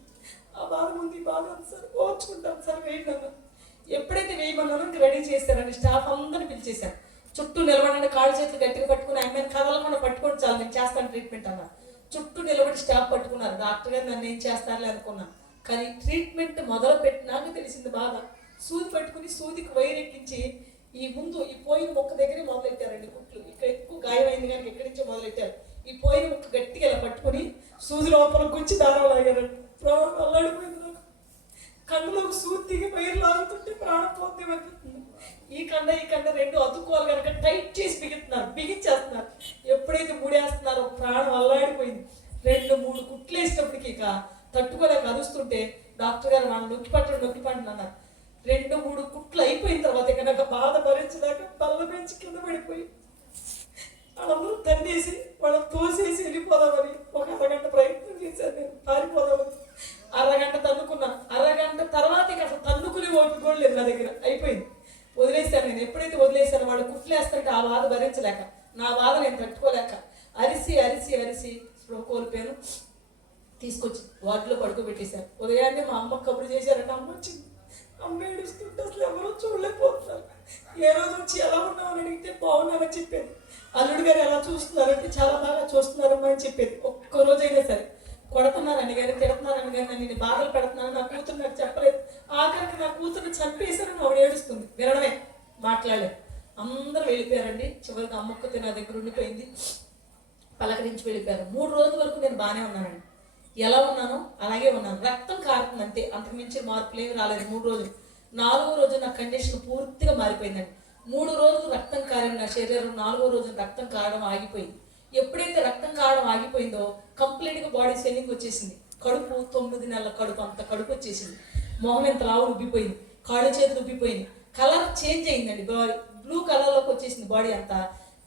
ఆ బాధ ఉంది, ఈ బాధ ఉంది సార్, ఓర్చుకుంటాను సార్, వేయండి అన్న. ఎప్పుడైతే వేయమన్నానో రెడీ చేశారని స్టాఫ్ అందరిని పిలిచేశారు. చుట్టూ నిలబడండి, కాళ్ళు చేతులు గట్టిగా పట్టుకుని ఆయన కదలకుండా పట్టుకొని చాలు నేను చేస్తాను ట్రీట్మెంట్ అన్నారు. చుట్టూ నిలబడి స్టాఫ్ పట్టుకున్నారు. డాక్టర్ గారు నన్ను ఏం చేస్తారులే అనుకున్నాను, కానీ ట్రీట్మెంట్ మొదలు పెట్టినాక తెలిసింది బాధ. సూది పట్టుకుని సూదికి వైర్ ఎక్కించి ఈ ముందు ఈ పోయిన మొక్క దగ్గరే మొదలెట్టారండి కుట్లు. ఇక్కడ ఎక్కువ గాయమైంది కనుక ఎక్కడి నుంచో మొదలెట్టారు. ఈ పోయిన మొక్క గట్టిగా ఇలా పట్టుకుని సూది లోపల గుచ్చి దారం లాగారండి. ప్రాణం అల్లాడిపోయింది నాకు. కండలోకి సూది దిగి వైర్ లాగుతుంటే ప్రాణం పోతే అనిపిస్తుంది. ఈ కండ రెండు అతుక్కోవాలి కనుక టైట్ చేసి బిగించేస్తున్నారు. ఎప్పుడైతే ముడేస్తున్నారో ప్రాణం అల్లాడిపోయింది. 2-3 కుట్లు వేసినప్పటికీ ఇక తట్టుకోలేక అరుస్తుంటే డాక్టర్ గారు వాళ్ళు నొక్కి పట్టండి అన్నారు. 2-3 కుట్లు అయిపోయిన తర్వాత ఇక నాకు బాధ భరించలేక బల్ల పెంచి కింద పడిపోయి వాళ్ళందరూ తన్నేసి వాళ్ళని తోసేసి వెళ్ళిపోదామని ఒక అరగంట ప్రయత్నం చేశాను. నేను పారిపోదామని అరగంట తన్నుకున్నాను. అరగంట తర్వాత ఇక అసలు తన్నుకునే ఓపిక కూడా లేదు నా దగ్గర, అయిపోయింది. వదిలేశాను. నేను ఎప్పుడైతే వదిలేశాను వాళ్ళు కుట్లేస్తుంటే ఆ బాధ భరించలేక, నా బాధ నేను తట్టుకోలేక అరిసి స్పృహ కోల్పోయాను. తీసుకొచ్చి వార్డులో పడుకోబెట్టేశారు. ఉదయాన్నే మా అమ్మ కబురు చేశారంటే అమ్మ వచ్చింది. అమ్మ ఏడుస్తుంటే అసలు ఎవరో చూడలేకపోతున్నారు. ఏ రోజు వచ్చి ఎలా ఉన్నామని అడిగితే బాగున్నామని చెప్పేది. అల్లుడు గారు ఎలా చూస్తున్నారంటే చాలా బాగా చూస్తున్నారమ్మా అని చెప్పేది. ఒక్క రోజైనా సరే కొడుతున్నారని కానీ తిడుతున్నారని కానీ నేను బాధలు పెడుతున్నాను నా కూతురు నాకు చెప్పలేదు. ఆఖరికి నా కూతురుని చంపేశారని ఆవిడ ఏడుస్తుంది. వినడమే, మాట్లాడలేదు. అందరూ వెళ్ళిపోయారండి. చివరికి అమ్మొక్కతే నా దగ్గర ఉండిపోయింది. పలకరించి వెళ్ళిపోయారు. 3 రోజుల వరకు నేను బాగానే ఉన్నానండి. ఎలా ఉన్నానో అలాగే ఉన్నాను. రక్తం కారుతుంది అంతే, అంతకుమించి మార్పులు ఏమి రాలేదు 3 రోజులు. 4వ రోజు నా కండిషన్ పూర్తిగా మారిపోయిందండి. 3 రోజులు రక్తం కారిన నా శరీరం 4వ రోజు రక్తం కారడం ఆగిపోయింది. ఎప్పుడైతే రక్తం కారడం ఆగిపోయిందో కంప్లీట్గా బాడీ స్వెల్లింగ్ వచ్చేసింది. కడుపు 9 నెలల కడుపు అంత కడుపు వచ్చేసింది. మొహం ఎంత లావు ఉబ్బిపోయింది, కాళ్ళు చేతులు ఉబ్బిపోయింది. కలర్ చేంజ్ అయిందండి. బ్లూ కలర్లోకి వచ్చేసింది బాడీ అంతా.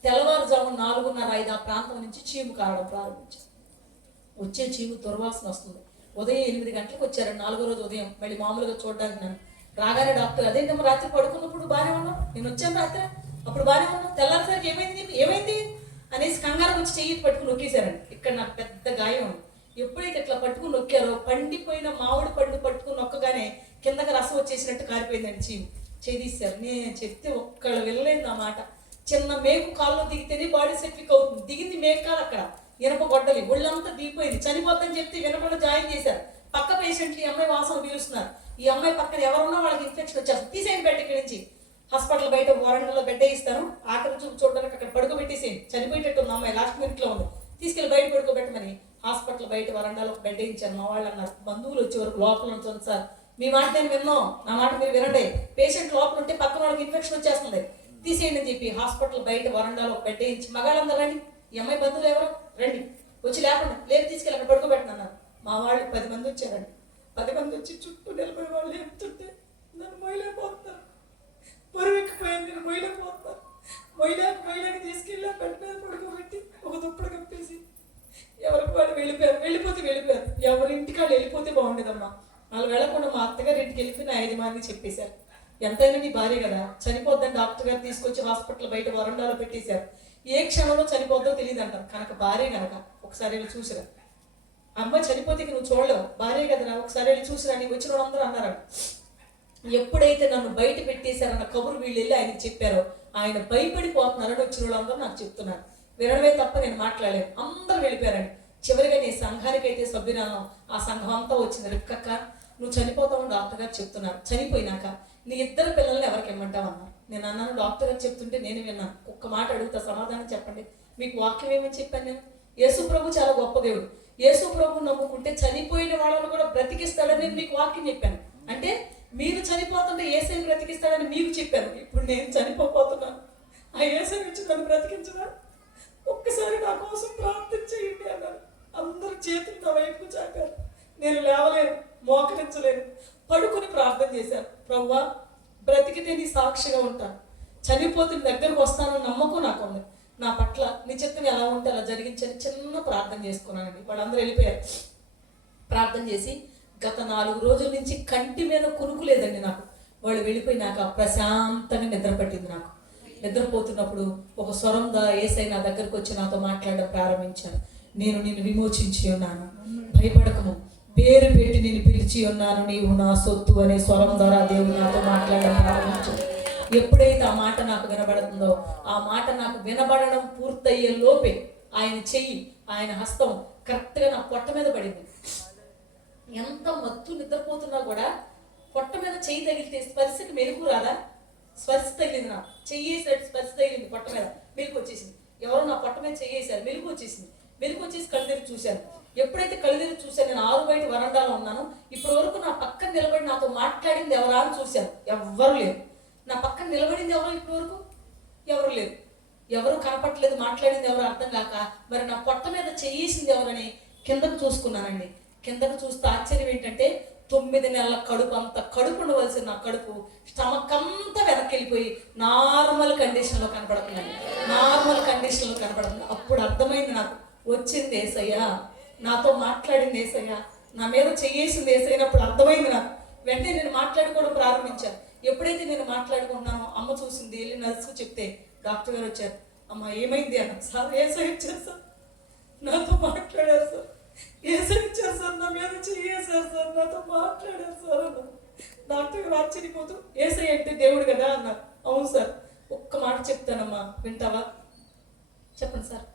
తెల్లవారుజాము 4:30-5 ఆ ప్రాంతం నుంచి చీము కారడం ప్రారంభించింది. వచ్చే చీము దుర్వాసన వస్తుంది. ఉదయం 8 గంటలకు వచ్చారు 4వ రోజు ఉదయం. మళ్ళీ మామూలుగా చూడడానికి నన్ను రాగానే డాక్టర్ అదేంటమ్మా రాత్రి పడుకున్నప్పుడు బాగానే ఉన్నాం, నేను వచ్చాను రాత్రి అప్పుడు బాగానే ఉన్నాం, తెల్లారిసరికి ఏమైంది అనేసి కంగారు వచ్చి చెయ్యి పట్టుకుని నొక్కేశారండి. ఇక్కడ నాకు పెద్ద గాయం ఉంది. ఎప్పుడైతే ఇట్లా పట్టుకుని నొక్కారో పండిపోయిన మామిడి పండు పట్టుకుని నొక్కగానే కిందకి రసం వచ్చేసినట్టు కారిపోయిందండి చీము. చేదీశారు. నేను చెప్తే ఒక్కళ్ళు వెళ్ళలేదు నా మాట. చిన్న మేకు కాల్లో దిగితేనే బాడీ సెట్లిక్ అవుతుంది. దిగింది మేకు కాదు, అక్కడ ఇనప గొడ్డలి ఒళ్ళంతా దిగిపోయింది. చనిపోద్దని చెప్తే వినకుండా జాయిన్ చేశారు. పక్క పేషెంట్లు ఈ అమ్మాయి వాసన పీలుస్తున్నారు. ఈ అమ్మాయి పక్కన ఎవరున్నా వాళ్ళకి ఇన్ఫెక్షన్ వచ్చేస్తుంది. తీసేయండి బెడ్ ఇక్కడి నుంచి, హాస్పిటల్ బయట వారంటీలో బెడ్ ఇస్తాను, ఆఖరి చూపు చూడడానికి అక్కడ పడుకోబెట్టేసేయండి, చనిపోయేటట్టు ఉంది అమ్మాయి, లాస్ట్ మినిట్లో ఉంది, తీసుకెళ్ళి బయట పడుకోబెట్టమని హాస్పిటల్ బయట వరండాలో బెడ్ వేయించాను. మా వాళ్ళు అన్నారు, బంధువులు వచ్చే వరకు లోపల ఉంటుంది సార్, మీ మాట నేను విన్నాం, నా మాట మీరు వినండి, పేషెంట్ లోపల ఉంటే పక్కన వాళ్ళకి ఇన్ఫెక్షన్ వచ్చేస్తుంది, తీసేయండి అని చెప్పి హాస్పిటల్ బయట వరండాలో బెడ్ వేయించి మగాళ్ళందరూ రండి, ఈ అమ్మాయి బంధువులు ఎవరు రండి, వచ్చి లేకుండా లేదు తీసుకెళ్ళి అక్కడ పడుకోబెట్టనన్నారు. మా వాళ్ళు 10 మంది వచ్చారండి. 10 మంది వచ్చి చుట్టూ నిలబడి వాళ్ళు చెప్తుంటే నన్ను మొయ్యలేకపోతున్నారు. బరువెక్కిపోయింది, నేను మొయ్యలేకపోతున్నాను. మొయ్యలేక తీసుకెళ్ళి బెడ్ మీద పడుకోబెట్టి ఒక దుప్పటి కప్పేసి ఎవరికి వాళ్ళు వెళ్ళిపోయారు. ఎవరి ఇంటికాళ్ళు వెళ్ళిపోతే బాగుండేదమ్మా. వాళ్ళు వెళ్ళకుండా మా అత్తగారి ఇంటికి వెళ్ళిపోయి నా యజమాని చెప్పేశారు, ఎంతైనా నీ భార్య కదా, చనిపోద్దని డాక్టర్ గారు తీసుకొచ్చి హాస్పిటల్ బయట వరండాలో పెట్టేశారు. ఏ క్షణంలో చనిపోద్దో తెలియదు అంటారు. కనుక భార్య కనుక ఒకసారి వెళ్ళి చూసిరా, అమ్మాయి చనిపోతే నువ్వు చూడలేవు, భార్య కదరా ఒకసారి వెళ్ళి చూసిరా, నీకు వచ్చిన వాళ్ళందరూ అన్నారు. ఎప్పుడైతే నన్ను బయట పెట్టేశారన్న కబురు వీళ్ళు వెళ్ళి ఆయనకి చెప్పారో ఆయన భయపడిపోతున్నారని వచ్చిన వాళ్ళందరూ నాకు చెప్తున్నారు. వినడమే తప్ప నేను మాట్లాడలేను. అందరూ వెళ్ళిపోయారండి. చివరిగా నీ సంఘానికి అయితే సభ్యురాలను ఆ సంఘం అంతా వచ్చింది. రిక్కక్క నువ్వు చనిపోతావు డాక్టర్ గారు చెప్తున్నారు, చనిపోయినాక నీ 2 పిల్లల్ని ఎవరికి ఇమ్మంటావు అన్నారు. నేను అన్నాను, డాక్టర్ గారు చెప్తుంటే నేను విన్నాను, ఒక్క మాట అడుగుతా సమాధానం చెప్పండి, మీకు వాక్యం ఏమని చెప్పాను నేను? యేసు ప్రభు చాలా గొప్ప దేవుడు, యేసు ప్రభు నమ్ముకుంటే చనిపోయిన వాళ్ళను కూడా బ్రతికిస్తాడని నేను మీకు వాక్యం చెప్పాను. అంటే మీరు చనిపోతుంటే యేసై బ్రతికిస్తాడని మీకు చెప్పాను. ఇప్పుడు నేను చనిపోతున్నాను, ఆ యేసై వచ్చి నన్ను బ్రతికించడా? ఒక్కసారి నా కోసం ప్రార్థన చేయండి అన్నారు. అందరూ చేతులు నా వైపుకు చాపారు. నేను లేవలేను, మోకరించలేను, పడుకుని ప్రార్థన చేశాను. ప్రభువా, బ్రతికితే నీ సాక్షిగా ఉంటాను, చనిపోతే దగ్గరకు వస్తానని నమ్మకం నాకు ఉంది. నా పట్ల నీ చిత్తం ఎలా ఉంటే అలా జరిగించని చిన్న ప్రార్థన చేసుకున్నానండి. వాళ్ళందరూ వెళ్ళిపోయారు. ప్రార్థన చేసి గత 4 రోజుల నుంచి కంటి మీద కునుకు లేదండి నాకు. వాళ్ళు వెళ్ళిపోయినాక ప్రశాంతంగా నిద్ర పట్టింది నాకు. నిద్రపోతున్నప్పుడు ఒక స్వరం యేసయ్య నా దగ్గరకు వచ్చి నాతో మాట్లాడడం ప్రారంభించాను. నేను నిన్ను విమోచించి ఉన్నాను, భయపడకము, పేరు పెట్టి నేను పిలిచి ఉన్నాను, నీవు నా సొత్తు అనే స్వరం ద్వారా దేవుడు నాతో మాట్లాడడం ప్రారంభించాడు. ఎప్పుడైతే ఆ మాట నాకు వినబడుతుందో, ఆ మాట నాకు వినబడడం పూర్తయ్యే లోపే ఆయన చెయ్యి, ఆయన హస్తం కరెక్ట్గా నా పొట్ట మీద పడింది. ఎంత మత్తు నిద్రపోతున్నా కూడా పొట్ట మీద చెయ్యి తగిలితే స్పర్శకి మెరుగు రాదా? స్పర్శ తగిలింది, నా చెయ్యేసాడు, స్పర్శ తగిలింది, పొట్ట మీద మెరుగు వచ్చేసింది. ఎవరో నా పొట్ట మీద చెయ్యేసారు, మెరుగు వచ్చేసింది. మెరుగు వచ్చేసి కళ్ళు తెరిచి చూశాను. ఎప్పుడైతే కళ్ళు తెరిచి చూశాను, నేను 6 బయట వరండాలో ఉన్నాను. ఇప్పటి వరకు నా పక్కన నిలబడి నాతో మాట్లాడింది ఎవరా అని చూశాను, ఎవ్వరు లేరు. నా పక్కన నిలబడింది ఎవరు? ఇప్పటి వరకు ఎవరు లేరు, ఎవరు కనపట్లేదు. మాట్లాడింది ఎవరు అర్థం కాక, మరి నా పొట్ట మీద చెయ్యేసింది ఎవరని కిందకు చూసుకున్నానండి. కిందకు చూస్తే ఆశ్చర్యం ఏంటంటే 9 నెలల కడుపు, అంత కడుపు ఉండవలసిన నా కడుపు స్టమక్ అంతా వెనక్కి వెళ్ళిపోయి నార్మల్ కండిషన్లో కనపడుతుందండి. నార్మల్ కండిషన్లో కనపడుతుంది. అప్పుడు అర్థమైంది నాకు, వచ్చింది యేసయ్య, నాతో మాట్లాడింది యేసయ్య, నా మీద చెయ్యేసింది యేసయ్యనప్పుడు అర్థమైంది నాకు. వెంటనే నేను మాట్లాడుకోవడం ప్రారంభించాను. ఎప్పుడైతే నేను మాట్లాడుకుంటున్నానో అమ్మ చూసింది, వెళ్ళి నర్సుకు చెప్తే డాక్టర్ గారు వచ్చారు. అమ్మ ఏమైంది అన్న. సార్ యేసయ్య ఇచ్చారు సార్, నాతో మాట్లాడారు సార్, యేసయ్య ఇచ్చారు సార్, నా మీద చెయ్యేశారు సార్, నాతో మాట్లాడారు సార్ అన్న. డాక్టర్ గారు ఆశ్చర్యపోతూ యేసయ్య అంటే దేవుడు కదా అన్నారు. అవును సార్, ఒక్క మాట చెప్తానమ్మా, వింటావా? చెప్పండి సార్.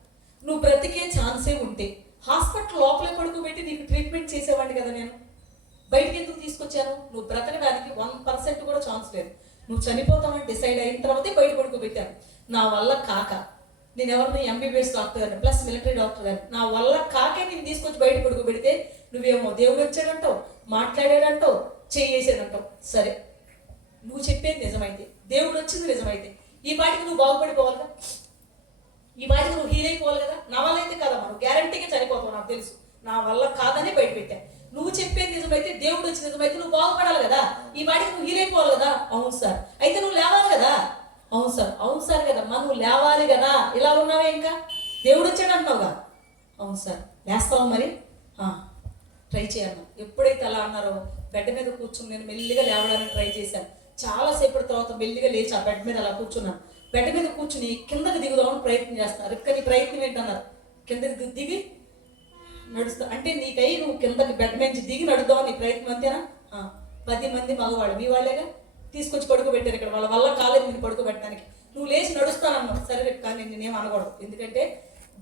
నువ్వు బ్రతికే ఛాన్సే ఉంటే హాస్పిటల్ లోపలే పడుకోబెట్టి నీకు ట్రీట్మెంట్ చేసేవాడిని కదా, నేను బయటికి ఎందుకు తీసుకొచ్చాను? నువ్వు బ్రతకడానికి 1% కూడా ఛాన్స్ లేదు. నువ్వు చనిపోతామని డిసైడ్ అయిన తర్వాతే బయట పడుకోబెట్టాను. నా వల్ల కాక, నేను ఎవరిని ఎంబీబీఎస్ డాక్టర్ గారిని ప్లస్ మిలిటరీ డాక్టర్ గారిని, నా వల్ల కాకే నేను తీసుకొచ్చి బయట పడుకోబెడితే నువ్వేమో దేవుడు వచ్చాడంటావు, మాట్లాడాడంటావు, చేసేదంటావు. సరే, నువ్వు చెప్పేది నిజమైతే, దేవుడు వచ్చింది నిజమైతే, ఈ పాటికి నువ్వు బాగుపడిపోవాలి కదా, ఈ పాటికి నువ్వు హీల్ అయిపోవాలి కదా. నా వల్ల అయితే కదమ్మా, నువ్వు గ్యారంటీగా చనిపోతావు, నాకు తెలుసు. నా వల్ల కాదని బయట పెట్టా. నువ్వు చెప్పేది నిజమైతే, దేవుడు వచ్చి నిజమైతే నువ్వు బాగుపడాలి కదా, ఈ వాడికి నువ్వు హీల్ అయిపోవాలి కదా. అవును సార్. అయితే నువ్వు లేవాలి కదా. అవును సార్. అవును సార్ కదమ్మా, నువ్వు లేవాలి కదా. ఇలా ఉన్నావే, ఇంకా దేవుడు వచ్చాడు అంటున్నావుగా. అవును సార్. లేస్తావా మరి? ట్రై చేయను. ఎప్పుడైతే అలా అన్నారో బెడ్ మీద కూర్చుని నేను మెల్లిగా లేవడానికి ట్రై చేశాను. చాలాసేపటి తర్వాత మెల్లిగా లేచి ఆ బెడ్ మీద అలా కూర్చున్నాను. బెడ్ మీద కూర్చుని కిందకి దిగుదామని ప్రయత్నం చేస్తాను. రిక్కని ప్రయత్నం ఏంటన్నారు, కిందకి దిగి నడుస్తా అంటే నీకై నువ్వు కిందకి బెడ్ నుంచి దిగి నడుద్దామని నీ ప్రయత్నం అంతేనా? 10 మంది మగవాళ్ళు మీ వాళ్ళేగా తీసుకొచ్చి పడుకోబెట్టారు ఇక్కడ. వాళ్ళ వల్ల కాలేదు నేను పడుకోబెట్టడానికి. నువ్వు లేచి నడుస్తానన్నావు. సరే, కానీ నేనేం అనకూడదు, ఎందుకంటే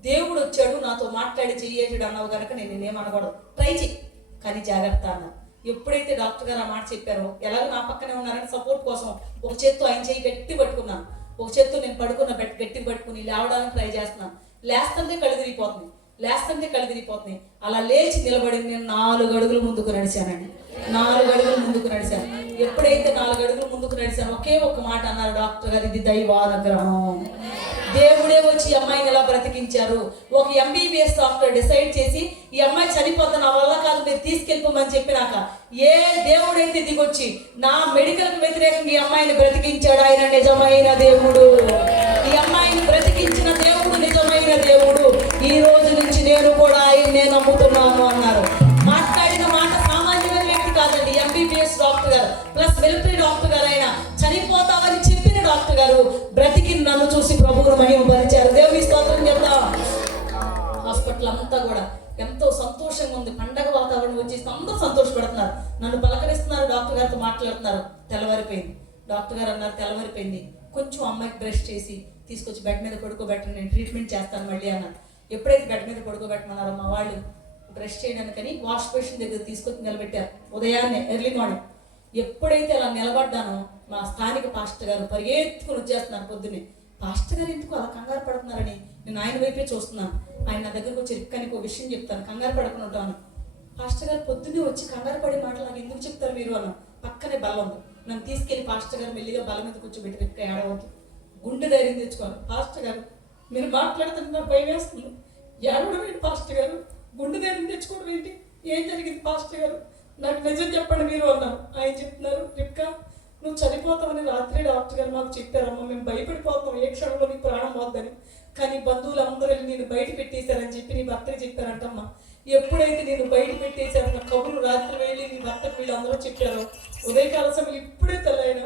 దేవుడు వచ్చాడు నాతో మాట్లాడి చెయ్యేసాడు అన్నావు కనుక నేను నేనేం అనకూడదు. ట్రై చెయ్యి, కానీ జాగ్రత్త అన్నావు. ఎప్పుడైతే డాక్టర్ గారు ఆ మాట చెప్పారో, ఎలాగో నా పక్కనే ఉన్నారని సపోర్ట్ కోసం ఒక చేత్తో ఆయన చెయ్యి గట్టి పట్టుకున్నాను, ఒక చేత్తో నేను పడుకున్న బెడ్ గట్టి పట్టుకుని లేవడానికి ట్రై చేస్తున్నాను. లేస్తుంటే కళ్ళు తిరిగిపోతుంది, లేస్తుంటే కళ్ళు తిరిగిపోతున్నాయి. అలా లేచి నిలబడి నేను 4 అడుగులు ముందుకు నడిచానండి. 4 అడుగులు ముందుకు నడిచాను. ఎప్పుడైతే 4 అడుగులు ముందుకు నడిచాను, ఒకే ఒక్క మాట అన్నారు డాక్టర్ గారు, ఇది దైవానుగ్రహం. దేవుడే వచ్చి ఈ అమ్మాయిని ఎలా బ్రతికించారు. ఒక ఎంబీబీఎస్ డాక్టర్ డిసైడ్ చేసి ఈ అమ్మాయి చనిపోతా, నా వల్ల కాదు, మీరు తీసుకెళ్ళిపోమని చెప్పినాక ఏ దేవుడైతే దిగొచ్చి నా మెడికల్కి వ్యతిరేకంగా ఈ అమ్మాయిని బ్రతికించాడు, ఆయన నిజమైన దేవుడు. ఈ అమ్మాయిని బ్రతికించిన దేవుడు నిజమైన దేవుడు. ఈ రోజు నుంచి నేను కూడా ఆయన్నే నమ్ముతున్నాను అన్నారు. మాట్లాడిన మాట సామాన్యమైన వ్యక్తి కాదండి, ఎంబీబీఎస్ డాక్టర్ గారు ప్లస్ మిలిటరీ డాక్టర్ గారు. ఆయన చనిపోతామని చెప్పిన డాక్టర్ గారు బ్రతికి నన్ను చూసి ప్రభువును మహిమపరిచారు. దేవుని స్తోత్రం చెప్తాం. హాస్పిటల్ అంతా కూడా ఎంతో సంతోషంగా ఉంది, పండగ వాతావరణం వచ్చేసి అందరూ సంతోషపడుతున్నారు, నన్ను పలకరిస్తున్నారు, డాక్టర్ గారితో మాట్లాడుతున్నారు. తెల్లవారిపోయింది. డాక్టర్ గారు అన్నారు తెల్లవారిపోయింది, కొంచెం అమ్మాయికి బ్రష్ చేసి తీసుకొచ్చి బెడ్ మీద పడుకోబెట్టండి, నేను ట్రీట్మెంట్ చేస్తాను మళ్ళీ అన్నారు. ఎప్పుడైతే బెడ్ మీద పడుకోబెట్టమన్నారో మా వాళ్ళు బ్రష్ చేయడానికని వాష్ బేసిన్ దగ్గర తీసుకొచ్చి నిలబెట్టారు. ఉదయాన్నే ఎర్లీ మార్నింగ్. ఎప్పుడైతే అలా నిలబడ్డానో మా స్థానిక పాస్టర్ గారు పరిగెత్తుకుని వచ్చేస్తున్నారు పొద్దున్నే. పాస్టర్ గారు ఎందుకు అలా కంగారు పడుతున్నారని నేను ఆయన వైపే చూస్తున్నాను. ఆయన నా దగ్గరకు వచ్చి రిక్కనికి ఒక విషయం చెప్తాను, కంగారు పడుకుని ఉంటాను. పాస్టర్ గారు పొద్దున్నే వచ్చి కంగారు పడే మాటలు నాకు ఎందుకు చెప్తారు మీరు అన్న. పక్కనే బల్ల ఉంది. నన్ను తీసుకెళ్లి పాస్టర్ గారు మెల్లిగా బల్ల మీద కూర్చోబెట్టి రిప్కా ఏడవద్దు, గుండె ధైర్యం తెచ్చుకోవాలి. పాస్టర్ గారు మీరు మాట్లాడుతుంటే నాకు భయం వేస్తుంది. ఏడవడం ఏంటి పాస్టర్ గారు, గుండె ధైర్యం తెచ్చుకోవడం ఏంటి, ఏం జరిగింది పాస్టర్ గారు, నాకు నిజం చెప్పండి మీరు అన్నారు. ఆయన చెప్తున్నారు, రిప్కా నువ్వు చనిపోతావని రాత్రి డాక్టర్ గారు మాకు చెప్పారమ్మా, మేము భయపడిపోతాం ఏ క్షణంలో నీ ప్రాణం పోద్దని, కానీ బంధువులు అందరూ వెళ్ళి నేను బయట పెట్టేశారని చెప్పి నీ భర్తకి చెప్పారంటమ్మా. ఎప్పుడైతే నేను బయట పెట్టేశారన్న కబురు రాత్రి వెళ్ళి నీ భర్తకు వీళ్ళందరూ చెప్పారో, ఉదయకాల సమయంలో ఇప్పుడే తెల్లైన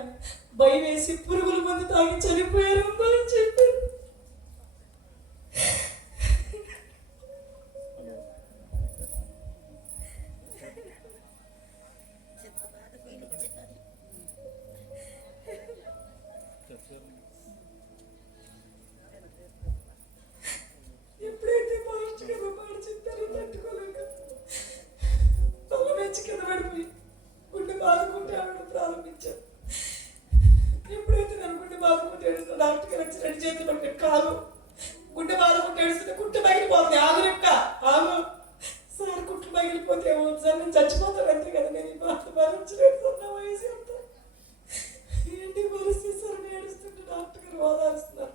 భయం వేసి పురుగుల మందు తాగి చనిపోయారమ్మా అని చెప్పారు. ఎప్పుడైతే మాస్టర్ గారు మాట చెప్పారో తట్టుకోలేక తల వెచ్చి కింద పడిపోయి గుండె బాదుకుంటే ఆవిడ ప్రారంభించారు. ఎప్పుడైతే నన్ను గుండె బాదుకుంటే ఏడుస్తున్నా డాక్టర్ గారు వచ్చి రెండు చేతులు పట్టే కాదు, గుండె బాదుకుంటే ఏడుస్తుంటే కుట్టు పగిలిపోతుంది, ఆగు రిప్క ఆగు సార్, కుట్లు పగిలిపోతే ఏమవుతుంది సార్, నేను చచ్చిపోతాను అంతే కదా, నేను ఈ బాధ భరించలేదు సార్, నా వయసు ఎంత ఏంటి పరిస్థితి సార్ అని ఏడుస్తుంటే డాక్టర్ గారు ఓదారుస్తున్నారు.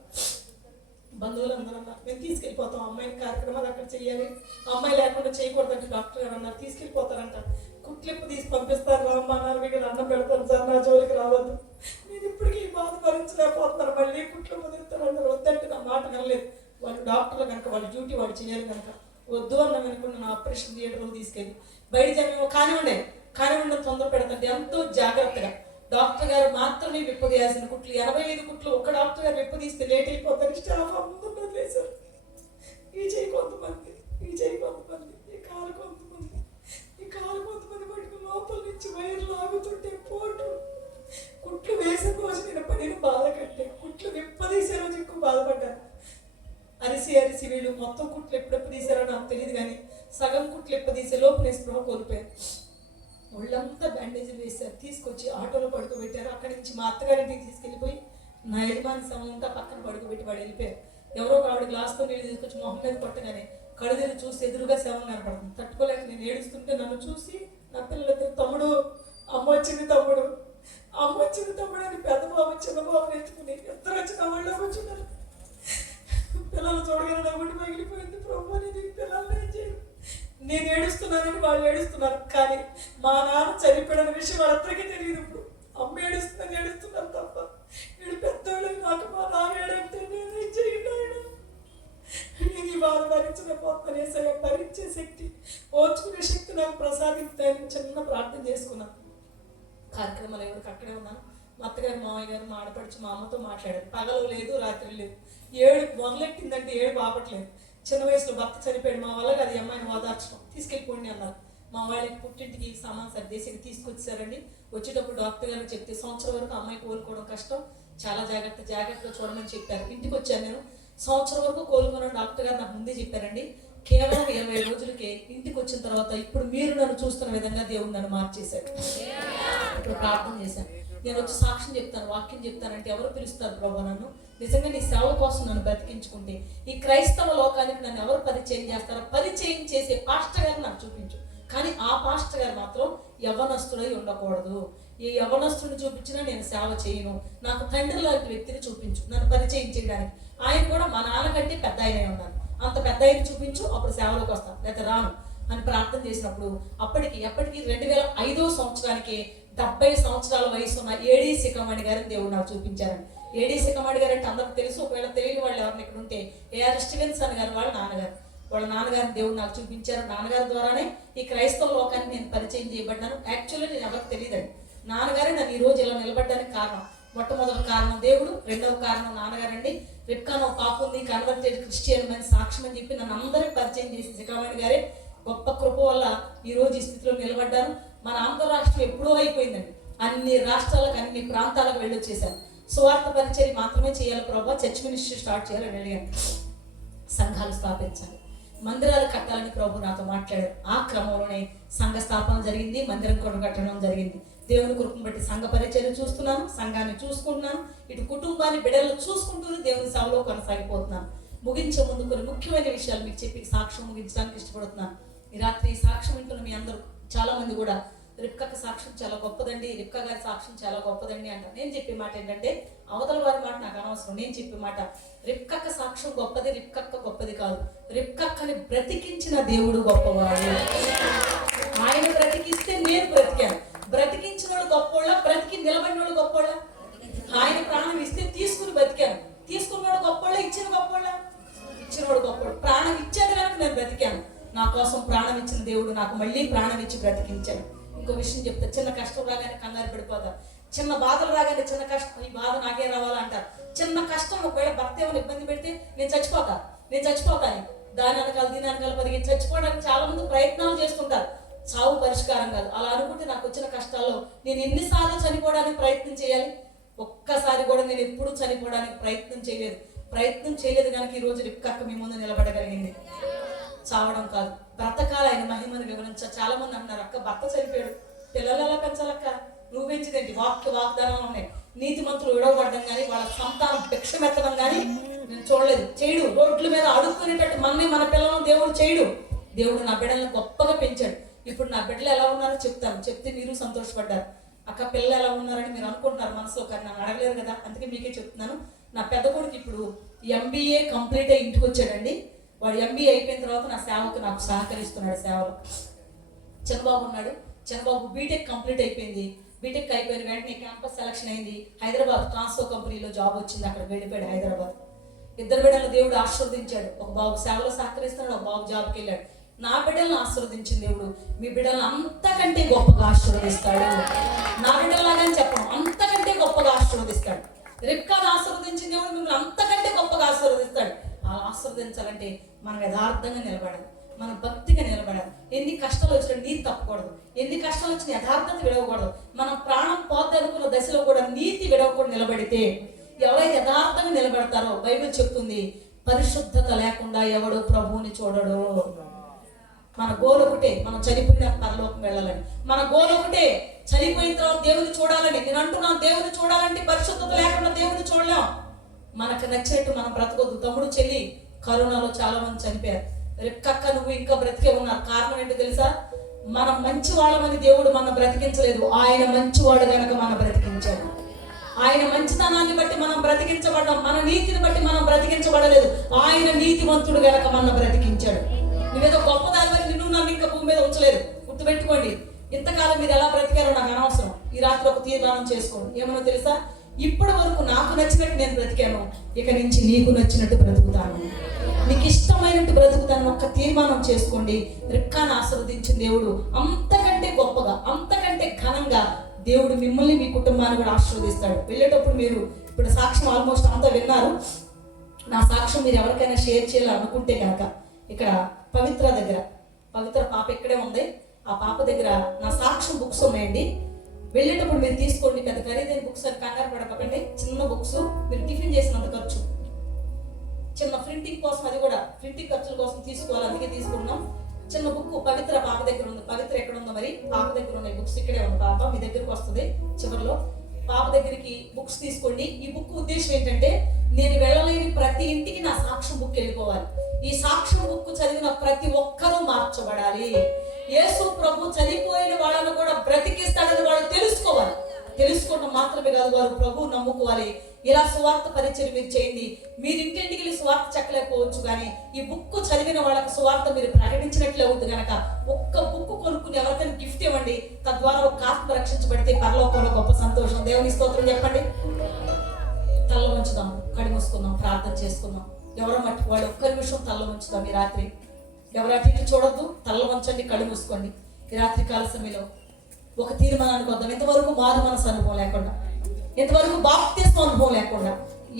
బంధువులందరూ అన్నారు మేము తీసుకెళ్ళిపోతాం, అమ్మాయిని కార్యక్రమాలు అక్కడ చేయాలి, అమ్మాయి లేకుండా చేయకూడదంటే డాక్టర్ గారు అన్నారు తీసుకెళ్ళిపోతారంట. కుట్లిప్పు తీసి పంపిస్తారు రామ్మ, మీకు అన్నం పెడతాను సార్, నా జోలికి రావద్దు, నేను ఇప్పటికీ ఈ బాధ భరించలేకపోతున్నాను, మళ్ళీ కుట్లు కుదురుతాను అన్నారు. వద్దంటే నా మాట వినలేదు. వాళ్ళు డాక్టర్లు కనుక వాళ్ళ డ్యూటీ వాళ్ళు చేయాలి కనుక వద్దు అన్న అనుకున్న నా ఆపరేషన్ థియేటర్లో తీసుకెళ్ళి బయట జనం కానివ్వండి తొందర పెడతంటే ఎంతో జాగ్రత్తగా డాక్టర్ గారు మాత్రమే విప్పదీయాల్సిన కుట్లు 85 కుట్లు ఒక డాక్టర్ గారు విప్పదీస్తే లేట్ అయిపోతారు. స్టాఫ్ అందరూ లేసారు. ఈ చేయి కొంతమంది, ఈ చేయి కొంతమంది, ఈ కాలు కొంతమంది, ఈ కాలు కొంతమంది పట్టుకు లోపల నుంచి వైర్లు లాగుతుంటే పోటు కుట్లు వేసిన రోజు నేను పడిన బాధ కంటే కుట్లు విప్పదీసే రోజు ఎక్కువ బాధపడ్డాను. అరిసి వీళ్ళు మొత్తం కుట్లు ఎప్పుడెప్పుడు తీసారో నాకు తెలియదు, కానీ సగం కుట్లు ఎప్పుడీసే లోపు నేను స్పృహ కోల్పోయాను. ఒళ్ళంతా బ్యాండేజీలు వేశారు, తీసుకొచ్చి ఆటోలో పడుకోబెట్టారు. అక్కడి నుంచి మా అత్తగారింటికి తీసుకెళ్ళిపోయి నా యజమాని సమంగా పక్కన పడుకోబెట్టి వాడు వెళ్ళిపోయారు. ఎవరో ఆవిడ గ్లాస్తో నీళ్ళు తీసుకొచ్చి మొహం మీద కొట్టగానే కడుదీలు చూసి ఎదురుగా శవం కనపడుతుంది. తట్టుకోలేక నేను ఏడుస్తుంటే నన్ను చూసి నా పిల్లలతో తమ్ముడు అమ్మ వచ్చింది తమ్ముడు అని పెద్ద బాబు చిన్న బాబుని ఎత్తుకుని ఇద్దరు వచ్చి నా వాళ్ళలో కూర్చున్నారు. పిల్లలు చూడగానే నా గుడి పగిలిపోయింది. ప్రభు నేను పిల్లల్ని ఏం చేయను, నేను ఏడుస్తున్నానని వాళ్ళు ఏడుస్తున్నారు, కానీ మా నాన్న చనిపోయిన విషయం వాళ్ళందరికీ తెలియదు. ఇప్పుడు అమ్మ ఏడుస్తున్నారు తప్ప వీడు పెద్దవాళ్ళు నాకు మా నాన్న ఏడంటే నేనేం చేయను. నేను ఈ బాధ భరించలేకపోతున్నాను, భరించే శక్తి ఓర్చుకునే శక్తి నాకు ప్రసాదించాలని చిన్న ప్రార్థన చేసుకున్నాను. కార్యక్రమాలు ఎవరికి అక్కడే ఉన్నాను. మా అత్తగారు మామయ్య గారు మా ఆడపడిచి మా అమ్మతో మాట్లాడారు. పగలు లేదు రాత్రి లేదు, ఏడు మొదలెట్టిందంటే ఏడు బాపట్లేదు. చిన్న వయసులో భర్త చనిపోయాడు, మా వల్ల అది అమ్మాయిని ఓదార్చడం తీసుకెళ్ళిపోండి అన్నారు. మా వాళ్ళకి పుట్టింటికి సామాన్ సర్దేసి తీసుకొచ్చారండి. వచ్చేటప్పుడు డాక్టర్ గారు చెప్తే సంవత్సరం వరకు అమ్మాయి కోలుకోవడం కష్టం, చాలా జాగ్రత్తగా చూడమని చెప్పారు. ఇంటికి వచ్చాను నేను, సంవత్సరం వరకు కోలుకున్న డాక్టర్ గారు నాకు ముందే చెప్పారండి. కేవలం 20 రోజులకే ఇంటికి వచ్చిన తర్వాత ఇప్పుడు మీరు నన్ను చూస్తున్న విధంగా దేవుడు నన్ను మార్చేశాడు. ఇప్పుడు ప్రార్థన చేశాను, నేను వచ్చి సాక్ష్యం చెప్తాను, వాక్యం చెప్తానంటే ఎవరు పిలుస్తారు ప్రభు నన్ను? నిజంగా నీ సేవ కోసం నన్ను బ్రతికించుకుంటే ఈ క్రైస్తవ లోకానికి నన్ను ఎవరు పరిచయం చేస్తారో పరిచయం చేసే పాస్టర్ గారు నాకు చూపించు. కానీ ఆ పాస్టర్ గారు మాత్రం యవ్వనస్తుడై ఉండకూడదు, ఏ యవ్వనస్తుడిని చూపించినా నేను సేవ చేయను, నాకు తండ్రి లాంటి వ్యక్తిని చూపించు నన్ను పరిచయం చేయడానికి. ఆయన కూడా మా నాన్నకంటే పెద్ద ఆయనే ఉన్నారు, అంత పెద్ద ఆయన చూపించు అప్పుడు సేవలోకి వస్తాను, లేదా రాను అని ప్రార్థన చేసినప్పుడు ఎప్పటికి 2005 సంవత్సరానికి 70 సంవత్సరాల వయసు ఉన్న ఏడీ సికమణి గారిని దేవుడు నాకు చూపించారండి. ఏడీ సికమణి గారు అంటే అందరికి తెలుసు, ఒకవేళ తెలియని వాళ్ళు ఎవరిని ఇక్కడ ఉంటే ఏఆర్ స్టీవెన్సన్ గారు వాళ్ళ నాన్నగారిని దేవుడు నాకు చూపించారు. నాన్నగారి ద్వారానే ఈ క్రైస్తవ లోకాన్ని నేను పరిచయం చేయబడ్డాను. యాక్చువల్లీ నేను ఎవరికి తెలియదండి, నాన్నగారే నన్ను ఈ రోజు ఇలా నిలబడ్డానికి కారణం. మొట్టమొదటి కారణం దేవుడు, రెండవ కారణం నాన్నగారండి. రిప్కానో పాప ఉంది, కన్వర్టెడ్ క్రిస్టియన్ అని సాక్ష్యం అని చెప్పి నన్ను అందరికి పరిచయం చేసి సికమణి గారే గొప్ప కృప వల్ల ఈ రోజు ఈ స్థితిలో నిలబడ్డాను. మన ఆంధ్ర రాష్ట్రం ఎప్పుడూ అయిపోయిందండి, అన్ని రాష్ట్రాలకు అన్ని ప్రాంతాలకు వెళ్ళొచ్చేసాను. సువార్త పరిచర్య మాత్రమే చేయాలి ప్రభావ, చర్చ్ మినిస్ట్రీ స్టార్ట్ చేయాలని అడిగాను. సంఘాలు స్థాపించాలి, మందిరాలు కట్టాలని ప్రభు నాతో మాట్లాడారు. ఆ క్రమంలోనే సంఘ స్థాపన జరిగింది, మందిరం కూడా కట్టడం జరిగింది. దేవుని కృపను బట్టి సంఘ పరిచర్య చూస్తున్నాను, సంఘాన్ని చూసుకుంటున్నాను, ఇటు కుటుంబాన్ని బిడ్డలను చూసుకుంటూనే దేవుని సేవలో కొనసాగిపోతున్నాను. ముగించే ముందు కొన్ని ముఖ్యమైన విషయాలు మీకు చెప్పి సాక్ష్యం ముగించడానికి ఇష్టపడుతున్నాను. ఈ రాత్రి ఈ సాక్ష్యం వింటున్న మీ అందరూ చాలా మంది కూడా రిబ్కా సాక్ష్యం చాలా గొప్పదండి, రిబ్కా గారి సాక్ష్యం చాలా గొప్పదండి అంట. నేను చెప్పే మాట ఏంటంటే, అవతల వారి మాట నాకు అనవసరం. నేను చెప్పే మాట, రిబ్కా సాక్ష్యం గొప్పది, రిబ్కా గొప్పది కాదు. రిబ్కాని బ్రతికించిన దేవుడు గొప్పవాడు. ఆయన బ్రతికిస్తే నేను బ్రతికాను. బ్రతికించిన వాడు గొప్పోళ్ళ, బ్రతికి నిలబడిన వాడు గొప్పోళ్ళ? ఆయన ప్రాణం ఇస్తే తీసుకుని బ్రతికాను. తీసుకున్నవాడు గొప్పోళ్ళ, ఇచ్చిన గొప్పోళ్ళ? ఇచ్చినవాడు గొప్పోడు. ప్రాణం ఇచ్చేది కనుక నేను బ్రతికాను. నా కోసం ప్రాణం ఇచ్చిన దేవుడు నాకు మళ్ళీ ప్రాణం ఇచ్చి బ్రతికించాడు. ఇంకో విషయం చెప్తా, చిన్న కష్టం రాగానే కంగారు పడిపోతా, చిన్న బాధలు రాగానే చిన్న కష్టం, ఈ బాధ నాకే రావాలంటారు. చిన్న కష్టం ఒకవేళ భర్త ఏమైనా ఇబ్బంది పెడితే నేను చచ్చిపోతాను దాని వెనకాల దీని వెనకాల పరిగెత్తి చచ్చిపోవడానికి చాలా మంది ప్రయత్నాలు చేస్తుంటారు. చావు పరిష్కారం కాదు. అలా అనుకుంటే నాకు వచ్చిన కష్టాల్లో నేను ఎన్నిసార్లు చనిపోవడానికి ప్రయత్నం చేయాలి? ఒక్కసారి కూడా నేను ఎప్పుడు చనిపోవడానికి ప్రయత్నం చేయలేదు కనుక ఈ రోజు రిబ్కా మీ ముందు నిలబడగలిగింది. చావడం కాదు, బ్రతకాల ఆయన మహిమను వివరించ. చాలా మంది అంటున్నారు, అక్క భర్త చనిపోయాడు, పిల్లలు ఎలా పెంచాలక్క? నువ్వు పెంచిదేంటి? వాగ్దానాలు ఉన్నాయి. నీతిమంతులు విడవబడడం కానీ, వాళ్ళ సంతానం భిక్షమెత్తడం కానీ నేను చూడలేదు. చేయడు. రోడ్ల మీద అడుక్కునేటట్టు మన పిల్లలను దేవుడు చేయడు. దేవుడు నా బిడ్డలను గొప్పగా పెంచాడు. ఇప్పుడు నా బిడ్డలు ఎలా ఉన్నారో చెప్తాను, చెప్తే మీరు సంతోషపడ్డారు. అక్క పిల్లలు ఎలా ఉన్నారని మీరు అనుకుంటున్నారు మనసులో, కానీ నన్ను అడగలేరు కదా, అందుకే మీకే చెప్తున్నాను. నా పెద్ద కొడుకు ఇప్పుడు MBA కంప్లీట్ అయ్యి ఇంటికి వచ్చాడండి. వాడు MBA అయిపోయిన తర్వాత నా సేవకు నాకు సహకరిస్తున్నాడు సేవలో. చిన్నబాబు ఉన్నాడు. చిన్నబాబు బీటెక్ కంప్లీట్ అయిపోయింది. బీటెక్ అయిపోయిన వెంటనే క్యాంపస్ సెలక్షన్ అయింది. హైదరాబాద్ ట్రాన్స్ఫో కంపెనీలో జాబ్ వచ్చింది. అక్కడ వెళ్ళిపోయాడు హైదరాబాద్. ఇద్దరు బిడ్డలు దేవుడు ఆశీర్వదించాడు. ఒక బాబు సేవలో సహకరిస్తున్నాడు, ఒక బాబు జాబ్కి వెళ్ళాడు. నా బిడ్డలను ఆశీర్వదించిన దేవుడు మీ బిడ్డలను అంతకంటే గొప్పగా ఆశీర్వదిస్తాడు. నా బిడ్డలాగానే చెప్పను, అంతకంటే గొప్పగా ఆశీర్వదిస్తాడు. రిబ్కాను ఆశీర్వదించిన దేవుడు మిమ్మల్ని అంతకంటే గొప్పగా ఆశీర్వదిస్తాడు. అలా ఆశీర్వదించాలంటే మనం యథార్థంగా నిలబడాలి, మన భక్తిగా నిలబడాలి. ఎన్ని కష్టాలు వచ్చినా నీతి తప్పకూడదు, ఎన్ని కష్టాలు వచ్చినా యథార్థత విడవకూడదు. మనం ప్రాణం పోద్దనుకున్న దశలో కూడా నీతి విడవకుండా నిలబడితే, ఎవరైతే యథార్థంగా నిలబడతారో బైబిల్ చెప్తుంది, పరిశుద్ధత లేకుండా ఎవడు ప్రభువుని చూడడు. మన గోల్ ఒకటే, మనం చనిపోయిన పరలోకం వెళ్ళాలని. మన గోల్ ఒకటే, చనిపోయిన తర్వాత దేవుని చూడాలని. నేను అంటున్నాను, దేవుని చూడాలంటే పరిశుద్ధత లేకుండా దేవుని చూడలేం. మనకు నచ్చినట్టు మనం బ్రతకొద్దు. తమ్ముడు చెల్లి కరోనాలో చాలా మంది చనిపోయారు. రిబ్కా నువ్వు ఇంకా బ్రతికే ఉన్నారు. కారణం ఏంటో తెలుసా? మనం మంచి వాళ్ళమని దేవుడు మనం బ్రతికించలేదు, ఆయన మంచివాడు కనుక మనం బ్రతికించాడు. ఆయన మంచితనాన్ని బట్టి మనం బ్రతికించబడ్డాం, మన నీతిని బట్టి మనం బ్రతికించబడలేదు. ఆయన నీతివంతుడు గనక మనం బ్రతికించాడు. నువ్వేదో గొప్ప దాని నిన్ను నన్ను ఇంకా భూమి మీద ఉంచలేదు. గుర్తుపెట్టుకోండి, ఇంతకాలం మీరు ఎలా బ్రతికారో నాకు అనవసరం. ఈ రాత్రి ఒక తీర్మానం చేసుకోండి. ఏమన్నా తెలుసా? ఇప్పటి వరకు నాకు నచ్చినట్టు నేను బ్రతికాను, ఇక నుంచి నీకు నచ్చినట్టు బ్రతుకుతాను, నీకు ఇష్టమైనట్టు బ్రతుకుతాను. ఒక్క తీర్మానం చేసుకోండి. రిబ్కాను ఆశీర్వదించిన దేవుడు అంతకంటే గొప్పగా, అంతకంటే ఘనంగా దేవుడు మిమ్మల్ని మీ కుటుంబాన్ని కూడా ఆశీర్వదిస్తాడు. వెళ్ళేటప్పుడు మీరు ఇప్పుడు సాక్ష్యం ఆల్మోస్ట్ అంతా విన్నారు. నా సాక్ష్యం మీరు ఎవరికైనా షేర్ చేయాలనుకుంటే కనుక ఇక్కడ పవిత్ర పాప ఇక్కడే ఉంది. ఆ పాప దగ్గర నా సాక్ష్యం బుక్స్ ఉన్నాయండి. వెళ్ళేటప్పుడు మీరు తీసుకోండి. పెద్ద ఖరీదైన బుక్స్ అని కంగారు పడకండి. చిన్న బుక్స్, మీరు టిఫిన్ చేసినంత ఖర్చు, చిన్న ప్రింటింగ్ కోసం, అది కూడా ప్రింటింగ్ ఖర్చుల కోసం తీసుకోవాలి, అందుకే తీసుకున్నాం. చిన్న బుక్ పవిత్ర పాప దగ్గర ఉంది. పవిత్ర ఎక్కడ ఉందో మరి, పాప దగ్గర ఉన్నాయి బుక్స్. ఇక్కడే ఉంది పాప, మీ దగ్గరకు వస్తుంది చివరిలో. పాప దగ్గరికి బుక్స్ తీసుకోండి. ఈ బుక్ ఉద్దేశం ఏంటంటే, నేను వెళ్ళలేని ప్రతి ఇంటికి నా సాక్ష్యం బుక్ వెళ్ళిపోవాలి. ఈ సాక్ష్యం బుక్ చదివిన ప్రతి ఒక్కరూ మార్చబడాలి. యేసు ప్రభు చనిపోయిన వాళ్ళను కూడా బ్రతికిస్తాడని వాళ్ళు తెలుసుకోవాలి. తెలుసుకోవడం మాత్రమే కాదు, వారు ప్రభు నమ్ముకోవాలి. ఇలా సువార్త పరిచయం మీరు చేయండి. మీరు ఇంటింటికి వెళ్ళి సువార్త చెక్కలేకపోవచ్చు, కానీ ఈ బుక్ చదివిన వాళ్ళకి సువార్త మీరు ప్రకటించినట్లే అవుతుంది కనుక ఒక్క బుక్ కొనుక్కుని ఎవరికైనా గిఫ్ట్ ఇవ్వండి. తద్వారా ఒక ఆత్మ రక్షించబడితే పరలోకంలో గొప్ప సంతోషం. దేవుని స్తోత్రం చెప్పండి. తల్ల ఉంచుదాం, కడి మూసుకుందాం, ప్రార్థన చేసుకుందాం. ఎవరో మట్టి వాళ్ళు ఒక్క నిమిషం తల్ల ఉంచుదాం. ఈ రాత్రి ఎవరు అటు ఇటు చూడొద్దు, తల్ల వంచండి, కళ్ళు మూసుకోండి. ఈ రాత్రి కాల సమయంలో ఒక తీర్మానానికి వద్దాం. ఇంతవరకు మారు మనసు అనుభవం లేకుండా, ఇంతవరకు బాప్తిస్మ అనుభవం లేకుండా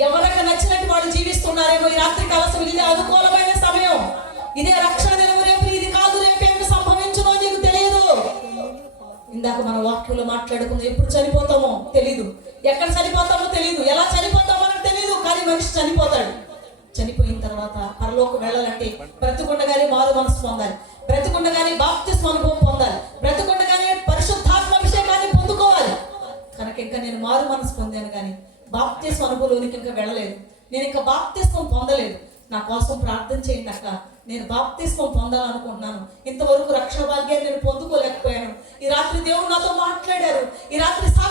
ఎవరికి నచ్చినట్టు వాళ్ళు జీవిస్తున్నారేమో. ఈ రాత్రి కాల సమయం ఇదే అనుకూలమైన సమయం, ఇదే రక్షణ దినము. రేపు ఇది కాదు, రేపు ఏమి సంభవించునో నీకు తెలియదు. ఇందాక మన వాక్యంలో మాట్లాడుకుందాం, ఎప్పుడు చనిపోతామో తెలీదు, ఎక్కడ చనిపోతామో తెలీదు, ఎలా చనిపోతామో మనకు తెలీదు. కానీ మనిషి చనిపోతాడు. చనిపోయిన తర్వాత పరలోకం వెళ్ళాలంటే బ్రతికుండగానే మారు మనసు పొందాలి, బ్రతికుండగానే బాప్తిస్మ అనుభవం పొందాలి, బ్రతికుండగానే పరిశుద్ధాత్మ అభిషేకాన్ని పొందుకోవాలి. కనుక ఇంకా నేను మారు మనసు పొందాను కానీ బాప్తిస్మ అనుభవంలోనికి ఇంకా వెళ్ళలేదు, నేను ఇంకా బాప్తిస్మం పొందలేదు. నా కోసం ప్రార్థన చేయండి అక్క. నేను బాప్తిస్మం పొందాలనుకుంటున్నాను, ఇంతవరకు రక్షణ భాగ్యాన్ని నేను పొందుకోలేకపోయాను. ఈ రాత్రి దేవుడు నాతో మాట్లాడారు. ఈ రాత్రి